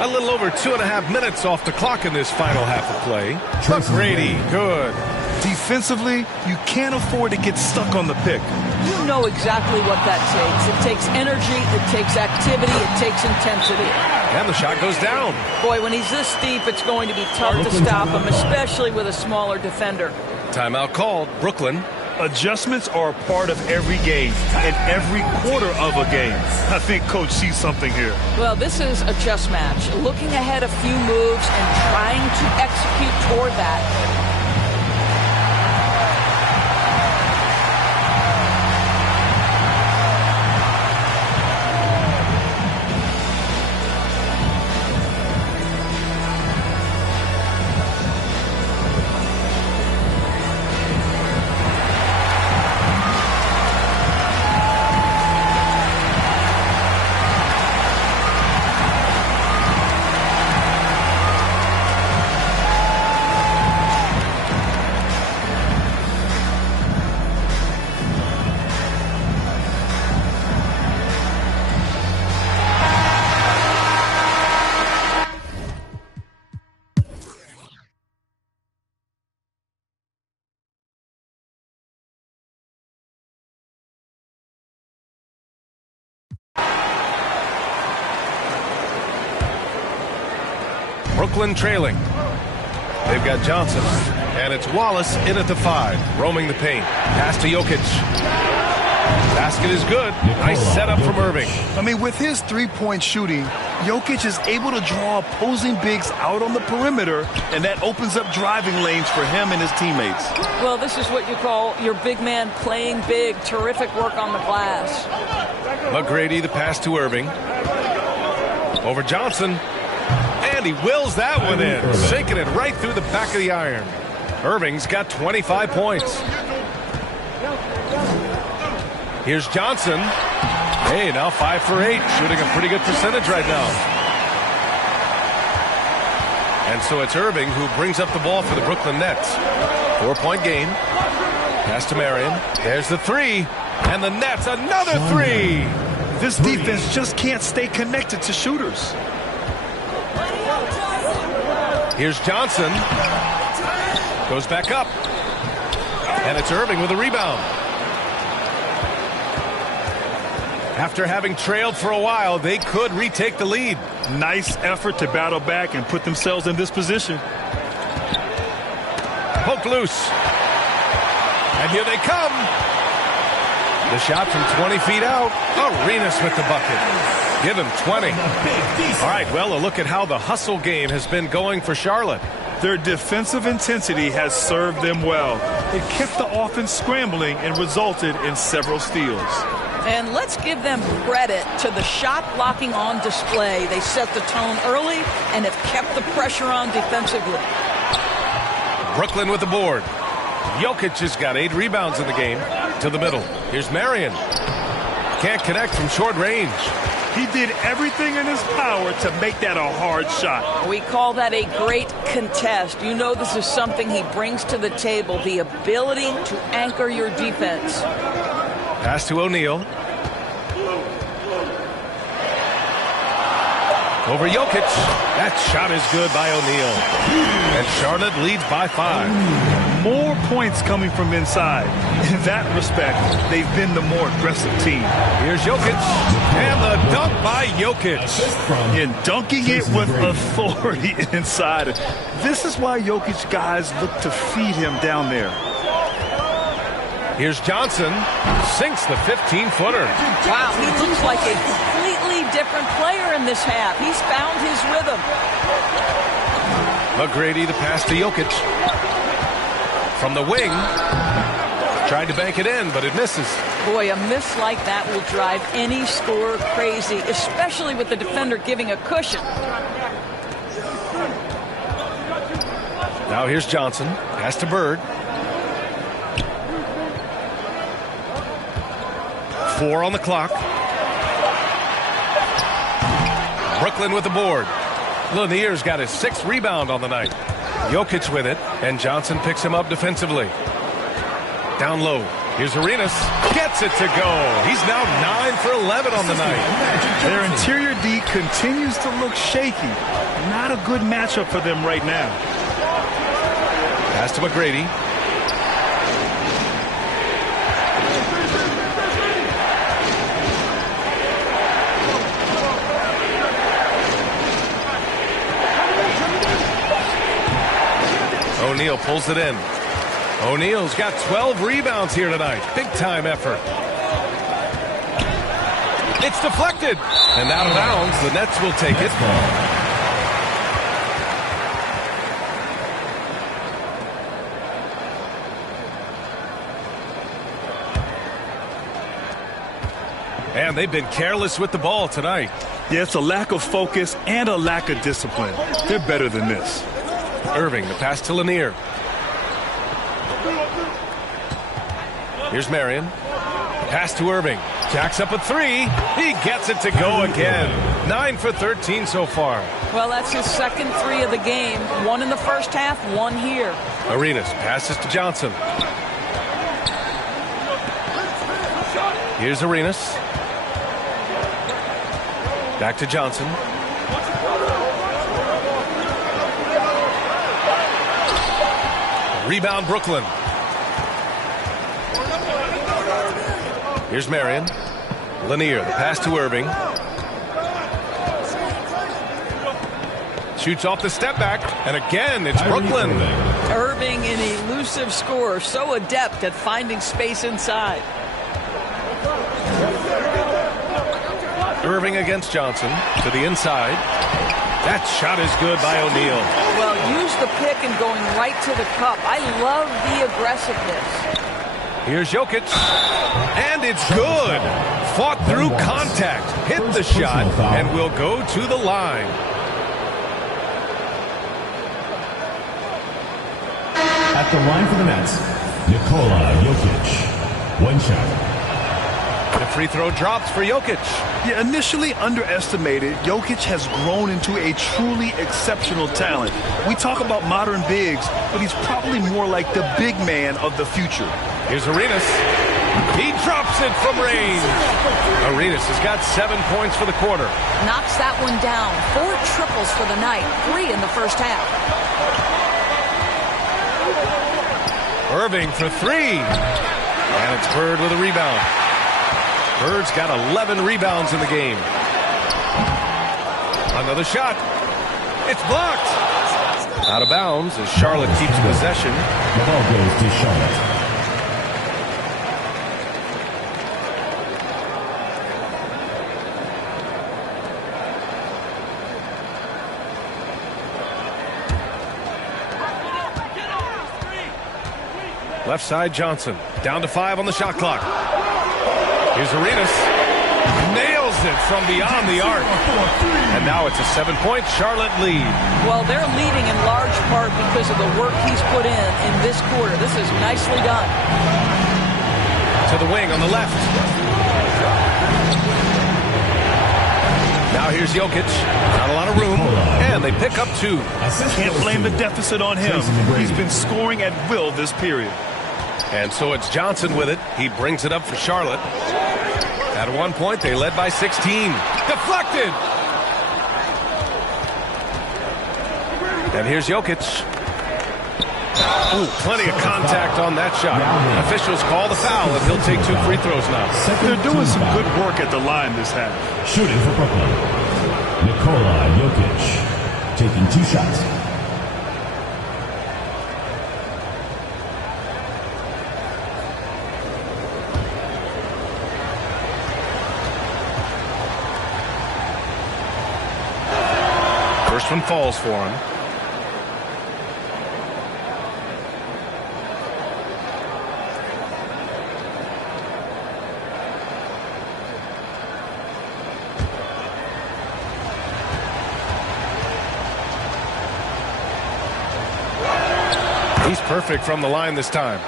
A little over 2.5 minutes off the clock in this final half of play. McGrady, good. Defensively, you can't afford to get stuck on the pick. You know exactly what that takes. It takes energy, it takes activity, it takes intensity. And the shot goes down. Boy, when he's this deep, it's going to be tough to stop him, especially with a smaller defender. Timeout called. Brooklyn. Adjustments are a part of every game and every quarter of a game. I think Coach sees something here. Well, this is a chess match. Looking ahead a few moves and trying to execute toward that. Brooklyn trailing. They've got Johnson, and it's Wallace in at the 5, roaming the paint. Pass to Jokic. Basket is good. Nice setup from Irving. I mean, with his three-point shooting, Jokic is able to draw opposing bigs out on the perimeter, and that opens up driving lanes for him and his teammates. Well, this is what you call your big man playing big. Terrific work on the glass. McGrady, the pass to Irving. Over Johnson. And he wills that one in, sinking it right through the back of the iron. Irving's got 25 points. Here's Johnson. Hey, now 5 for 8, shooting a pretty good percentage right now. And so it's Irving who brings up the ball for the Brooklyn Nets. 4-point game. Pass to Marion. There's the 3. And the Nets, another 3. This defense just can't stay connected to shooters. Here's Johnson. Goes back up. And it's Irving with a rebound. After having trailed for a while, they could retake the lead. Nice effort to battle back and put themselves in this position. Poked loose. And here they come. The shot from 20 feet out. Arenas with the bucket. Give him 20. All right, well, a look at how the hustle game has been going for Charlotte. Their defensive intensity has served them well. It kept the offense scrambling and resulted in several steals. And let's give them credit to the shot blocking on display. They set the tone early and have kept the pressure on defensively. Brooklyn with the board. Jokic has got 8 rebounds in the game. To the middle. Here's Marion. Can't connect from short range. He did everything in his power to make that a hard shot. We call that a great contest. You know this is something he brings to the table, the ability to anchor your defense. Pass to O'Neal. Over Jokic. That shot is good by O'Neal. And Charlotte leads by 5. More points coming from inside. In that respect, they've been the more aggressive team. Here's Jokic. And the dunk by Jokic. And dunking it with authority inside. This is why Jokic guys look to feed him down there. Here's Johnson. Sinks the 15-footer. Wow, he looks like a completely different player in this half. He's found his rhythm. McGrady the pass to Jokic. From the wing. Tried to bank it in, but it misses. Boy, a miss like that will drive any scorer crazy, especially with the defender giving a cushion. Now here's Johnson. Pass to Bird. 4 on the clock. Brooklyn with the board. Lanier's got his 6th rebound on the night. Jokic with it, and Johnson picks him up defensively. Down low. Here's Arenas. Gets it to go. He's now 9 for 11 on the night. Their interior D continues to look shaky. Not a good matchup for them right now. Pass to McGrady. O'Neal pulls it in. O'Neal's got 12 rebounds here tonight. Big time effort. It's deflected. And out of bounds. The Nets will take it. And they've been careless with the ball tonight. Yeah, it's a lack of focus and a lack of discipline. They're better than this. Irving, the pass to Lanier. Here's Marion. Pass to Irving. Jacks up a 3. He gets it to go again. 9 for 13 so far. Well, that's his 2nd 3 of the game. 1 in the first half, 1 here. Arenas passes to Johnson. Here's Arenas. Back to Johnson. Rebound Brooklyn. Here's Marion. Lanier, the pass to Irving. Shoots off the step back, and again, it's Brooklyn. Irving, an elusive scorer, so adept at finding space inside. Irving against Johnson to the inside. That shot is good by O'Neal. Well, use the pick and going right to the cup. I love the aggressiveness. Here's Jokic. And it's good. Fought through contact. Hit the shot and will go to the line. At the line for the Nets, Nikola Jokic. 1 shot. The free throw drops for Jokic. Yeah, initially underestimated, Jokic has grown into a truly exceptional talent. We talk about modern bigs, but he's probably more like the big man of the future. Here's Arenas. He drops it from range. Arenas has got 7 points for the quarter. Knocks that one down. 4 triples for the night. 3 in the first half. Irving for 3. And it's Bird with a rebound. Bird's got 11 rebounds in the game. Another shot. It's blocked. Out of bounds as Charlotte keeps possession. The ball goes to Charlotte. Left side, Johnson. Down to 5 on the shot clock. Here's Arenas. Nails it from beyond the arc. And now it's a 7-point Charlotte lead. Well, they're leading in large part because of the work he's put in this quarter. This is nicely done. To the wing on the left. Now here's Jokic. Not a lot of room. And they pick up 2. Can't blame the deficit on him. He's been scoring at will this period. And so it's Johnson with it. He brings it up for Charlotte. At one point, they led by 16. Deflected! And here's Jokic. Ooh, plenty of contact on that shot. Officials call the foul, and he'll take 2 free throws now. They're doing some good work at the line this half. Shooting for Brooklyn, Nikola Jokic, taking 2 shots. First one falls for him. He's perfect from the line this time.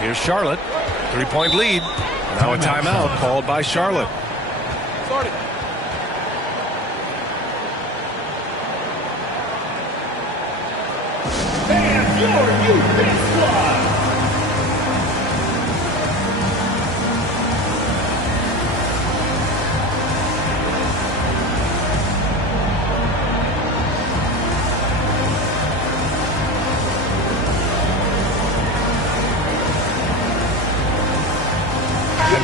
Here's Charlotte. 3-point lead. Now a timeout called by Charlotte. Start it. And your youth squad.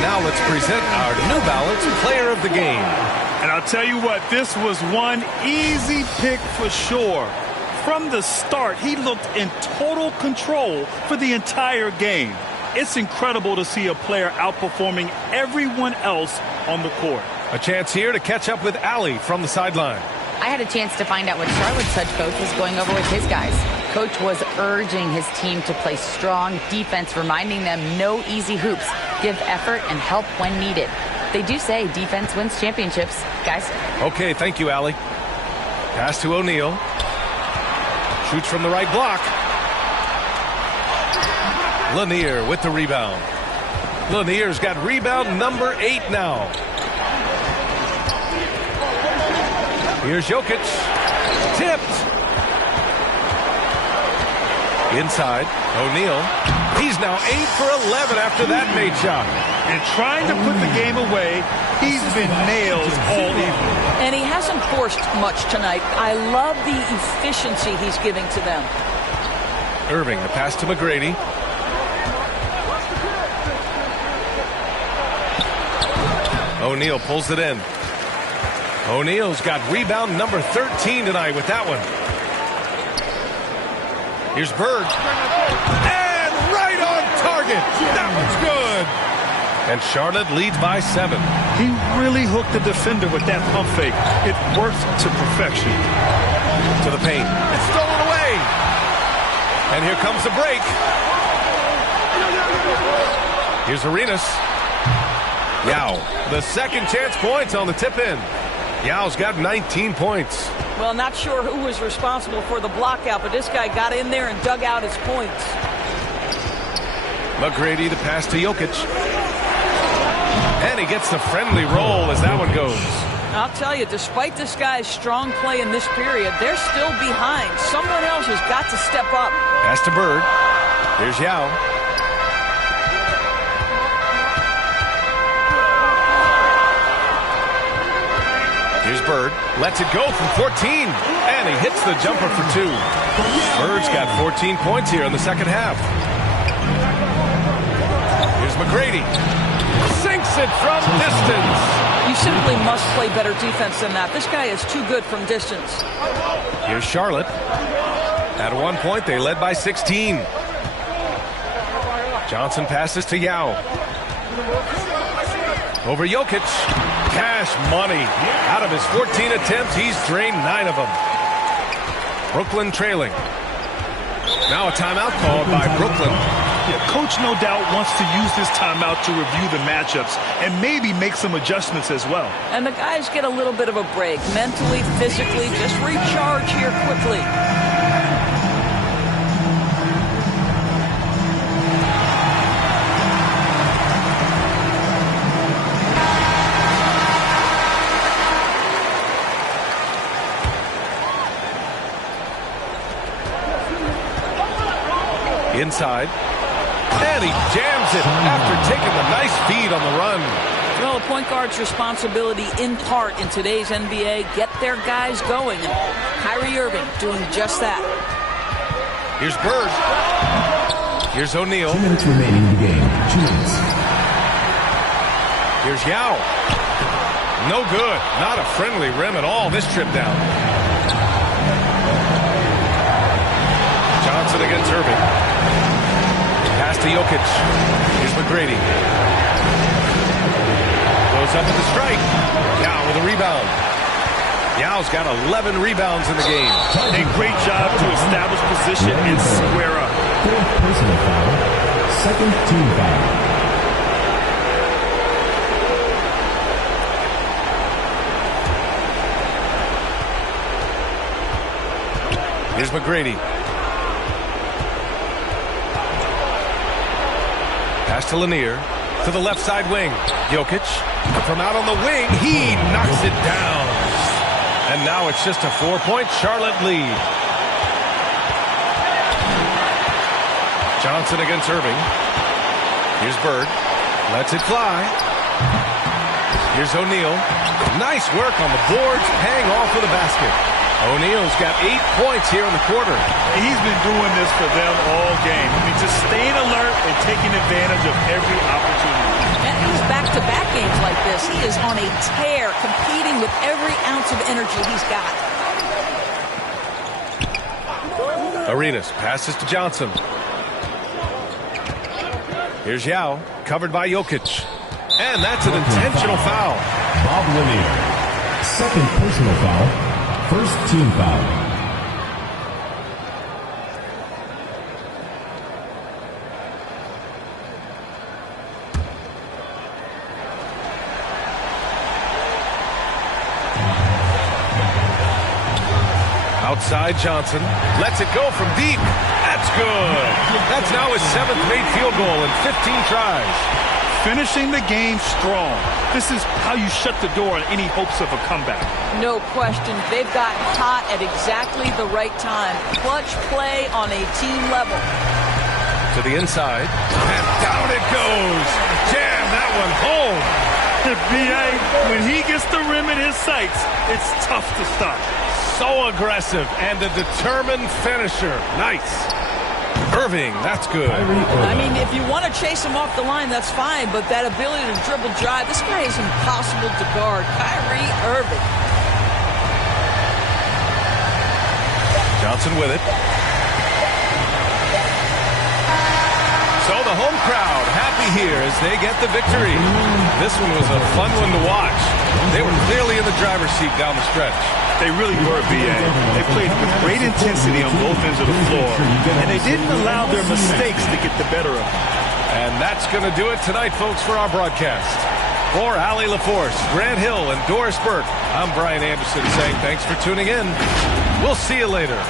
Now let's present our New Balance Player of the Game. And I'll tell you what, this was one easy pick for sure. From the start, he looked in total control for the entire game. It's incredible to see a player outperforming everyone else on the court. A chance here to catch up with Allie from the sideline. I had a chance to find out what Charlotte's head coach was going over with his guys. Coach was urging his team to play strong defense, reminding them no easy hoops, give effort, and help when needed. They do say defense wins championships, guys. Okay, thank you, Allie. Pass to O'Neal. Shoots from the right block. Lanier with the rebound. Lanier's got rebound number 8 now. Here's Jokic. Tipped. Inside. O'Neal. He's now 8 for 11 after that made shot. And trying to put the game away, he's been nailed all evening. And he hasn't forced much tonight. I love the efficiency he's giving to them. Irving, the pass to McGrady. O'Neal pulls it in. O'Neal's got rebound number 13 tonight with that one. Here's Bird. And right on target. That one's good. And Charlotte leads by 7. He really hooked the defender with that pump fake. It worked to perfection. To the paint. It's stolen away. And here comes the break. Here's Arenas. Yao. The second chance points on the tip in. Yao's got 19 points. Well, not sure who was responsible for the block out, but this guy got in there and dug out his points. McGrady, the pass to Jokic. And he gets the friendly roll as that one goes. I'll tell you, despite this guy's strong play in this period, they're still behind. Someone else has got to step up. Pass to Bird. Here's Yao. Here's Bird. Lets it go from 14. And he hits the jumper for 2. Bird's got 14 points here in the second half. Here's McGrady. Sinks it from distance. You simply must play better defense than that. This guy is too good from distance. Here's Charlotte. At one point, they led by 16. Johnson passes to Yao. Over Jokic. Cash money. Out of his 14 attempts, he's drained 9 of them. Brooklyn trailing. Now a timeout called by Brooklyn. Yeah, coach no doubt wants to use this timeout to review the matchups and maybe make some adjustments as well. And the guys get a little bit of a break, mentally, physically, just recharge here quickly. Inside. And he jams it after taking the nice feed on the run. Well, a point guard's responsibility in part in today's NBA, get their guys going. And Kyrie Irving doing just that. Here's Bird. Here's O'Neal. 2 minutes remaining in the game. 2 minutes. Here's Yao. No good. Not a friendly rim at all this trip down. Johnson against Irving. Pass to Jokic. Here's McGrady. Goes up with the strike. Yao with a rebound. Yao's got 11 rebounds in the game. A great job to establish position and square up. 4th personal foul. 2nd team foul. Here's McGrady. Pass to Lanier. To the left side wing. Jokic. From out on the wing. He knocks it down. And now it's just a 4-point Charlotte lead. Johnson against Irving. Here's Bird. Lets it fly. Here's O'Neal. Nice work on the boards. Paying off with a basket. O'Neal's got 8 points here in the quarter. He's been doing this for them all game. I mean, just staying alert and taking advantage of every opportunity. And these back-to-back games like this, he is on a tear, competing with every ounce of energy he's got. Arenas passes to Johnson. Here's Yao, covered by Jokic. And that's an intentional foul. Bob Lanier. 2nd personal foul. 1st team foul. Outside Johnson. Lets it go from deep. That's good. That's now his 7th made field goal in 15 tries. Finishing the game strong. This is how you shut the door on any hopes of a comeback. No question. They've gotten hot at exactly the right time. Clutch play on a team level. To the inside. And down it goes. Jam that one home. B.A., when he gets the rim in his sights, it's tough to stop. So aggressive and a determined finisher. Nice. Irving, that's good. I mean, if you want to chase him off the line, that's fine, but that ability to dribble drive, this guy is impossible to guard. Kyrie Irving. Johnson with it. So the home crowd happy here as they get the victory. This one was a fun one to watch. They were clearly in the driver's seat down the stretch. They really were, B.A. They played with great intensity on both ends of the floor, and they didn't allow their mistakes to get the better of them. And that's going to do it tonight, folks, for our broadcast. For Allie LaForce, Grant Hill, and Doris Burke, I'm Brian Anderson saying thanks for tuning in. We'll see you later.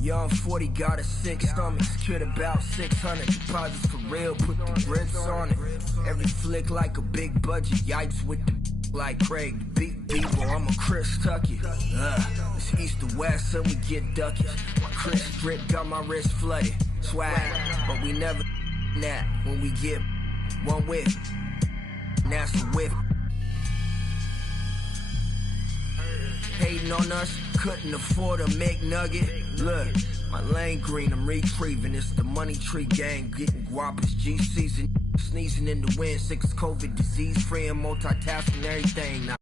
Young 40 got a 6 stomachs, kid about 600 deposits for real, put the grits on it. Every flick like a big budget, yikes with the like Craig, the beat people, I'm a Chris Tucky. It's east to west, so we get duckies. My Chris drip got my wrist flooded, swag, but we never that when we get one whiff, and that's a whiff. Hating on us, couldn't afford a McNugget. Look, my lane green, I'm retrieving. It's the money tree gang, getting guapas, G season, sneezing in the wind, 6 COVID, disease free and multitasking everything. Now